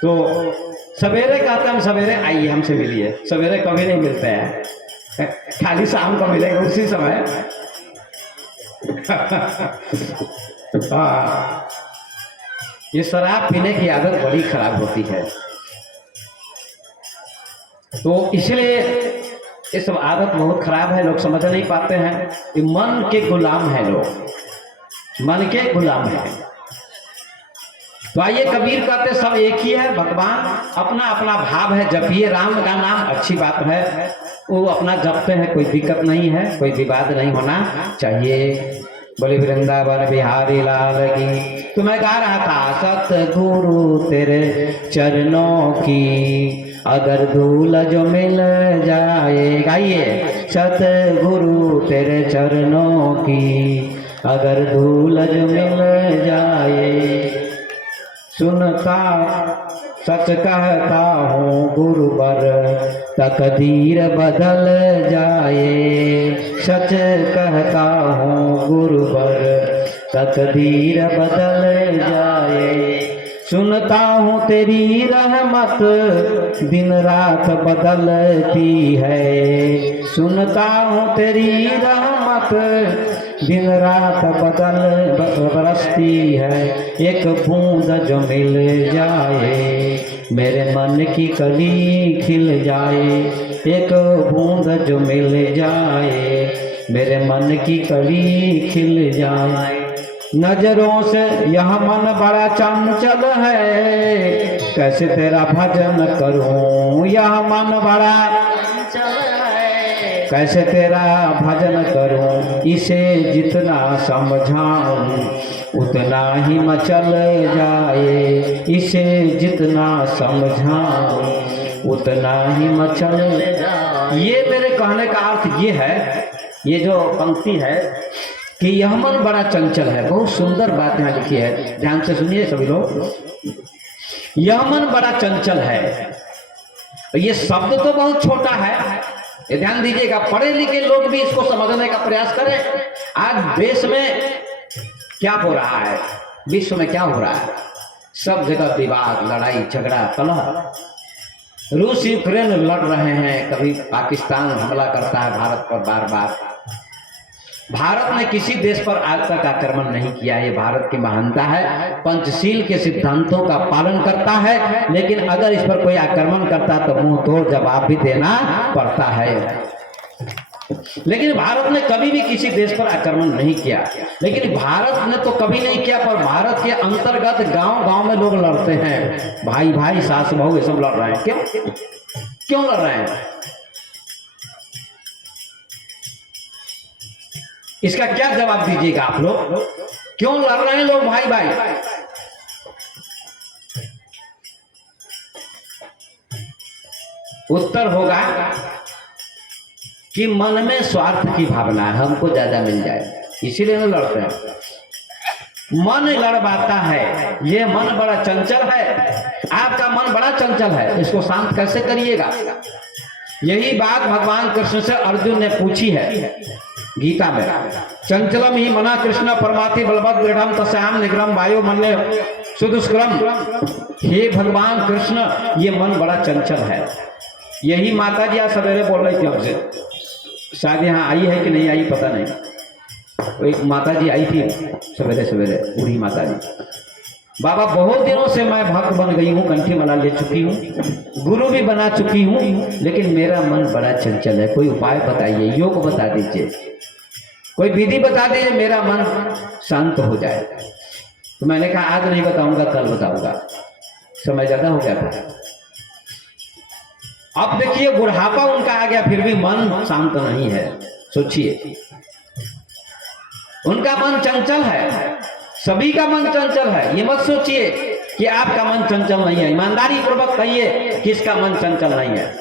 तो सवेरे कहते हम सवेरे आइए, हमसे मिलिए। सवेरे कभी नहीं मिलते हैं, खाली शाम को मिलेंगे उसी समय। हाँ, ये शराब पीने की आदत बड़ी खराब होती है। तो इसलिए ये सब आदत बहुत खराब है, लोग समझ नहीं पाते हैं। ये मन के गुलाम है लोग, मन के गुलाम है। तो आइए कबीर कहते सब एक ही है, भगवान अपना अपना भाव है, जपिए राम का नाम, अच्छी बात है, वो अपना जपते हैं, कोई दिक्कत नहीं है, कोई विवाद नहीं होना चाहिए। बोले वृंदावन बिहारी लाल की। तो मैं गा रहा था सतगुरु तेरे चरणों की अगर धूल जो मिल जाए, गाइए सतगुरु तेरे चरणों की अगर धूल जो मिल जाए, सुनता सच कहता हूँ गुरुवर तकदीर बदल जाए, सच कहता हूँ गुरुवर तकदीर बदल जाए, सुनता हूँ तेरी रहमत दिन रात बदलती है, सुनता हूँ तेरी रहमत दिन रात बरसती है, एक बूंद जो मिल जाए मेरे मन की कली खिल जाए, एक बूंद जो मिल जाए मेरे मन की कली खिल जाए, नजरों से यह मन बड़ा चंचल है, कैसे तेरा भजन करूं, यह मन बड़ा चंचल है, कैसे तेरा भजन करूं, इसे जितना समझाऊं उतना ही मचल जाए, इसे जितना समझाऊं उतना ही मचल जाए। ये मेरे कहने का अर्थ ये है, ये जो पंक्ति है कि यह मन बड़ा चंचल है, बहुत सुंदर बात यहाँ लिखी है, ध्यान से सुनिए सभी लोग। यह मन बड़ा चंचल है, ये शब्द तो बहुत छोटा है, ये ध्यान दीजिएगा, पढ़े लिखे लोग भी इसको समझने का प्रयास करें। आज देश में क्या हो रहा है, विश्व में क्या हो रहा है, सब जगह विवाद, लड़ाई झगड़ा कलह, रूस यूक्रेन लड़ रहे हैं, कभी पाकिस्तान हमला करता है भारत पर बार बार। भारत ने किसी देश पर आज तक आक्रमण नहीं किया, ये भारत की महानता है, पंचशील के सिद्धांतों का पालन करता है, लेकिन अगर इस पर कोई आक्रमण करता तो मुंह तोड़ जवाब भी देना पड़ता है। लेकिन भारत ने कभी भी किसी देश पर आक्रमण नहीं किया, लेकिन भारत ने तो कभी नहीं किया, पर भारत के अंतर्गत गांव गांव में लोग लड़ते हैं, भाई भाई सास बहू ये सब लड़ रहे हैं। क्यों लड़ रहे हैं? इसका क्या जवाब दीजिएगा आप लोग, क्यों लड़ रहे हैं लोग भाई भाई? उत्तर होगा कि मन में स्वार्थ की भावना है, हमको ज्यादा मिल जाए, इसीलिए वो लड़ते हैं। मन लड़वाता है, ये मन बड़ा चंचल है, आपका मन बड़ा चंचल है, इसको शांत कैसे करिएगा? यही बात भगवान कृष्ण से अर्जुन ने पूछी है गीता में, चंचलम ही मना कृष्ण परमाति बलवत दृढ़म तस्याम निग्रम वायु मन सुदुष्करम। हे भगवान कृष्ण, ये मन बड़ा चंचल है। यही माता जी आज सवेरे बोल रही थी हमसे, शायद यहाँ आई है कि नहीं आई पता नहीं, एक माता जी आई थी सवेरे सवेरे, बूढ़ी माता जी, बाबा बहुत दिनों से मैं भक्त बन गई हूँ, कंठी माला ले चुकी हूँ, गुरु भी बना चुकी हूँ, लेकिन मेरा मन बड़ा चंचल है, कोई उपाय बताइए, योग बता दीजिए, कोई विधि बता दीजिए, मेरा मन शांत हो जाए। तो मैंने कहा आज नहीं बताऊंगा, कल बताऊंगा, समय ज्यादा हो गया था। अब देखिए बुढ़ापा उनका आ गया, फिर भी मन शांत नहीं है। सोचिए, उनका मन चंचल है, सभी का मन चंचल है, ये मत सोचिए कि आपका मन चंचल नहीं है। ईमानदारी पूर्वक कहिए किसका मन चंचल नहीं है,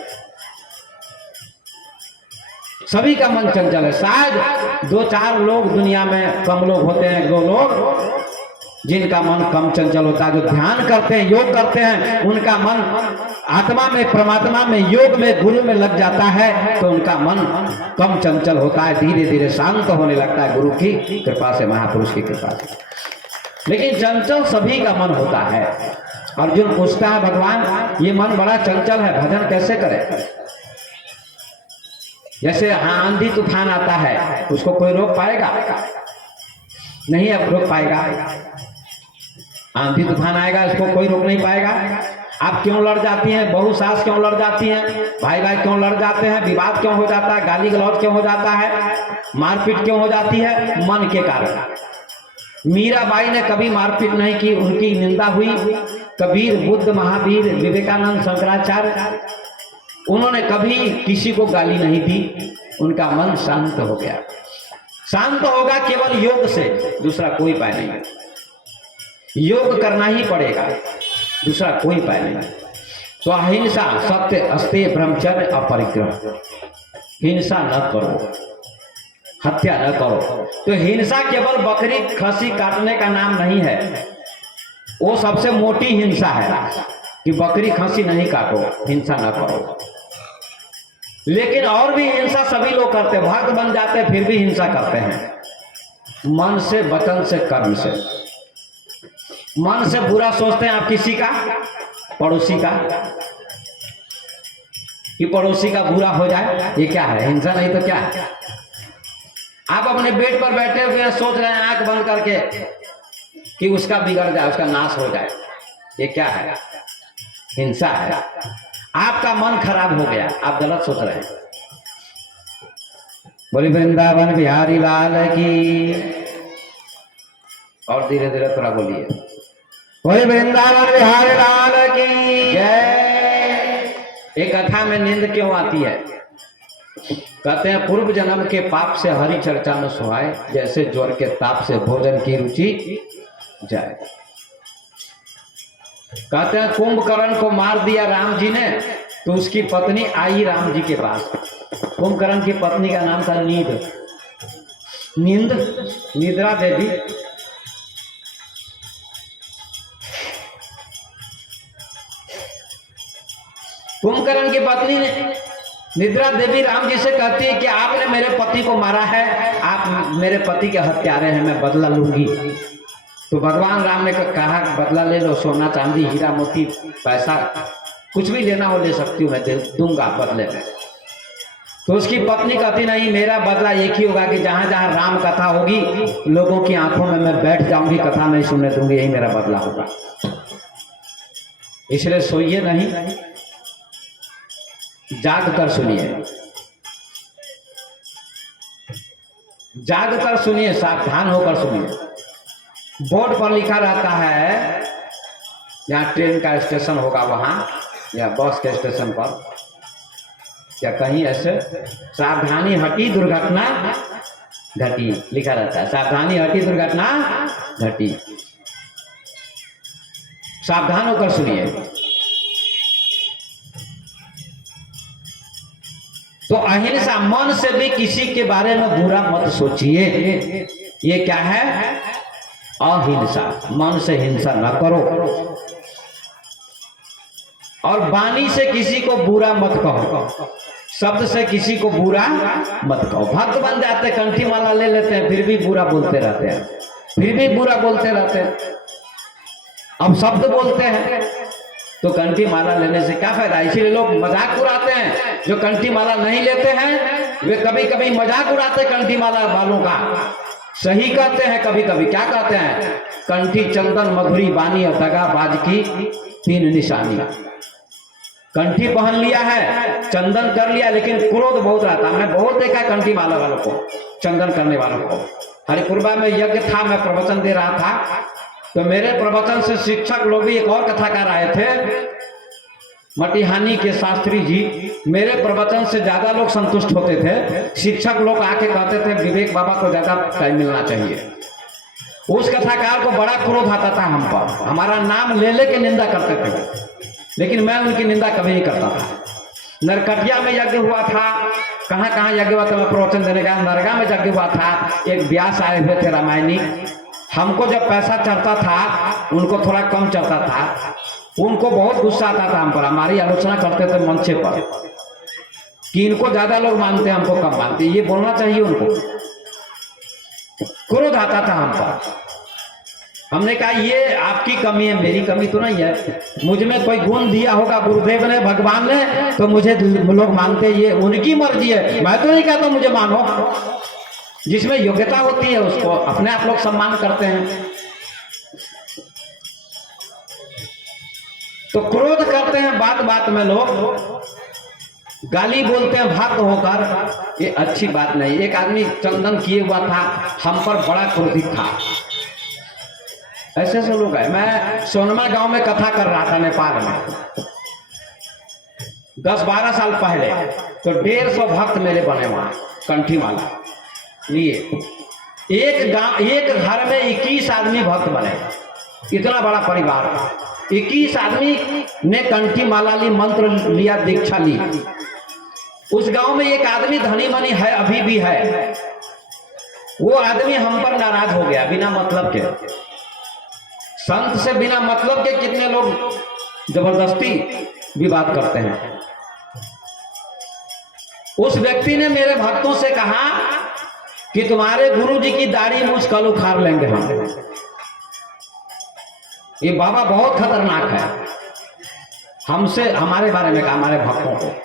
सभी का मन चंचल है। शायद 2-4 लोग दुनिया में कम लोग होते हैं, 2 लोग जिनका मन कम चंचल होता है, जो ध्यान करते हैं, योग करते हैं, उनका मन आत्मा में, परमात्मा में, योग में, गुरु में लग जाता है, तो उनका मन कम चंचल होता है, धीरे धीरे शांत होने लगता है गुरु की कृपा से, महापुरुष की कृपा से। लेकिन चंचल सभी का मन होता है। अर्जुन पूछता है भगवान, ये मन बड़ा चंचल है, भजन कैसे करें? जैसे आंधी तूफान आता है, उसको कोई रोक पाएगा? नहीं, अब रोक पाएगा। आंधी तूफान आएगा, इसको कोई रोक नहीं पाएगा। आप क्यों लड़ जाती हैं, बहू सास क्यों लड़ जाती हैं, भाई भाई क्यों लड़ जाते हैं, विवाद क्यों हो जाता है, गाली गलौज क्यों हो जाता है, मारपीट क्यों हो जाती है? मन के कारण। मीराबाई ने कभी मारपीट नहीं की, उनकी निंदा हुई। कबीर, बुद्ध, महावीर, विवेकानंद, शंकराचार्य, उन्होंने कभी किसी को गाली नहीं दी। उनका मन शांत हो गया। शांत होगा केवल योग से, दूसरा कोई उपाय नहीं। योग करना ही पड़ेगा, दूसरा कोई उपाय नहीं। तो अहिंसा, सत्य, अस्तेय, ब्रह्मचर्य, अपरिग्रह, हिंसा न करो, हत्या न करो। तो हिंसा केवल बकरी खसी काटने का नाम नहीं है, वो सबसे मोटी हिंसा है कि बकरी खसी नहीं काटो, हिंसा न करो। लेकिन और भी हिंसा सभी लोग करते, भक्त बन जाते फिर भी हिंसा करते हैं। मन से, वचन से, कर्म से। मन से बुरा सोचते हैं आप किसी का, पड़ोसी का, कि पड़ोसी का बुरा हो जाए, ये क्या है? हिंसा नहीं तो क्या है? आप अपने बेड पर बैठे हुए सोच रहे हैं आंख बंद करके कि उसका बिगड़ जाए, उसका नाश हो जाए, ये क्या है? हिंसा है। आपका मन खराब हो गया, आप गलत सोच रहे हैं। बोली वृंदावन बिहारी लाल की। और धीरे धीरे थोड़ा बोलिए, बोली वृंदावन बिहारी लाल की जय। एक कथा में नींद क्यों आती है? कहते हैं पूर्व जन्म के पाप से हरि चर्चा में सुहाए, जैसे ज्वर के ताप से भोजन की रुचि जाए। कहते हैं कुंभकर्ण को मार दिया राम जी ने, तो उसकी पत्नी आई राम जी के पास। कुंभकर्ण की पत्नी का नाम था नींद, निद्रा देवी। कुंभकर्ण की पत्नी निद्रा देवी राम जी से कहती है कि आपने मेरे पति को मारा है, आप मेरे पति के हत्यारे हैं, मैं बदला लूंगी। तो भगवान राम ने कहा बदला ले लो, सोना चांदी हीरा मोती पैसा कुछ भी लेना हो ले सकती हूँ, मैं दे दूंगा बदले में। तो उसकी पत्नी कहती नहीं, मेरा बदला एक ही होगा कि जहां जहां राम कथा होगी लोगों की आंखों में मैं बैठ जाऊंगी, कथा नहीं सुनने दूंगी, यही मेरा बदला होगा। इसलिए सोइए नहीं, जाग कर सुनिए, जाग कर सुनिए, सावधान होकर सुनिए। बोर्ड पर लिखा रहता है, जहाँ ट्रेन का स्टेशन होगा वहां, या बस के स्टेशन पर, या कहीं ऐसे सावधानी हटी दुर्घटना घटी लिखा रहता है। सावधानी हटी दुर्घटना घटी। सावधान होकर सुनिए। तो अहिंसा, मन से भी किसी के बारे में बुरा मत सोचिए। ये क्या है? अहिंसा। मन से हिंसा न करो, और वाणी से किसी को बुरा मत कहो, शब्द से किसी को बुरा मत कहो। भक्त बन जाते, कंठी माला ले लेते हैं, फिर भी बुरा बोलते रहते हैं, फिर भी बुरा बोलते रहते हैं। अब शब्द बोलते हैं तो कंठी माला लेने से क्या फायदा? इसीलिए लोग मजाक उड़ाते हैं। जो कंठी माला नहीं लेते हैं वे कभी कभी मजाक उड़ाते हैं कंठी माला वालों का। सही कहते हैं कभी कभी, क्या कहते हैं? कंठी चंदन मधुरी बानी और दगाबाज की 3 निशानी। कंठी पहन लिया है, चंदन कर लिया, लेकिन क्रोध बहुत रहता। मैं बहुत देखा कंठी माला वालों को, चंदन करने वालों को। हरिपुरबा में यज्ञ था, मैं प्रवचन दे रहा था, तो मेरे प्रवचन से शिक्षक लोग भी एक और कथाकार आए थे, मटिहानी के शास्त्री जी। मेरे प्रवचन से ज्यादा लोग संतुष्ट होते थे। शिक्षक लोग आके कहते थे विवेक बाबा को ज्यादा टाइम मिलना चाहिए। उस कथाकार को बड़ा क्रोध आता था हम पर, हमारा नाम ले लेके निंदा करते थे, लेकिन मैं उनकी निंदा कभी नहीं करता था। नरकटिया में यज्ञ हुआ था, कहाँ कहाँ यज्ञ हुआ था, मैं प्रवचन देने गया। नरगा में यज्ञ हुआ था, एक व्यास आए हुए थे रामायणी। हमको जब पैसा चढ़ता था, उनको थोड़ा कम चढ़ता था। उनको बहुत गुस्सा आता था हम पर, हमारी आलोचना करते थे मंचे पर कि इनको ज्यादा लोग मानते हैं, हमको कम मानते। ये बोलना चाहिए उनको। क्रोध आता था हम पर। हमने कहा ये आपकी कमी है, मेरी कमी तो नहीं है। मुझ में कोई गुण दिया होगा गुरुदेव ने, भगवान ने, तो मुझे लोग मानते। ये उनकी मर्जी है, मैं तो नहीं कहता मुझे मानो। जिसमें योग्यता होती है उसको अपने आप लोग सम्मान करते हैं। तो क्रोध करते हैं बात बात में, लोग गाली बोलते हैं भक्त होकर, ये अच्छी बात नहीं। एक आदमी चंदन किए हुआ था, हम पर बड़ा क्रोधित था। ऐसे ऐसे लोग हैं। मैं सोनमा गांव में कथा कर रहा था नेपाल में 10-12 साल पहले, तो 150 भक्त मेरे बने वहां कंठी माला लिए। एक घर में 21 आदमी भक्त बने, इतना बड़ा परिवार। 21 आदमी ने कंठी माला ली, मंत्र लिया, दीक्षा ली। उस गांव में एक आदमी धनी मनी है, अभी भी है। वो आदमी हम पर नाराज हो गया बिना मतलब के। संत से बिना मतलब के कितने लोग जबरदस्ती विवाद करते हैं। उस व्यक्ति ने मेरे भक्तों से कहा कि तुम्हारे गुरु जी की दाढ़ी मूछ कल उखाड़ लेंगे हम। ये बाबा बहुत खतरनाक है। हमसे हमारे बारे में कहा, हमारे भक्तों को।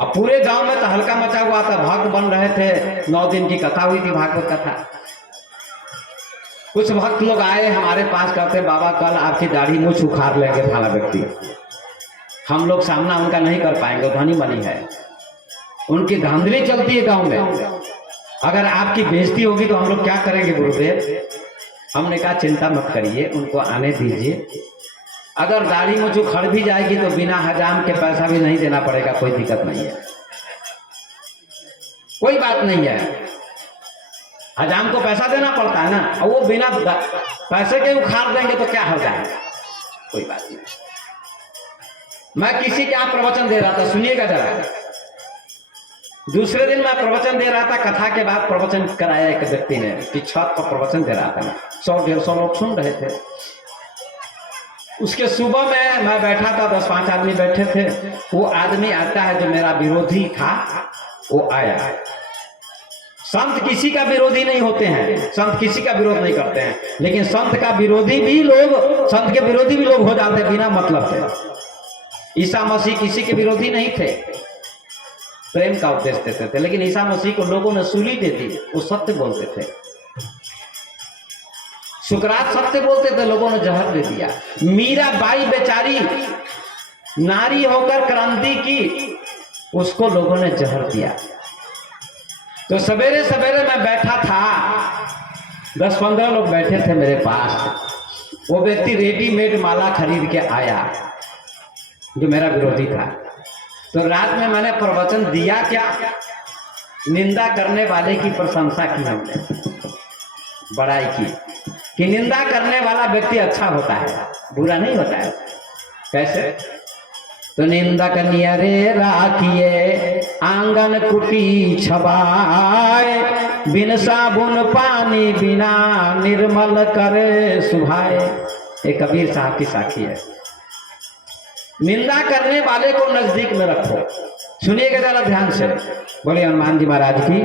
अब पूरे गांव में तो हल्का मचा हुआ था, भक्त बन रहे थे। 9 दिन की कथा हुई थी, भागवत कथा। कुछ भक्त लोग आए हमारे पास, कहते बाबा कल आपकी दाढ़ी मूछ उखाड़ लेंगे फला व्यक्ति। हम लोग सामना उनका नहीं कर पाएंगे, धनी बनी है, उनकी धांधली चलती है गांव में। अगर आपकी बेइज्जती होगी तो हम लोग क्या करेंगे गुरुदेव? हमने कहा चिंता मत करिए, उनको आने दीजिए। अगर दाढ़ी मूछ उखड़ भी जाएगी तो बिना हजाम के पैसा भी नहीं देना पड़ेगा, कोई दिक्कत नहीं है, कोई बात नहीं है। हजाम को पैसा देना पड़ता है ना, और वो बिना पैसे के उखाड़ देंगे तो क्या हो जाएगा, कोई बात नहीं। मैं किसी के यहाँ प्रवचन दे रहा था, सुनिएगा जरा। दूसरे दिन मैं प्रवचन दे रहा था, कथा के बाद प्रवचन कराया एक व्यक्ति ने कि छत पर प्रवचन दे रहा था। 100-150 लोग सुन रहे थे। उसके सुबह में मैं बैठा था, 10-5 आदमी बैठे थे। वो आदमी आता है जो मेरा विरोधी था, वो आया। संत किसी का विरोधी नहीं होते हैं, संत किसी का विरोध नहीं करते हैं, लेकिन संत का विरोधी भी लोग, संत के विरोधी भी लोग हो जाते बिना मतलब के। ईसा मसीह किसी के विरोधी नहीं थे, प्रेम का उपदेश देते थे, लेकिन ईसा मसीह को लोगों ने सूली दे दी, वो सत्य बोलते थे। सुकरात सत्य बोलते थे, लोगों ने जहर दे दिया। मीरा बाई बेचारी नारी होकर क्रांति की, उसको लोगों ने जहर दिया। तो सवेरे सवेरे मैं बैठा था, 10-15 लोग बैठे थे मेरे पास। वो व्यक्ति रेडीमेड माला खरीद के आया जो मेरा विरोधी था। तो रात में मैंने प्रवचन दिया, क्या निंदा करने वाले की प्रशंसा की, हमने बड़ाई की कि निंदा करने वाला व्यक्ति अच्छा होता है, बुरा नहीं होता है। कैसे? तो निंदक नियरे राखिए आंगन कुटी छबाए, बिन साबुन पानी बिना निर्मल करे सुभाए। ये कबीर साहब की साखी है। निंदा करने वाले को नजदीक में रखो। सुनिएगा जरा ध्यान से। बोले हनुमान जी महाराज की,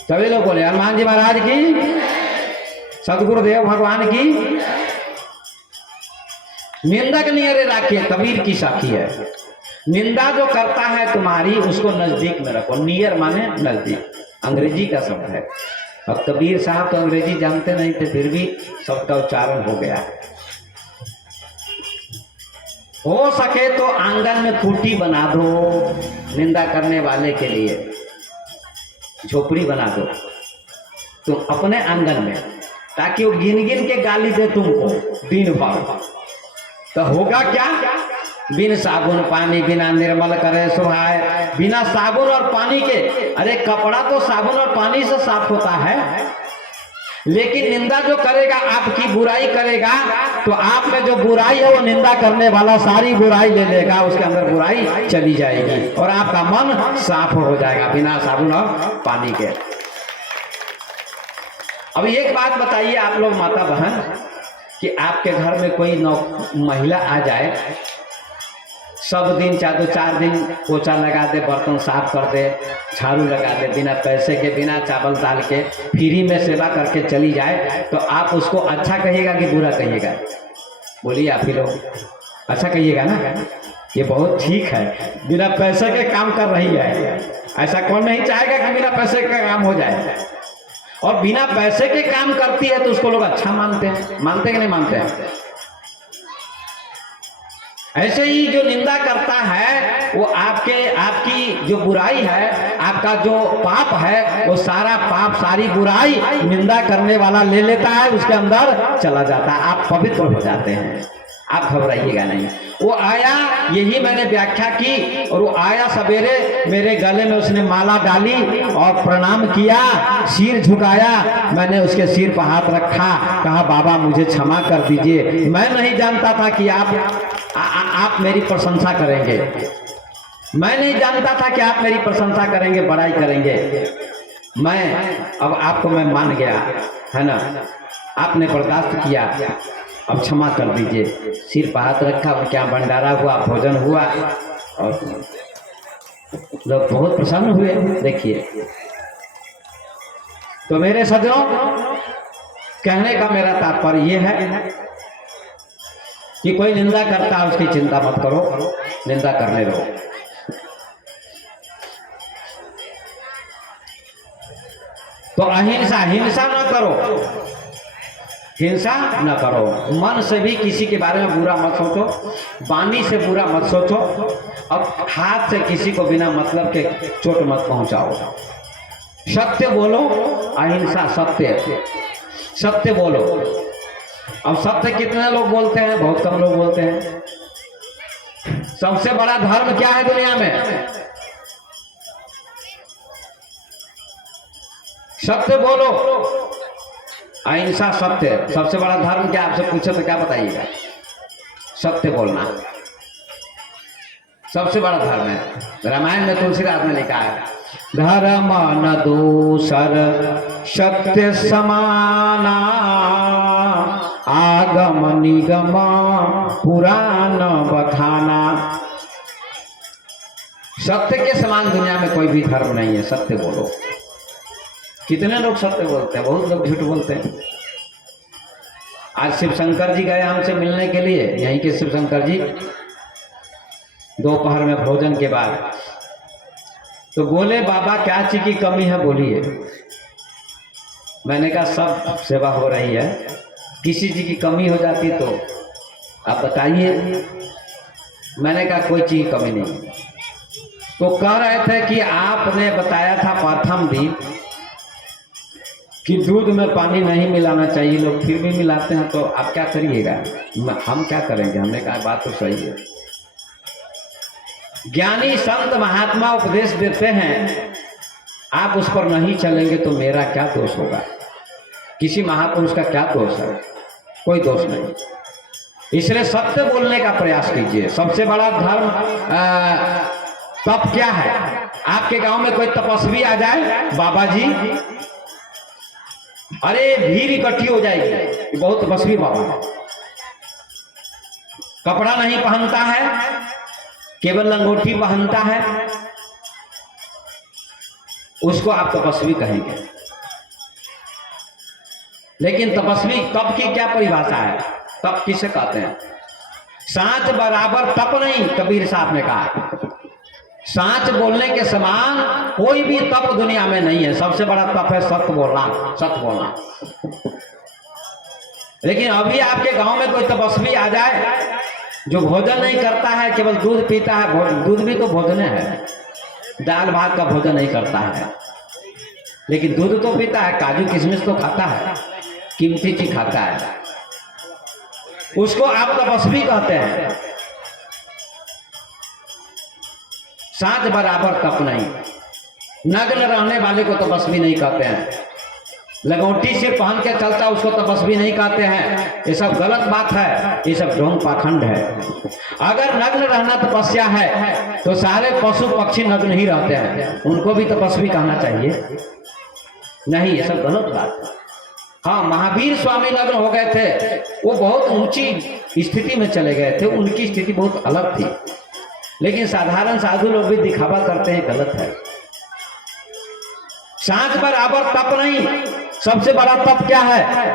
सभी लोग बोले हनुमान जी महाराज की, सदगुरुदेव भगवान की। निंदक नियरे राखिए, कबीर की साखी है। निंदा जो करता है तुम्हारी, उसको नजदीक में रखो। नियर माने नजदीक, अंग्रेजी का शब्द है। अब कबीर साहब तो अंग्रेजी जानते नहीं थे, फिर भी सबका उच्चारण हो गया। हो सके तो आंगन में खूंटी बना दो, निंदा करने वाले के लिए झोपड़ी बना दो तुम अपने आंगन में, ताकि वो गिन गिन के गाली दे तुमको दिन भर। तो होगा क्या? बिन साबुन पानी बिना निर्मल करे सुभाए। बिना साबुन और पानी के, अरे कपड़ा तो साबुन और पानी से साफ होता है, लेकिन निंदा जो करेगा, आपकी बुराई करेगा, तो आप में जो बुराई है वो निंदा करने वाला सारी बुराई ले लेगा, उसके अंदर बुराई चली जाएगी और आपका मन साफ हो जाएगा बिना साबुन और पानी के। अब एक बात बताइए आप लोग माता बहन, कि आपके घर में कोई महिला आ जाए, सब दिन चाहे तो 4 दिन पोछा लगा दे, बर्तन साफ कर दे, झाड़ू लगा दे, बिना पैसे के, बिना चावल दाल के, फ्री में सेवा करके चली जाए, तो आप उसको अच्छा कहिएगा कि बुरा कहिएगा? बोलिए आप ही लोग, अच्छा कहिएगा ना? ये बहुत ठीक है, बिना पैसे के काम कर रही है। ऐसा कौन नहीं चाहेगा कि बिना पैसे का काम हो जाए? और बिना पैसे के काम करती है तो उसको लोग अच्छा मानते हैं। मानते कि नहीं मानते हैं? ऐसे ही जो निंदा करता है वो आपकी जो बुराई है, आपका जो पाप है, वो सारा पाप सारी बुराई निंदा करने वाला ले लेता है, उसके अंदर चला जाता है, आप पवित्र हो जाते हैं। आप घबराइएगा नहीं। वो आया, यही मैंने व्याख्या की, और वो आया सवेरे, मेरे गले में उसने माला डाली और प्रणाम किया, सिर झुकाया, मैंने उसके सिर पर हाथ रखा, कहा बाबा मुझे क्षमा कर दीजिए, मैं नहीं जानता था कि आप मेरी प्रशंसा करेंगे, मैं नहीं जानता था कि आप मेरी प्रशंसा करेंगे, बड़ाई करेंगे। अब आपको मैं मान गया है ना, आपने बर्दाश्त किया, अब क्षमा कर दीजिए। सिर पर हाथ रखा, और क्या भंडारा हुआ, भोजन हुआ, और लोग बहुत प्रसन्न हुए। देखिए, तो मेरे सज्जनों, कहने का मेरा तात्पर्य यह है कि कोई निंदा करता है उसकी चिंता मत करो, निंदा करने दो। तो अहिंसा, हिंसा न करो, हिंसा न करो, मन से भी किसी के बारे में बुरा मत सोचो, वाणी से बुरा मत सोचो, और हाथ से किसी को बिना मतलब के चोट मत पहुंचाओ। सत्य बोलो, अहिंसा सत्य, सत्य बोलो। अब सत्य कितने लोग बोलते हैं? बहुत कम लोग बोलते हैं। सबसे बड़ा धर्म क्या है दुनिया में? सत्य बोलो, अहिंसा सत्य। सबसे बड़ा धर्म क्या? आपसे पूछो तो क्या बताइएगा? सत्य बोलना सबसे बड़ा धर्म है। रामायण में तुलसीदास ने लिखा है, धर्म न दूसर सत्य समाना, आगम निगम पुराण बखाना। सत्य के समान दुनिया में कोई भी धर्म नहीं है। सत्य बोलो। कितने लोग सत्य बोलते हैं, बहुत लोग झूठ बोलते हैं। आज शिव शंकर जी गए हमसे मिलने के लिए, यहीं के शिव शंकर जी, दोपहर में भोजन के बाद, तो बोले बाबा क्या चीज की कमी है बोलिए। मैंने कहा सब सेवा हो रही है, किसी चीज की कमी हो जाती तो आप बताइए। मैंने कहा कोई चीज की कमी नहीं। तो कह रहे थे कि आपने बताया था प्रथम दिन कि दूध में पानी नहीं मिलाना चाहिए, लोग फिर भी मिलाते हैं, तो आप क्या करिएगा? हम क्या करेंगे? हमने कहा बात तो सही है। ज्ञानी संत महात्मा उपदेश देते हैं, आप उस पर नहीं चलेंगे तो मेरा क्या दोष होगा? किसी महापुरुष का क्या दोष है? कोई दोष नहीं। इसलिए सत्य बोलने का प्रयास कीजिए। सबसे बड़ा धर्म तप क्या है? आपके गांव में कोई तपस्वी आ जाए, बाबा जी, अरे भीड़ इकट्ठी हो जाएगी, बहुत तपस्वी बाबा है, कपड़ा नहीं पहनता है, केवल लंगोटी पहनता है, उसको आप तपस्वी कहेंगे। लेकिन तपस्वी तप की क्या परिभाषा है? तप किसे कहते हैं? सांच बराबर तप नहीं, कबीर साहब ने कहा। सांच बोलने के समान कोई भी तप दुनिया में नहीं है। सबसे बड़ा तप है सत्य बोलना, सत्य बोलना। लेकिन अभी आपके गांव में कोई तपस्वी आ जाए जो भोजन नहीं करता है, केवल दूध पीता है, दूध भी तो भोजन है, दाल भात का भोजन नहीं करता है, लेकिन दूध तो पीता है, काजू किशमिश तो खाता है, कीमती चीज खाता है, उसको आप तपस्वी कहते हैं। सांच बराबर तप नहीं। नग्न रहने वाले को तपस्वी नहीं कहते हैं। लगोटी से पहन के चलता उसको तपस्वी नहीं कहते हैं। ये सब गलत बात है, ये सब ढोंग पाखंड है। अगर नग्न रहना तपस्या है तो सारे पशु पक्षी नग्न ही रहते हैं, उनको भी तपस्वी कहना चाहिए? नहीं, ये सब गलत बात है। हाँ, महावीर स्वामी नग्न हो गए थे, वो बहुत ऊंची स्थिति में चले गए थे, उनकी स्थिति बहुत अलग थी। लेकिन साधारण साधु लोग भी दिखावा करते हैं, गलत है। सांच बराबर तप नहीं। सबसे बड़ा तप क्या है?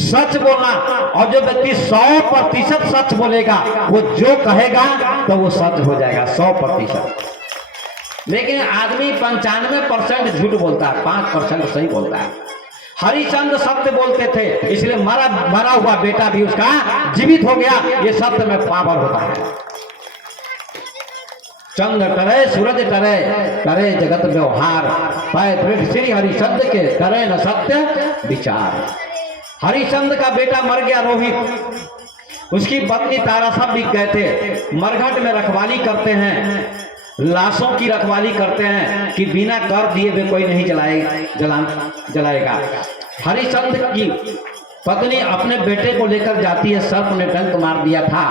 सच बोलना। और जो व्यक्ति 100% सच बोलेगा, वो जो कहेगा तो वो सच हो जाएगा, 100%। लेकिन आदमी 95% झूठ बोलता है, 5% सही बोलता है। हरिचंद्र सत्य बोलते थे, इसलिए मरा हुआ बेटा भी उसका जीवित हो गया। ये सत्य में पावर होता है। चंद्र टरे सूरज टरे करे जगत व्यवहार, पाए दृढ़ श्री हरिचंद के करे न सत्य विचार। हरिचंद का बेटा मर गया रोहित, उसकी पत्नी तारा सब बिक गए थे। मरघट में रखवाली करते हैं, लाशों की रखवाली करते हैं कि बिना कर दिए वे कोई नहीं जलाएगा। हरिचंद की पत्नी अपने बेटे को लेकर जाती है, सर्प ने डंक मार दिया था।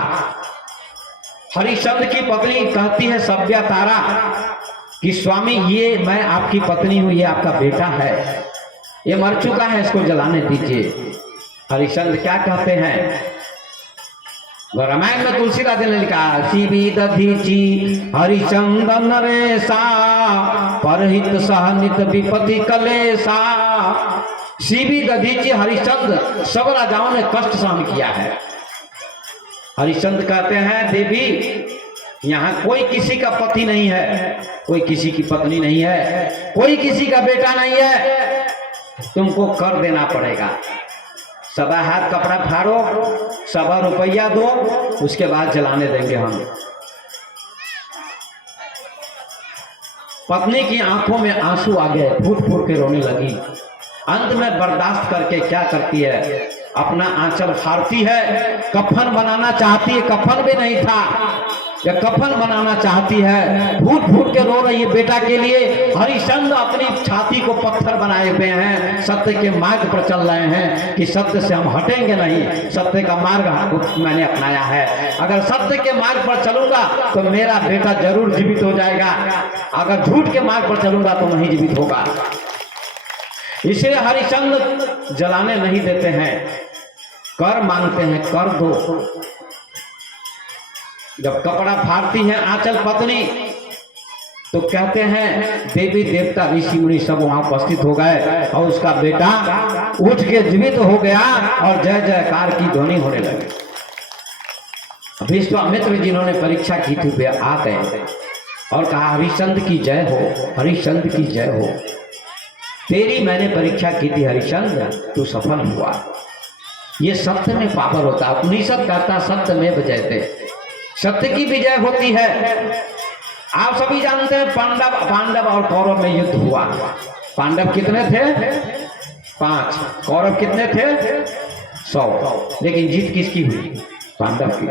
हरिचंद की पत्नी कहती है सभ्या तारा कि स्वामी ये मैं आपकी पत्नी हूं, ये आपका बेटा है, ये मर चुका है, इसको जलाने दीजिए। हरिचंद क्या कहते हैं, रामायण में तुलसीदास ने लिखा, शिवी दधीची हरिचंदन नरेशा परहित सहनित विपति कलेशा। शिवी दधीची हरिचंद, सब राजाओं ने कष्ट सहन किया है। हरिचंद कहते हैं देवी यहाँ कोई किसी का पति नहीं है, कोई किसी की पत्नी नहीं है, कोई किसी का बेटा नहीं है, तुमको कर देना पड़ेगा। सवा हाथ कपड़ा फाड़ो, सवा रुपया दो, उसके बाद जलाने देंगे हम। पत्नी की आंखों में आंसू आ गए, फूट फूट के रोने लगी। अंत में बर्दाश्त करके क्या करती है, अपना आंचल फाड़ती है, कफन बनाना चाहती है, कफन भी नहीं था, या कफन बनाना चाहती है, फूट फूट के रो रही है बेटा के लिए। हरिचंद अपनी छाती को पत्थर बनाए हुए हैं, सत्य के मार्ग पर चल रहे हैं कि सत्य से हम हटेंगे नहीं, सत्य का मार्ग मैंने अपनाया है, अगर सत्य के मार्ग पर चलूंगा तो मेरा बेटा जरूर जीवित हो जाएगा, अगर झूठ के मार्ग पर चलूंगा तो नहीं जीवित होगा। इसलिए हरिचंद जलाने नहीं देते हैं, कर मांगते हैं, कर दो। जब कपड़ा फाड़ती है आंचल पत्नी तो कहते हैं देवी देवता ऋषि मुनि सब वहां उपस्थित हो गए और उसका बेटा उठ के जीवित हो गया और जय जयकार की ध्वनि होने लगी। विश्वामित्र जिन्होंने परीक्षा की थी वे आ गए और कहा हरिचंद की जय हो, हरिचंद की जय हो, तेरी मैंने परीक्षा की थी हरिचंद, तू सफल हुआ। ये सत्य में पावर होता, उपनिषद कहता सत्य में विजयते, सत्य की विजय होती है। आप सभी जानते हैं पांडव और कौरव में युद्ध हुआ। पांडव कितने थे? 5, कौरव कितने थे? 100, लेकिन जीत किसकी हुई? पांडव की।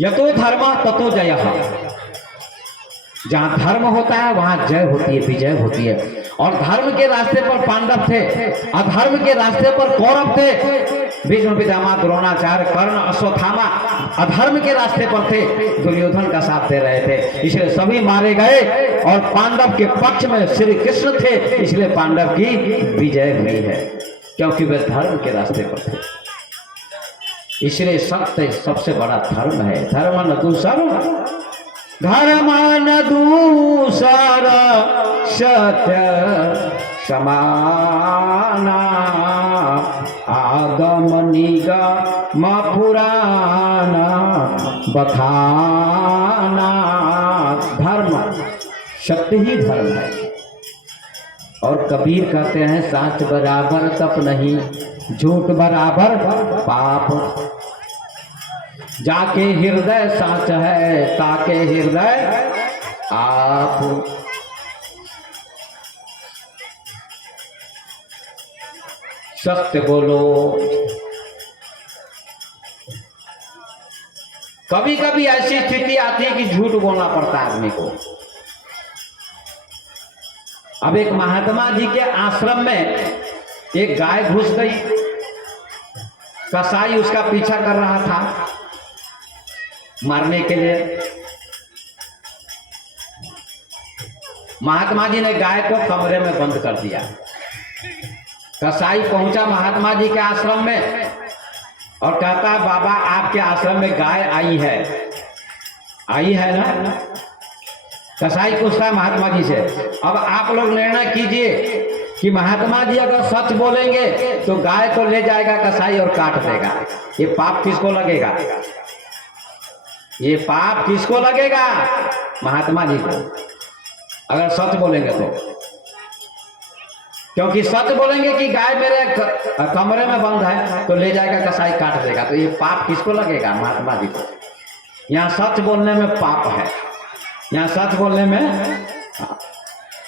यतो धर्म ततो जय, जहां धर्म होता है वहां जय होती है, विजय होती है। और धर्म के रास्ते पर पांडव थे, अधर्म के रास्ते पर कौरव थे। भीष्म पितामह द्रोणाचार्य कर्ण अश्वत्थामा अधर्म के रास्ते पर थे, दुर्योधन का साथ दे रहे थे, इसलिए सभी मारे गए और पांडव के पक्ष में श्री कृष्ण थे, इसलिए पांडव की विजय हुई है, क्योंकि वे धर्म के रास्ते पर थे। इसलिए सत्य सबसे बड़ा धर्म है। धर्म न दूसर, धर्म न दूसर सत्य समाना, आगम निगम पुराना बखाना। धर्म सत्य ही धर्म है। और कबीर कहते हैं साच बराबर तप नहीं, झूठ बराबर पाप। जाके हृदय साच है, ताके हृदय आप। सत्य बोलो। कभी कभी ऐसी स्थिति आती है कि झूठ बोलना पड़ता है आदमी को। अब एक महात्मा जी के आश्रम में एक गाय घुस गई, कसाई उसका पीछा कर रहा था मारने के लिए। महात्मा जी ने गाय को कमरे में बंद कर दिया। कसाई पहुंचा महात्मा जी के आश्रम में और कहता है बाबा आपके आश्रम में गाय आई है ना? कसाई पूछता है महात्मा जी से, अब आप लोग निर्णय कीजिए कि महात्मा जी अगर सच बोलेंगे तो गाय को ले जाएगा कसाई और काट देगा, ये पाप किसको लगेगा? ये पाप किसको लगेगा? महात्मा जी को, अगर सच बोलेंगे तो। क्योंकि सच बोलेंगे कि गाय मेरे कमरे में बंद है तो ले जाएगा कसाई काट देगा, तो ये पाप किसको लगेगा? महात्मा जी को। यहाँ सच बोलने में पाप है, यहाँ सच बोलने में।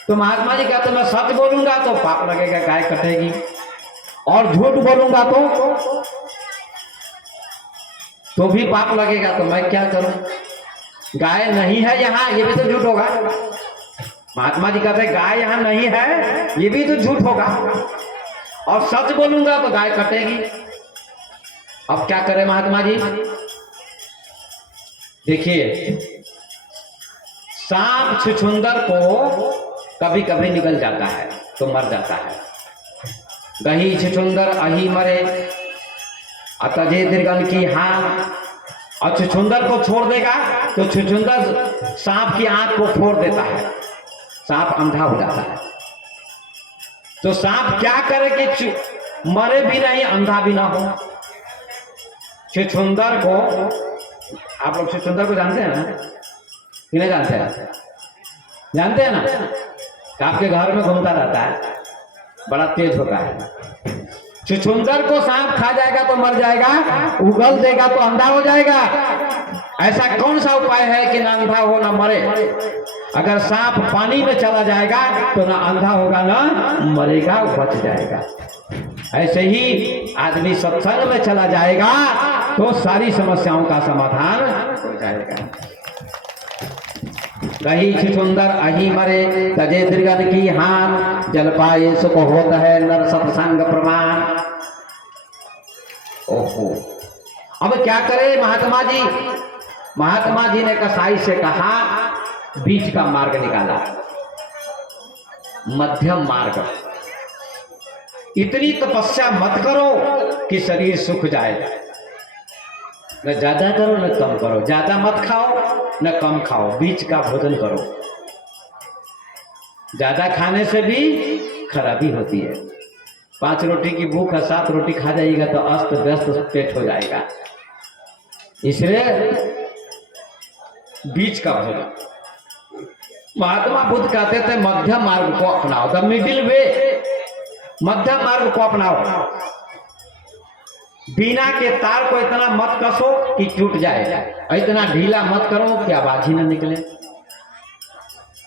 तो महात्मा जी कहते मैं सच बोलूंगा तो पाप लगेगा, गाय कटेगी, और झूठ बोलूंगा तो भी पाप लगेगा। तो मैं क्या करूं? गाय नहीं है यहाँ, ये भी तो झूठ होगा। महात्मा जी कहते गाय यहाँ नहीं है, ये भी तो झूठ होगा, और सच बोलूंगा तो गाय कटेगी। अब क्या करें महात्मा जी? देखिए, सांप छुछुंदर को कभी कभी निकल जाता है तो मर जाता है। गही छुछुंदर अही मरे, अतजे दीर्घन की हाँ। और छुछुंदर को छोड़ देगा तो छुछुंदर सांप की आंख को फोड़ देता है, सांप अंधा हो जाता है। तो सांप क्या करे कि मरे भी नहीं, अंधा भी ना हो। छुछुंदर को, आप लोग छुछुंदर को जानते हैं ना कि नहीं जानते हैं? जानते हैं ना कि आपके घर में घूमता रहता है, बड़ा तेज होता है। छुछुंदर को सांप खा जाएगा तो मर जाएगा, उगल देगा तो अंधा हो जाएगा। ऐसा कौन सा उपाय है कि ना अंधा हो ना मरे? अगर सांप पानी में चला जाएगा तो ना अंधा होगा ना मरेगा, बच जाएगा। ऐसे ही आदमी सत्संग में चला जाएगा तो सारी समस्याओं का समाधान हो जाएगा। कही छुछुंदर अही मरे, तजे दीर्घन की हान। जल पाए सुख होत है नर सत्संग प्रमाण। ओहो, अब क्या करे महात्मा जी? महात्मा जी ने कसाई से कहा, बीच का मार्ग निकाला, मध्यम मार्ग। इतनी तपस्या मत करो कि शरीर सूख जाए, न ज्यादा करो न कम करो, ज्यादा मत खाओ न कम खाओ, बीच का भोजन करो। ज्यादा खाने से भी खराबी होती है। 5 रोटी की भूख है, 7 रोटी खा जाएगा तो अस्त व्यस्त पेट हो जाएगा। इसलिए बीच का भोजन। महात्मा बुद्ध कहते थे मध्यम मार्ग को अपनाओ, द मिडिल वे, मध्यम मार्ग को अपनाओ। बिना के तार को इतना मत कसो कि टूट जाए, इतना ढीला मत करो कि आवाज ही न निकले।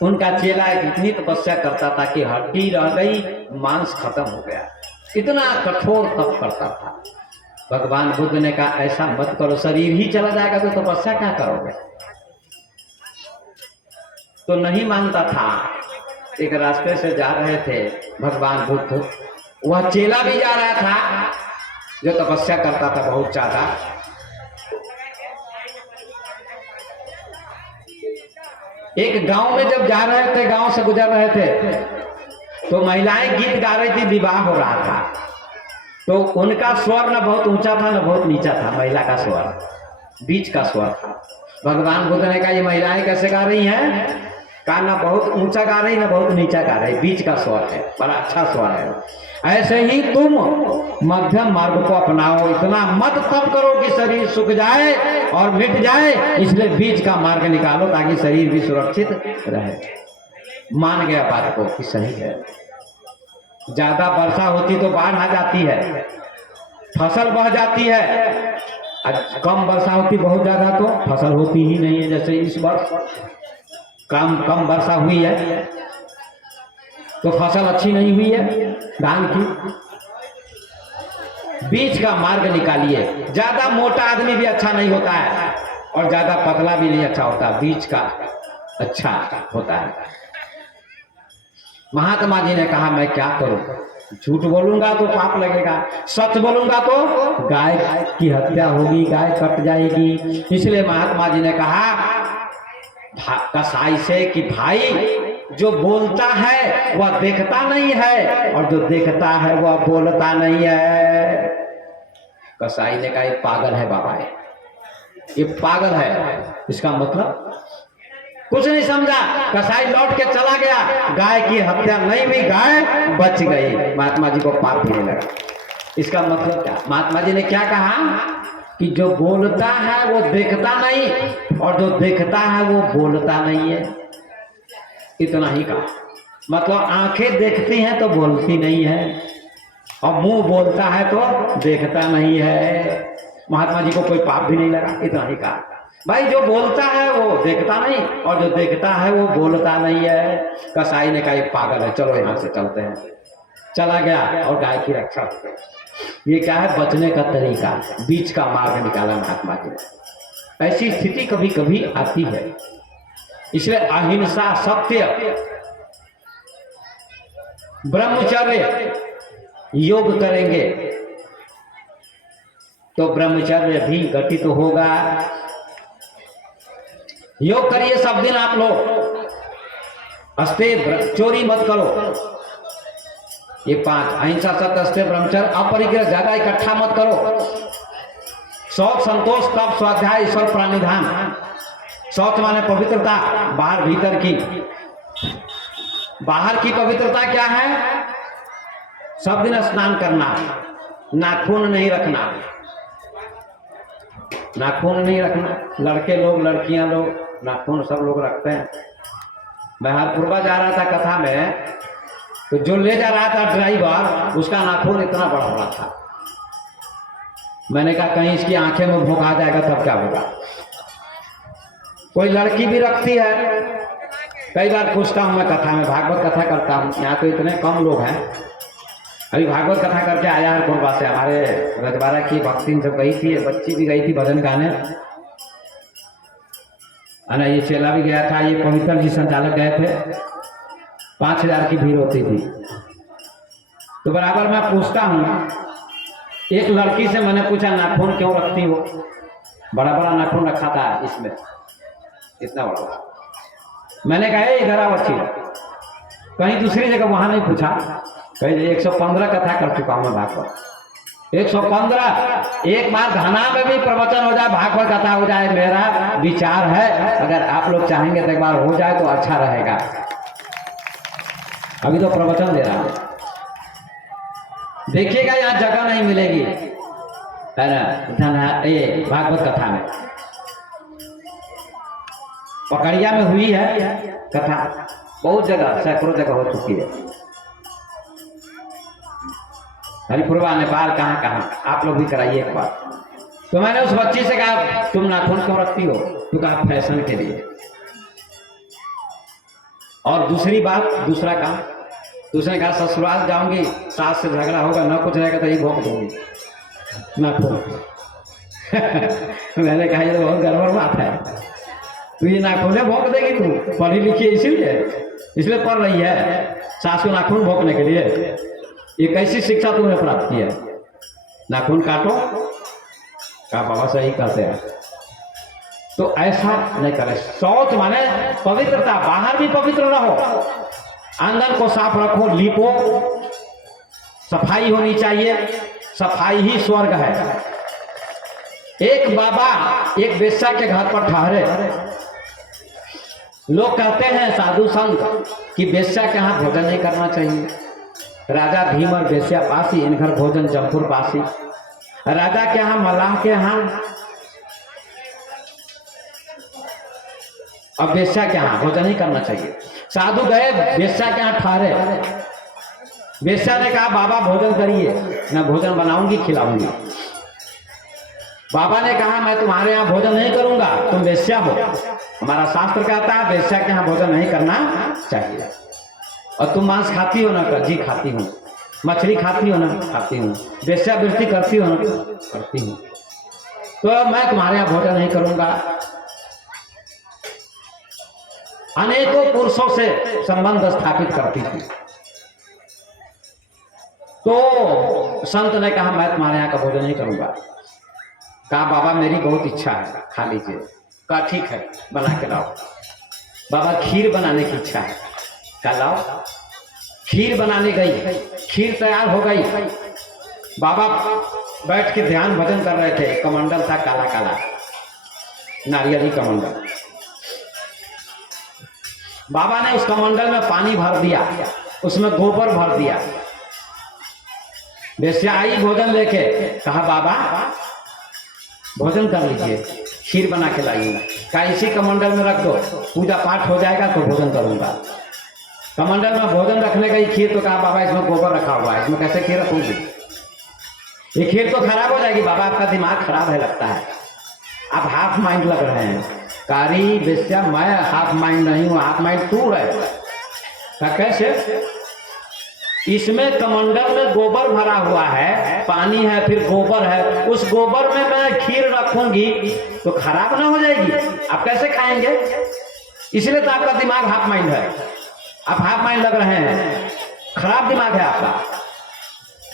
उनका चेला इतनी तपस्या करता था कि हड्डी रह गई, मांस खत्म हो गया, इतना कठोर तप करता था। भगवान बुद्ध ने कहा ऐसा मत करो, शरीर ही चला जाएगा तो तपस्या क्या करोगे? तो नहीं मानता था। एक रास्ते से जा रहे थे भगवान बुद्ध, वह चेला भी जा रहा था जो तपस्या करता था बहुत ज्यादा। एक गांव में जब जा रहे थे, गांव से गुजर रहे थे, तो महिलाएं गीत गा रही थी, विवाह हो रहा था। तो उनका स्वर न बहुत ऊंचा था न बहुत नीचा था, महिला का स्वर बीच का स्वर था। भगवान बुद्ध ने कहा ये महिलाएं कैसे गा रही हैं? कहा ना बहुत ऊंचा गा रही ना बहुत नीचा गा रही, बीच का स्वर है, बड़ा अच्छा स्वर है। ऐसे ही तुम मध्यम मार्ग को अपनाओ, इतना मत तप करो कि शरीर सूख जाए और मिट जाए, इसलिए बीच का मार्ग निकालो ताकि शरीर भी सुरक्षित रहे। मान गया बात को कि सही है। ज्यादा वर्षा होती तो बाढ़ आ जाती है, फसल बह जाती है। कम वर्षा होती बहुत ज्यादा तो फसल होती ही नहीं है। जैसे इस वर्ष कम वर्षा हुई है तो फसल अच्छी नहीं हुई है धान की। बीच का मार्ग निकालिए। ज्यादा मोटा आदमी भी अच्छा नहीं होता है और ज्यादा पतला भी नहीं अच्छा होता, बीच का अच्छा होता है। महात्मा जी ने कहा मैं क्या करूं? झूठ बोलूंगा तो पाप लगेगा, सच बोलूंगा तो गाय की हत्या होगी, गाय कट जाएगी। इसलिए महात्मा जी ने कहा कसाई से कि भाई जो बोलता है वह देखता नहीं है और जो देखता है वह बोलता नहीं है। कसाई ने कहा ये पागल है बाबा, ये पागल है। इसका मतलब कुछ नहीं समझा। कसाई लौट के चला गया, गाय की हत्या नहीं हुई, गाय बच गई। महात्मा जी को पाप नहीं लगा। इसका मतलब क्या? महात्मा जी ने क्या कहा कि जो बोलता है वो देखता नहीं और जो देखता है वो बोलता नहीं है, इतना ही कहा। मतलब आंखें देखती हैं तो बोलती नहीं है और मुंह बोलता है तो देखता नहीं है। महात्मा जी को कोई पाप भी नहीं लगा, इतना ही कहा। भाई जो बोलता है वो देखता नहीं, और जो देखता है वो बोलता नहीं है। कसाई ने कहा ये पागल है, चलो यहाँ से चलते हैं। चला गया और गाय की रक्षा। ये क्या है, बचने का तरीका, बीच का मार्ग निकाला महात्मा जी ने। ऐसी स्थिति कभी कभी आती है, इसलिए अहिंसा, सत्य, ब्रह्मचर्य योग करेंगे तो ब्रह्मचर्य भी घटित होगा। योग करिए सब दिन आप लोग, अस्ते चोरी मत करो, ये 5 अहिंसा, सत्य, अस्ते, ब्रह्मचर्य, अपरिग्रह, ज्यादा इकट्ठा मत करो। शौच, संतोष, तप, स्वाध्याय, ईश्वर प्रणिधान। शौच माने पवित्रता, बाहर भीतर की। बाहर की पवित्रता क्या है? सब दिन स्नान करना, नाखून नहीं रखना, नाखून नहीं रखना। लड़के लोग, लड़कियां लोग नाखून सब लोग रखते हैं। मैं हरपुरवा जा रहा था कथा में, तो जो ले जा रहा था ड्राइवर, उसका नाखून इतना बड़ा था। मैंने कहा कहीं इसकी आंखें में भूख आ जाएगा तब क्या होगा। कोई लड़की भी रखती है। कई बार पूछता हूं मैं कथा में, भागवत कथा करता हूं, यहाँ तो इतने कम लोग हैं। अभी भागवत कथा करके आया है कोरबा से, हमारे रजवाड़ा की भक्तिन सब गई थी, बच्ची भी गई थी भजन गाने, ना ये चेला भी गया था, ये पवित्र जी संचालक गए थे। 5000 की भीड़ होती थी। तो बराबर मैं पूछता हूँ, एक लड़की से मैंने पूछा नाखून क्यों रखती हो? बड़ा बड़ा नाखून रखा था इसमें, इतना बड़ा। मैंने कहा इधर आओ अच्छी, कहीं दूसरी जगह वहां नहीं पूछा। कहीं 115 कथा कर चुका हूं मैं भागवत, 115। एक बार घना में भी प्रवचन हो जाए, भागवत कथा हो जाए, मेरा विचार है अगर आप लोग चाहेंगे तो एक बार हो जाए तो अच्छा रहेगा। अभी तो प्रवचन दे रहा हूं, देखिएगा यहाँ जगह नहीं मिलेगी, है ना, ये भागवत कथा में। पकड़िया में हुई है कथा, बहुत जगह, सैकड़ों जगह हो चुकी है। हरिपुरवा, नेपाल, कहाँ कहाँ, आप लोग भी कराइए एक बार। तो मैंने उस बच्ची से कहा तुम नाखून क्यों रखती हो? तो कहा फैशन के लिए। और दूसरी बात, दूसरा काम, दूसरे कहा ससुराल जाऊंगी, सास से झगड़ा होगा, ना कुछ रहेगा तो ये भोंक दूंगी नाखून। मैंने कहा ये तो बहुत गड़बड़ बात है, तो ये नाखून भोंक देगी तू? पढ़ी लिखी इसलिए पढ़ रही है सास को नाखून भोंकने के लिए? ये कैसी शिक्षा तुमने प्राप्त की है? नाखून काटो, कहा बाबा सही कहते हैं। तो ऐसा नहीं करे। शौच माने पवित्रता, बाहर भी पवित्र रहो, अंदर को साफ रखो, लीपो, सफाई होनी चाहिए। सफाई ही स्वर्ग है। एक बाबा एक वेश्या के घर पर ठहरे। लोग कहते हैं साधु संत कि वेश्या के यहाँ भोजन नहीं करना चाहिए। राजा भीम और वेश्या पासी, इन घर भोजन जमपुर पासी। राजा के यहाँ, मल्लाह के यहाँ, अब वेश्या के यहाँ भोजन नहीं करना चाहिए। साधु गए वेश्या के यहाँ ठहरे। वेश्या ने कहा बाबा भोजन करिए, मैं भोजन बनाऊंगी खिलाऊंगी। बाबा ने कहा मैं तुम्हारे यहाँ भोजन नहीं करूंगा, तुम वेश्या हो। हमारा शास्त्र कहता है वेश्या के यहाँ भोजन नहीं करना चाहिए। और तुम मांस खाती हो ना? जी खाती हूँ। मछली खाती हो ना? खाती हूँ। वेश्यावृत्ति करती हो ना? करती हूँ। तो मैं तुम्हारे यहाँ भोजन नहीं करूंगा। अनेकों पुरुषों से संबंध स्थापित करती थी। तो संत ने कहा मैं तुम्हारे यहाँ का भोजन नहीं करूंगा। कहा बाबा मेरी बहुत इच्छा है, खा लीजिए। कहा ठीक है बना के लाओ। बाबा खीर बनाने की इच्छा है, कहा लाओ। खीर बनाने गई, खीर तैयार हो गई। बाबा बैठ के ध्यान भजन कर रहे थे। कमंडल था काला काला, नारियली कमंडल। बाबा ने उस कमंडल में पानी भर दिया, उसमें गोबर भर दिया। वेश्या आई भोजन लेके। कहा बाबा भोजन कर लीजिए, खीर बना के लाइएगा। कहा इसी कमंडल में रख दो, पूजा पाठ हो जाएगा तो भोजन करूंगा। कमंडल में भोजन रखने गई खीर, तो कहा बाबा इसमें गोबर रखा हुआ है, इसमें कैसे खीर रखूंगी? ये खीर तो खराब हो जाएगी। बाबा आपका दिमाग खराब है लगता है। आप हाफ माइंड लग रहे हैं। कारी बेस्या, मैं हाफ माइंड नहीं हूँ, हाफ माइंड तू है। कैसे? इसमें कमंडल में गोबर भरा हुआ है, पानी है, फिर गोबर है। उस गोबर में मैं खीर रखूंगी तो खराब ना हो जाएगी? आप कैसे खाएंगे? इसलिए तो आपका दिमाग हाफ माइंड है। आप हाफ माइंड लग रहे हैं, खराब दिमाग है आपका।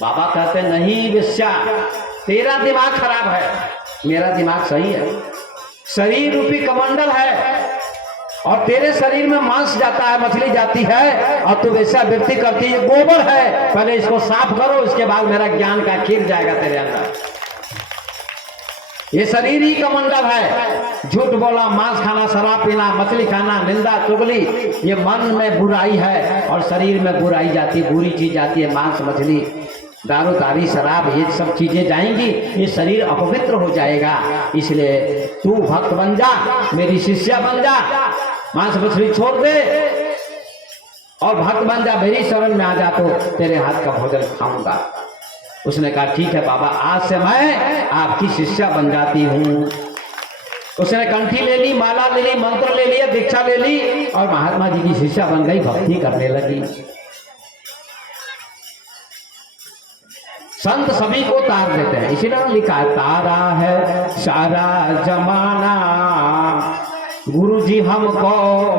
बाबा कहते नहीं बेश्या, तेरा दिमाग खराब है, मेरा दिमाग सही है। शरीर रूपी कमंडल है और तेरे शरीर में मांस जाता है, मछली जाती है, और तू वैसा वृत्ति करती है। गोबर है, पहले इसको साफ करो, इसके बाद मेरा ज्ञान का खीर जाएगा तेरे अंदर। ये शरीर ही कमंडल है। झूठ बोला, मांस खाना, शराब पीना, मछली खाना, निंदा चुगली, ये मन में बुराई है और शरीर में बुराई जाती है, बुरी चीज जाती है। मांस, मछली, दारू, तारी, शराब, ये सब चीजें जाएंगी, ये शरीर अपवित्र हो जाएगा। इसलिए तू भक्त बन जा, मेरी शिष्या बन जा, मांस मछली छोड़ दे और भक्त बन जा, मेरी शरण में आ जा तो तेरे हाथ का भोजन खाऊंगा। उसने कहा ठीक है बाबा, आज से मैं आपकी शिष्या बन जाती हूँ। उसने कंठी ले ली, माला ले ली, मंत्र ले लिया, दीक्षा ले ली और महात्मा जी की शिष्या बन गई, भक्ति करने लगी। संत सभी को तार देते हैं, इसीलिए लिखा है तारा है सारा जमाना, गुरु जी हमको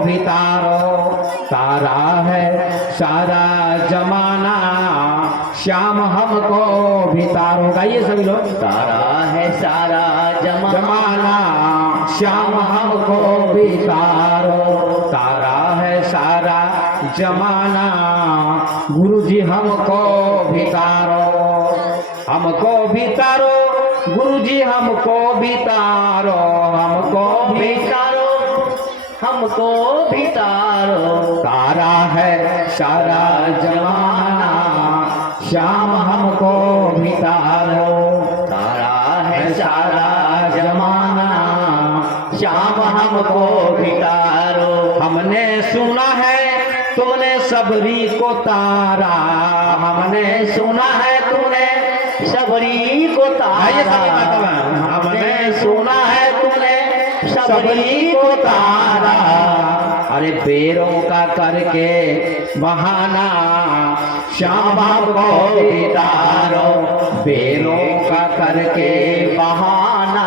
भी तारो। तारा है सारा जमाना, श्याम हमको भी तारो। गाइए सभी लोग। तारा है सारा जमाना, श्याम हमको भी तारो। तारा है सारा जमाना, गुरु जी हमको भी तारो। हमको भी तारो गुरु जी, हमको भी तारो, हमको भी तारो, हमको भी तारो। तारा है सारा जमाना, श्याम हमको भी तारो। तारा है सारा जमाना, श्याम हमको भी तारो। हमने सुना है तुमने सबरी को तारा, हमने सुना है तुमने सबरी को तारा। हमने सुना है तुमने सबरी को तारा। अरे बेरों का करके बहाना, श्याम हमको भी तारो। बेरों का करके बहाना,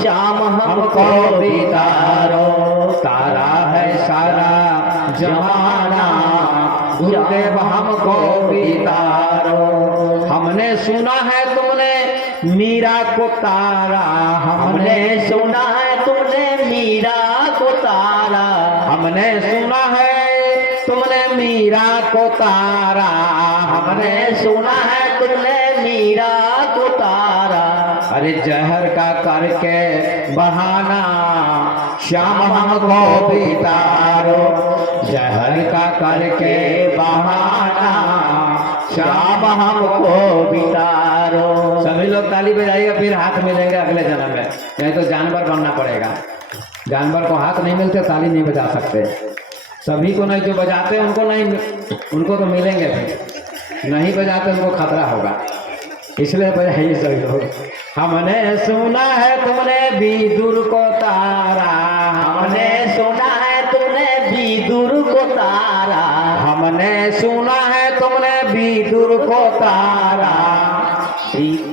श्याम हमको भी तारो। तारा है सारा जमाना, गुरुदेव हमको भी तारो। हमने सुना है तुमने मीरा को तारा, हमने सुना है तुमने मीरा को तारा। हमने सुना है तुमने मीरा को तारा, हमने सुना है तुमने मीरा को तारा। अरे जहर का करके बहाना, श्याम हमको भी तारो। जहर का करके बहाना, श्याम हमको भी तारो। सभी लोग ताली बजाइए, फिर हाथ मिलेंगे अगले जन्म में। नहीं तो जानवर बनना पड़ेगा। जानवर को हाथ नहीं मिलते, ताली नहीं बजा सकते। सभी को नहीं, जो बजाते हैं उनको नहीं, उनको तो मिलेंगे भी, नहीं बजाते उनको खतरा होगा। इसलिए बजाइए सभी लोग। हमने सुना है तुमने विदुर को तारा, हमने सुना है तुमने विदुर को तारा। हमने सुना है तुमने विदुर को तारा,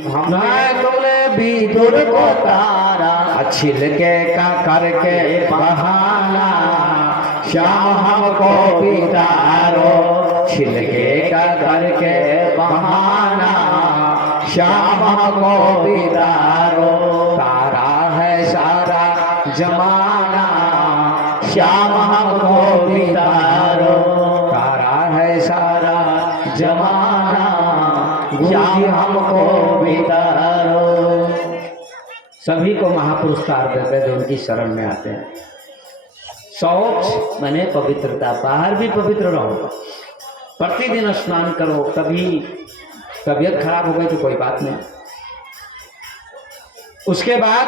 हमने तुमने विदुर को तारा। छिलके का करके बहाना, श्याम हमको भी तारो। छिलके का करके बहाना, श्याम हमको भी तारो। तारा है सारा जमाना, श्याम हमको भी तारो। तारा है सारा जमाना, श्याम हमको भी तारो। सभी को महापुरस्कार देते हैं जो उनकी शरण में आते हैं। शौच माने पवित्रता, बाहर भी पवित्र रहो, प्रतिदिन स्नान करो। कभी तबीयत खराब हो गई तो कोई बात नहीं। उसके बाद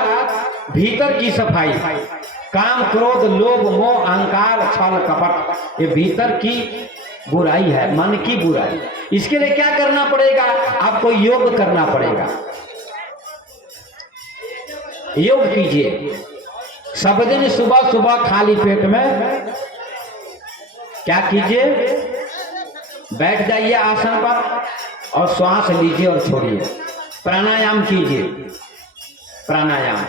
भीतर की सफाई, काम, क्रोध, लोभ, मोह, अहंकार, छल, कपट, ये भीतर की बुराई है, मन की बुराई। इसके लिए क्या करना पड़ेगा? आपको योग करना पड़ेगा। योग कीजिए सब दिन सुबह सुबह खाली पेट में क्या कीजिए, बैठ जाइए आसन पर और श्वास लीजिए और छोड़िए। प्राणायाम कीजिए, प्राणायाम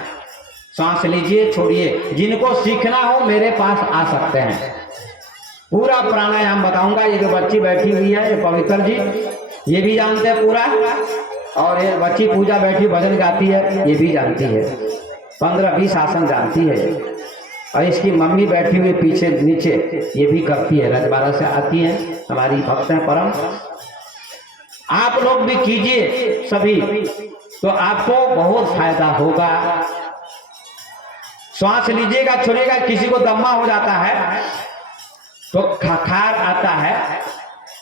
श्वास लीजिए छोड़िए। जिनको सीखना हो मेरे पास आ सकते हैं, पूरा प्राणायाम बताऊंगा। ये जो बच्ची बैठी हुई है ये पवित्र जी, ये भी जानते हैं पूरा, और ये बच्ची पूजा बैठी भजन गाती है ये भी जानती है, 15-20 आसन जानती है। और इसकी मम्मी बैठी हुई पीछे नीचे ये भी करती है, रजबाड़ा से आती है, हमारी भक्त हैं परम। आप लोग भी कीजिए सभी, तो आपको बहुत फायदा होगा। श्वास लीजिएगा छोड़िएगा। किसी को दम्मा हो जाता है तो खखार आता है,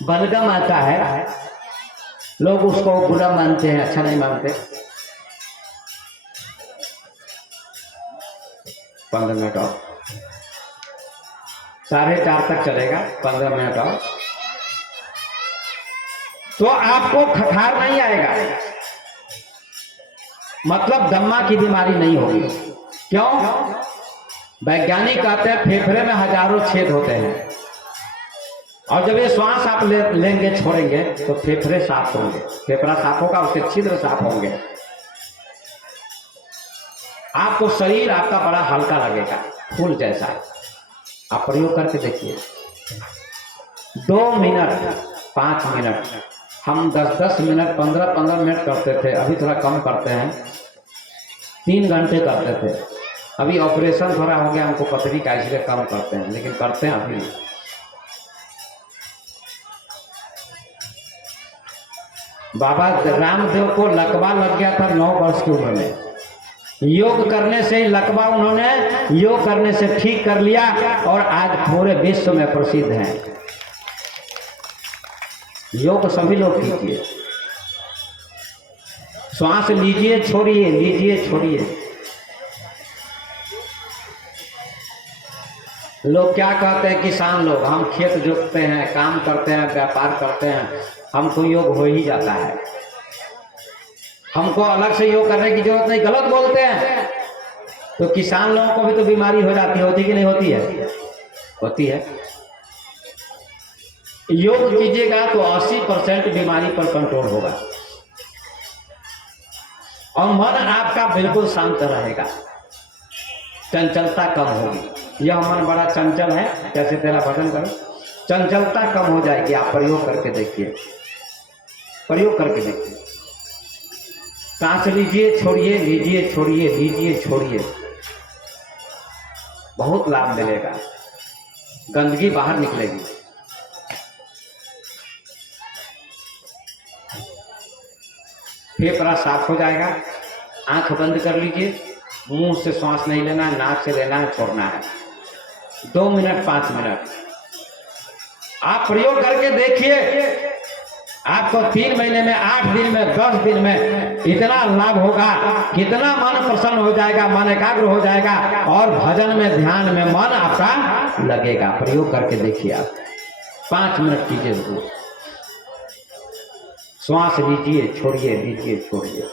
बलगम आता है, लोग उसको बुरा मानते हैं, अच्छा नहीं मानते। 15 मिनट और, 4:30 तक चलेगा, 15 मिनट और, तो आपको खखार नहीं आएगा, मतलब दम्मा की बीमारी नहीं होगी। क्यों? वैज्ञानिक कहते हैं फेफड़े में हजारों छेद होते हैं, और जब ये श्वास आप लेंगे छोड़ेंगे तो फेफड़े साफ होंगे, फेफड़ा साफ होगा, उसके छिद्र साफ होंगे, आपको शरीर आपका बड़ा हल्का लगेगा, फूल जैसा। आप प्रयोग करके देखिए। 2 मिनट 5 मिनट, हम 10-10 मिनट 15-15 मिनट करते थे, अभी थोड़ा कम करते हैं, 3 घंटे करते थे। अभी ऑपरेशन थोड़ा हो गया हमको पथरी का, इसलिए कम करते हैं, लेकिन करते हैं अभी। बाबा रामदेव को लकवा लग गया था 9 वर्ष की उम्र में। योग करने से लकवा उन्होंने योग करने से ठीक कर लिया, और आज पूरे विश्व में प्रसिद्ध हैं। योग सभी लोग कीजिए, श्वास लीजिए छोड़िए, लीजिए छोड़िए। लोग क्या कहते हैं, किसान लोग, हम खेत जोतते हैं, काम करते हैं, व्यापार करते हैं, हमको योग हो ही जाता है, हमको अलग से योग करने की जरूरत नहीं, गलत बोलते हैं। तो किसान लोगों को भी तो बीमारी हो जाती है, होती कि नहीं होती है? होती है। योग कीजिएगा तो 80% बीमारी पर कंट्रोल होगा, और मन आपका बिल्कुल शांत रहेगा, चंचलता कम होगी। यह मन बड़ा चंचल है, कैसे तेरा भजन करो, चंचलता कम हो जाएगी। आप प्रयोग करके देखिए, प्रयोग करके देखिए। सांस लीजिए छोड़िए, लीजिए छोड़िए, लीजिए छोड़िए, बहुत लाभ मिलेगा, गंदगी बाहर निकलेगी। फेफड़ा साफ हो जाएगा। आंख बंद कर लीजिए, मुंह से श्वास नहीं लेना है, नाक से लेना है, छोड़ना है। 2 मिनट 5 मिनट आप प्रयोग करके देखिए, आपको 3 महीने में, 8 दिन में, 10 दिन में इतना लाभ होगा, कितना मन प्रसन्न हो जाएगा, मन एकाग्र हो जाएगा, और भजन में ध्यान में मन आपका लगेगा। प्रयोग करके देखिए आप, 5 मिनट कीजिए जरूर। श्वास लीजिए छोड़िए, लीजिए छोड़िए,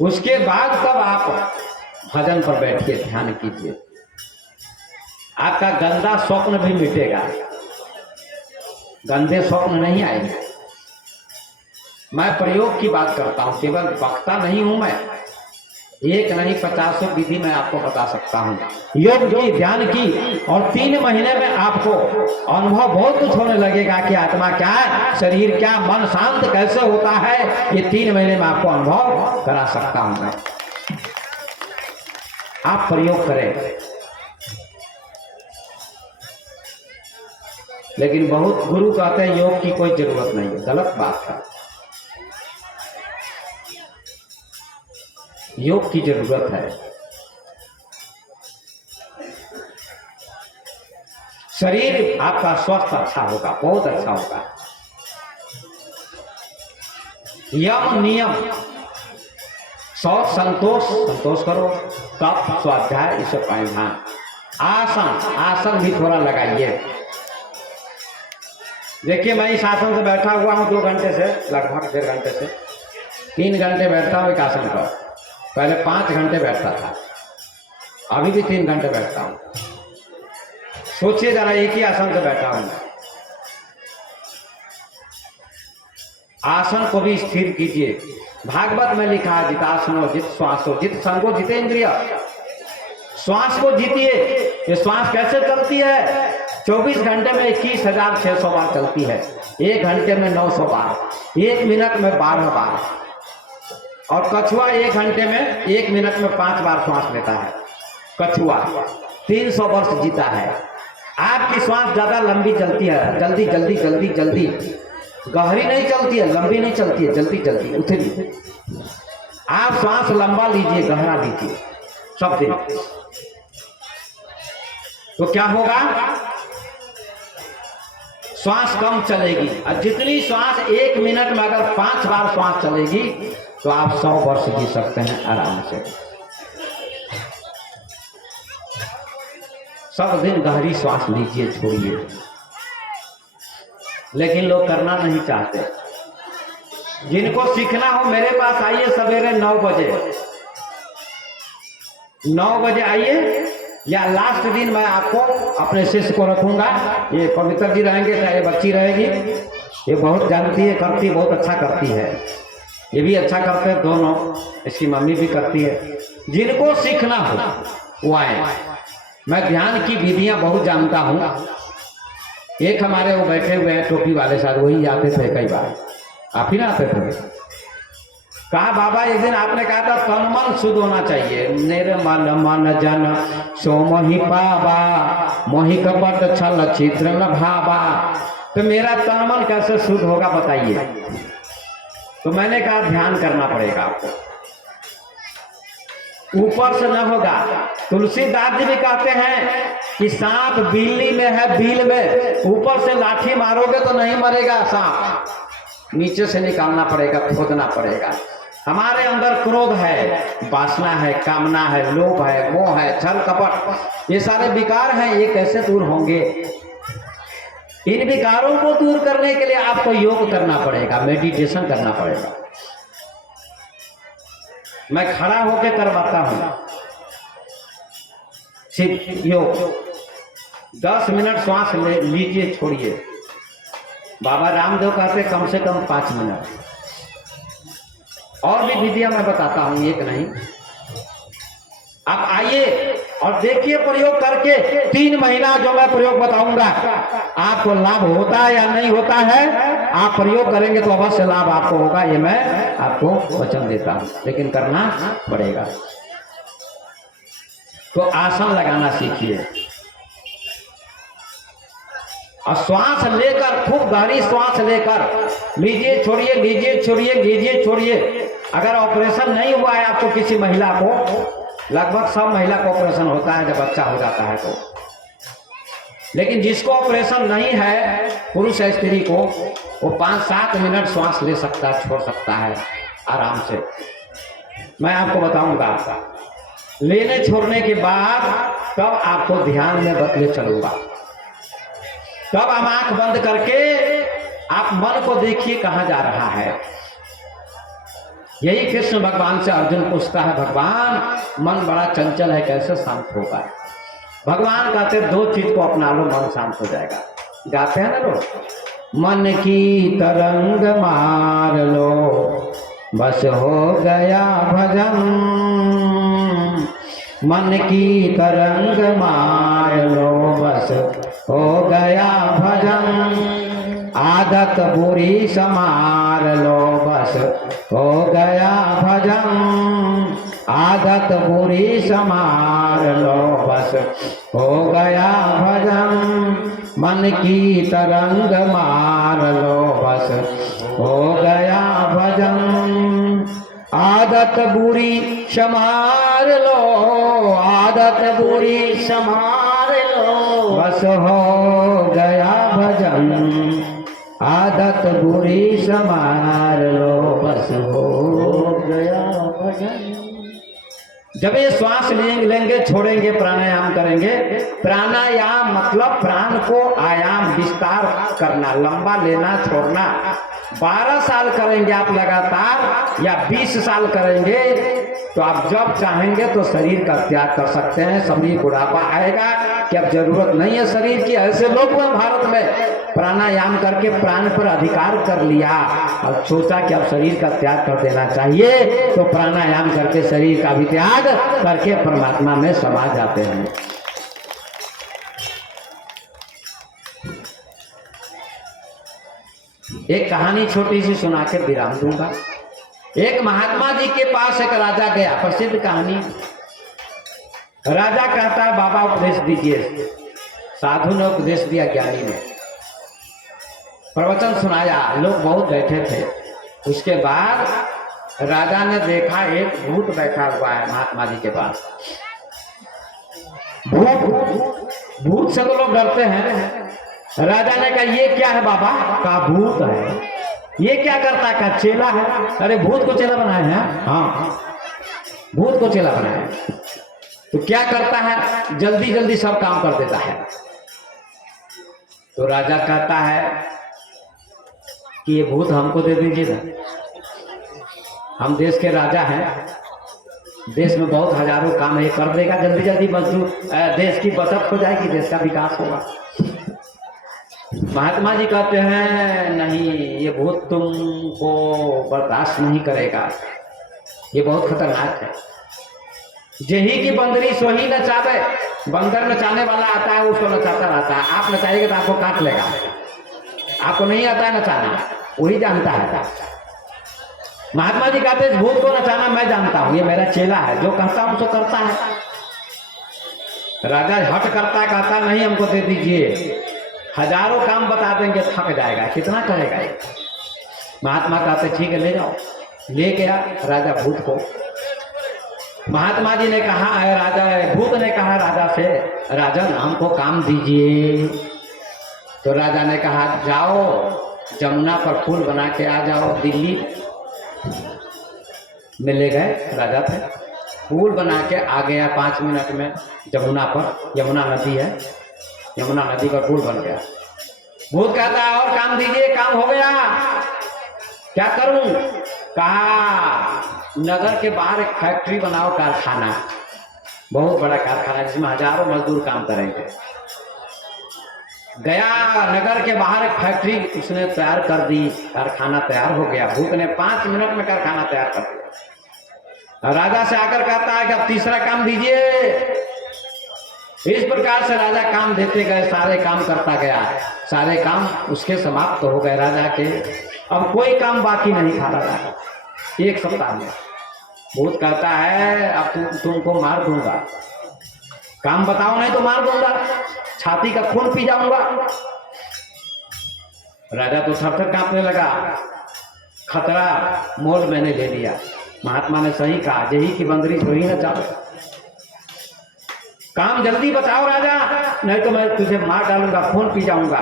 उसके बाद तब आप भजन पर बैठिए, ध्यान कीजिए। आपका गंदा स्वप्न भी मिटेगा, गंदे स्वप्न नहीं आएंगे। मैं प्रयोग की बात करता हूँ, केवल वक्ता नहीं हूं मैं, एक नहीं 50 विधि मैं आपको बता सकता हूँ योग की, ध्यान की, और 3 महीने में आपको अनुभव बहुत कुछ होने लगेगा कि आत्मा क्या है, शरीर क्या, मन शांत कैसे होता है। ये 3 महीने में आपको अनुभव करा सकता हूँ मैं। आप प्रयोग करें। लेकिन बहुत गुरु कहते हैं योग की कोई जरूरत नहीं है, गलत बात है। योग की जरूरत है। शरीर आपका स्वस्थ अच्छा होगा, बहुत अच्छा होगा। यम नियम, शौच संतोष करो, तप स्वाध्याय, इसे परिधान, आसन भी थोड़ा लगाइए। देखिए मैं इस आसन से बैठा हुआ हूँ 2 घंटे से, लगभग 1.5 घंटे से, 3 घंटे बैठता हूँ एक आसन पर। पहले 5 घंटे बैठता था, अभी भी 3 घंटे बैठता हूँ। सोचिए जरा, एक ही आसन से बैठा हूँ। आसन को भी स्थिर कीजिए। भागवत में लिखा है, जितासनो जित श्वासो जित संगो जितेंद्रिय। श्वास को जीतिए। ये श्वास कैसे चलती है? 24 घंटे में 21,600 बार चलती है, 1 घंटे में 900 बार, 1 मिनट में 12 बार। और कछुआ 1 घंटे में 1 मिनट में 5 बार श्वास लेता है। कछुआ 300 वर्ष जीता है। आपकी श्वास ज्यादा लंबी चलती है, जल्दी जल्दी जल्दी जल्दी, गहरी नहीं चलती है, लंबी नहीं चलती है, जल्दी जल्दी उतरी। आप श्वास लंबा लीजिए, गहरा लीजिए सब दिन। तो क्या होगा? श्वास कम चलेगी। और जितनी श्वास 1 मिनट में अगर 5 बार श्वास चलेगी तो आप 100 वर्ष जी सकते हैं आराम से। सब दिन गहरी श्वास लीजिए, छोड़िए। लेकिन लोग करना नहीं चाहते। जिनको सीखना हो मेरे पास आइए सवेरे 9 बजे। 9 बजे आइए, या लास्ट दिन मैं आपको अपने शिष्य को रखूंगा। ये पवित्र जी रहेंगे, चाहे बच्ची रहेगी। ये बहुत जानती है, करती, बहुत अच्छा करती है। ये भी अच्छा करते हैं दोनों, इसकी मम्मी भी करती है। जिनको सीखना हो वो आए। मैं ध्यान की विधियां बहुत जानता हूँ। एक हमारे वो बैठे हुए हैं टोपी वाले साहब, वही आते थे कई बार। आप ही ना आते थे? कहा बाबा, एक दिन आपने कहा था तन मन शुद्ध होना चाहिए। निर्मल मन जन सो मोहि पावा, मोहि कपट छल छिद्र न भावा। तो मेरा तन मन कैसे शुद्ध होगा बताइए? तो मैंने कहा ध्यान करना पड़ेगा आपको, ऊपर से न होगा। तुलसीदास जी भी कहते हैं कि सांप बिल्ली में है, बिल में, ऊपर से लाठी मारोगे तो नहीं मरेगा सांप, नीचे से निकालना पड़ेगा, खोदना पड़ेगा। हमारे अंदर क्रोध है, वासना है, कामना है, लोभ है, मोह है, छल कपट, ये सारे विकार हैं। ये कैसे दूर होंगे? इन विकारों को दूर करने के लिए आपको योग करना पड़ेगा, मेडिटेशन करना पड़ेगा। मैं खड़ा होकर करवाता हूं सिर्फ योग। 10 मिनट श्वास लीजिए, छोड़िए। बाबा रामदेव कहते कम से कम 5 मिनट। और भी विधियां मैं बताता हूं, एक नहीं। आप आइए और देखिए प्रयोग करके। 3 महीना जो मैं प्रयोग बताऊंगा, आपको लाभ होता है या नहीं होता है, आप प्रयोग करेंगे तो अवश्य लाभ आपको होगा, ये मैं आपको वचन देता हूं। लेकिन करना पड़ेगा। तो आसन लगाना सीखिए और श्वास लेकर, खूब गहरी श्वास लेकर लीजिए, छोड़िए, लीजिए, छोड़िए, लीजिए, छोड़िए। अगर ऑपरेशन नहीं हुआ है आपको, किसी महिला को, लगभग सब महिला को ऑपरेशन होता है जब बच्चा हो जाता है तो, लेकिन जिसको ऑपरेशन नहीं है, पुरुष या स्त्री को, वो 5-7 मिनट श्वास ले सकता है, छोड़ सकता है आराम से। मैं आपको बताऊंगा। लेने छोड़ने के बाद तब आपको ध्यान में बतले चलूंगा। तब हम आंख बंद करके आप मन को देखिए कहां जा रहा है। यही कृष्ण भगवान से अर्जुन पूछता है, भगवान मन बड़ा चंचल है, कैसे शांत होगा? भगवान कहते 2 चीज को अपना लो, मन शांत हो जाएगा। गाते हैं ना लोग, मन की तरंग मार लो, बस हो गया भजन। मन की तरंग मार लो, बस हो गया भजन। आदत बुरी समार लो, बस हो गया भजन। आदत बुरी समार लो, बस हो गया भजन। मन की तरंग मार लो, बस हो गया भजन। आदत बुरी संभाल लो, आदत बुरी संभाल लो, बस हो गया भजन। आदत बुरी संभाल लो, बस हो गया भजन। जब ये श्वास लेंगे छोड़ेंगे प्राणायाम करेंगे। प्राणायाम मतलब प्राण को आयाम विस्तार करना, लंबा लेना छोड़ना। 12 साल करेंगे आप लगातार या 20 साल करेंगे तो आप जब चाहेंगे तो शरीर का त्याग कर सकते हैं। शरीर बुढ़ापा आएगा कि अब जरूरत नहीं है शरीर की। ऐसे लोग हुए भारत में प्राणायाम करके प्राण पर अधिकार कर लिया और सोचा कि अब शरीर का त्याग कर देना चाहिए, तो प्राणायाम करके शरीर का भी त्याग करके परमात्मा में समा जाते हैं। एक कहानी छोटी सी सुना के विराम दूंगा। एक महात्मा जी के पास एक राजा गया, प्रसिद्ध कहानी। राजा कहता है बाबा उपदेश दीजिए। साधु ने उपदेश दिया, ज्ञानी ने प्रवचन सुनाया, लोग बहुत बैठे थे। उसके बाद राजा ने देखा एक भूत बैठा हुआ है महात्मा जी के पास। भूत से तो लोग डरते हैं। राजा ने कहा ये क्या है बाबा? का भूत है। ये क्या करता है? का चेला है। अरे भूत को चेला बनाए हैं? हाँ, भूत को चेला बनाया है। तो क्या करता है? जल्दी जल्दी सब काम कर देता है। तो राजा कहता है कि ये भूत हमको दे दीजिए ना, हम देश के राजा हैं, देश में बहुत हजारों काम है, कर देगा जल्दी जल्दी, मजदूर देश की बचत हो जाएगी, देश का विकास होगा। महात्मा जी कहते हैं नहीं, ये भूत तुमको बर्दाश्त नहीं करेगा, ये बहुत खतरनाक है। जेही की बंदरी सोही नचावे। बंदर नचाने वाला आता है, उसको नचाता रहता है। आप नचाएंगे तो आपको काट लेगा। आपको नहीं आता है नचाना, वही जानता है। महात्मा जी कहते हैं भूत को नचाना मैं जानता हूं, ये मेरा चेला है, जो कहता हूं उसको करता है। राजा हट करता है, कहता नहीं हमको दे दीजिए, हजारों काम बता देंगे, थक जाएगा, कितना करेगा ये। महात्मा कहते ठीक है ले जाओ। ले गया राजा भूत को। महात्मा जी ने कहा, राजा भूत ने कहा राजा से, राजन हमको काम दीजिए। तो राजा ने कहा जाओ जमुना पर फूल बना के आ जाओ। दिल्ली में ले गए राजा थे, फूल बना के आ गया 5 मिनट में जमुना पर। यमुना नदी है, यमुना नदी का पुल बन गया। भूत कहता है और काम दीजिए। काम हो गया, क्या करूं? कहा नगर के बाहर एक फैक्ट्री बनाओ, कारखाना, बहुत बड़ा कारखाना जिसमें हजारों मजदूर काम करेंगे। गया नगर के बाहर एक फैक्ट्री उसने तैयार कर दी, कारखाना तैयार हो गया। भूत ने 5 मिनट में कारखाना तैयार कर दिया। राजा से आकर कहता है कि अब तीसरा काम दीजिए। इस प्रकार से राजा काम देते गए, सारे काम करता गया, सारे काम उसके समाप्त हो गए राजा के। अब कोई काम बाकी नहीं था राजा, 1 सप्ताह में। भूत कहता है अब तुमको मार दूंगा, काम बताओ नहीं तो मार दूंगा, छाती का खून पी जाऊंगा। राजा तो थर-थर कांपने लगा। खतरा मोल मैंने ले लिया। महात्मा ने सही कहा, यही की बंदरी सोही न चाहे। काम जल्दी बताओ राजा, नहीं तो मैं तुझे मार डालूंगा, खून पी जाऊंगा।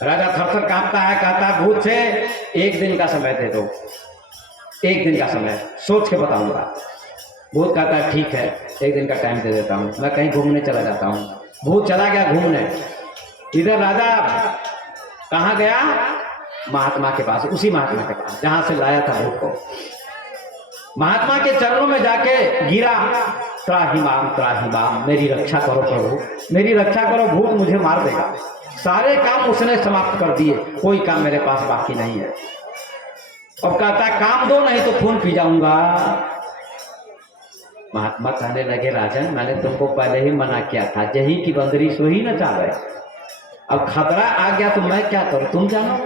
राजा थर-थर कांपता है, कहता है भूत से 1 दिन का समय दे दो, 1 दिन का समय सोच के बताऊंगा। भूत कहता है ठीक है, 1 दिन का टाइम दे देता हूँ, मैं कहीं घूमने चला जाता हूँ। भूत चला गया घूमने। इधर राजा कहाँ गया? महात्मा के पास, उसी महात्मा के पास जहां से लाया था भूत को। महात्मा के चरणों में जाके गिरा, त्राहिमाम, मेरी रक्षा करो प्रभु, मेरी रक्षा करो, भूत मुझे मार देगा। सारे काम उसने समाप्त कर दिए, कोई काम मेरे पास बाकी नहीं है। अब कहता काम दो नहीं तो खून पी जाऊंगा। महात्मा कहने लगे राजन, मैंने तुमको पहले ही मना किया था, यही की बंदरी सोही न चाहे। अब खतरा आ गया तो मैं क्या करूं, तुम जानो।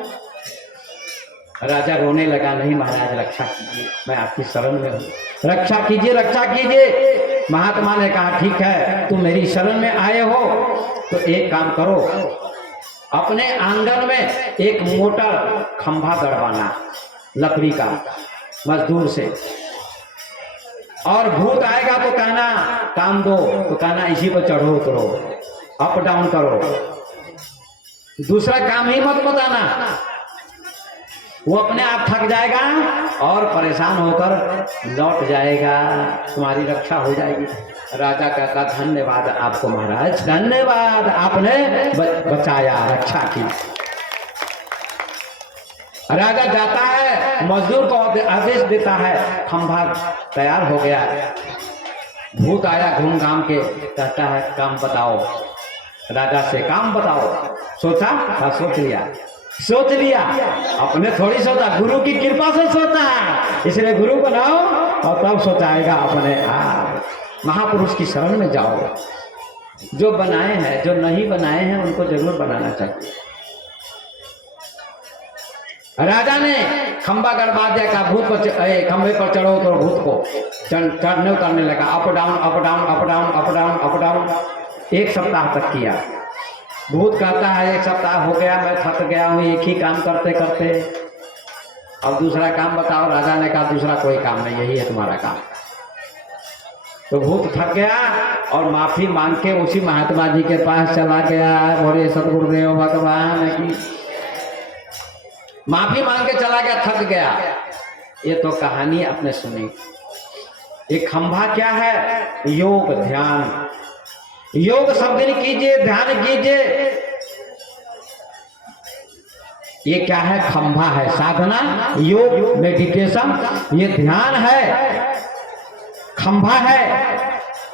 राजा रोने लगा, नहीं महाराज रक्षा कीजिए, मैं आपकी शरण में हूँ, रक्षा कीजिए, रक्षा कीजिए। महात्मा ने कहा ठीक है, तुम मेरी शरण में आए हो तो एक काम करो, अपने आंगन में एक मोटा खंभा गड़वाना लकड़ी का मजदूर से, और भूत आएगा तो कहना काम दो, तो कहना इसी पर चढ़ो उतरो, अप डाउन करो, दूसरा काम ही मत बताना। वो अपने आप थक जाएगा और परेशान होकर लौट जाएगा, तुम्हारी रक्षा हो जाएगी। राजा कहता धन्यवाद आपको महाराज, धन्यवाद आपने बचाया, रक्षा की। राजा जाता है, मजदूर को आदेश देता है, खंभा तैयार हो गया। भूत आया घूम घाम के, कहता है काम बताओ, राजा से काम बताओ। सोचा? हाँ सोच लिया, अपने थोड़ी सोचा, गुरु की कृपा से सोचा, इसलिए गुरु बनाओ और तब सोचाएगा अपने। महापुरुष की शरण में जाओ, जो बनाए हैं, जो नहीं बनाए हैं उनको जरूर बनाना चाहिए। राजा ने खंबा गड़बा दिया, का भूत पर खंबे पर चढ़ो, तो भूत को चढ़ने उतरने लगा, up down up down up down up down up down. 1 सप्ताह तक किया। भूत कहता है 1 सप्ताह हो गया, मैं थक गया हूँ एक ही काम करते करते, अब दूसरा काम बताओ। राजा ने कहा दूसरा कोई काम नहीं, यही है तुम्हारा काम। तो भूत थक गया और माफी मांग के उसी महात्मा जी के पास चला गया। बोले सतगुरुदेव भगवान की, माफी मांग के चला गया, थक गया। ये तो कहानी आपने सुनी। एक खंभा क्या है? योग, ध्यान। योग शब्द कीजिए, ध्यान कीजिए। ये क्या है? खंभा है, साधना, योग, मेडिटेशन, ये ध्यान है, खंभा है।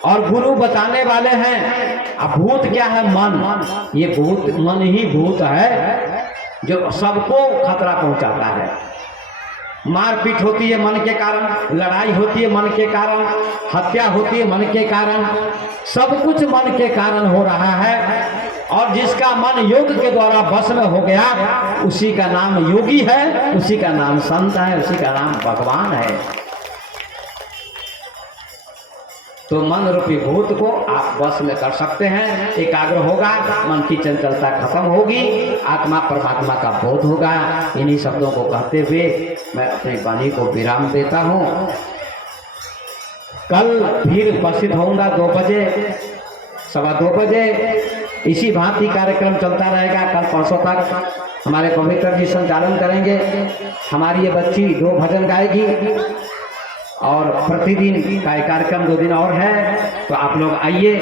और गुरु बताने वाले हैं। अब भूत क्या है? मन। ये भूत, मन ही भूत है जो सबको खतरा पहुंचाता है। मारपीट होती है मन के कारण, लड़ाई होती है मन के कारण, हत्या होती है मन के कारण, सब कुछ मन के कारण हो रहा है। और जिसका मन योग के द्वारा बस में हो गया, उसी का नाम योगी है, उसी का नाम संत है, उसी का नाम भगवान है। तो मन रूपी भूत को आप बस में कर सकते हैं। एकाग्र होगा, मन की चंचलता खत्म होगी, आत्मा परमात्मा का बोध होगा। इन्हीं शब्दों को कहते हुए मैं अपनी वाणी को विराम देता हूँ। कल फिर उपस्थित होऊंगा 2 बजे, 2:15 बजे। इसी भांति कार्यक्रम चलता रहेगा। कल परसों तक हमारे पवित्र जी संचालन करेंगे। हमारी ये बच्ची 2 भजन गाएगी और प्रतिदिन का कार्यक्रम 2 दिन और है। तो आप लोग आइए।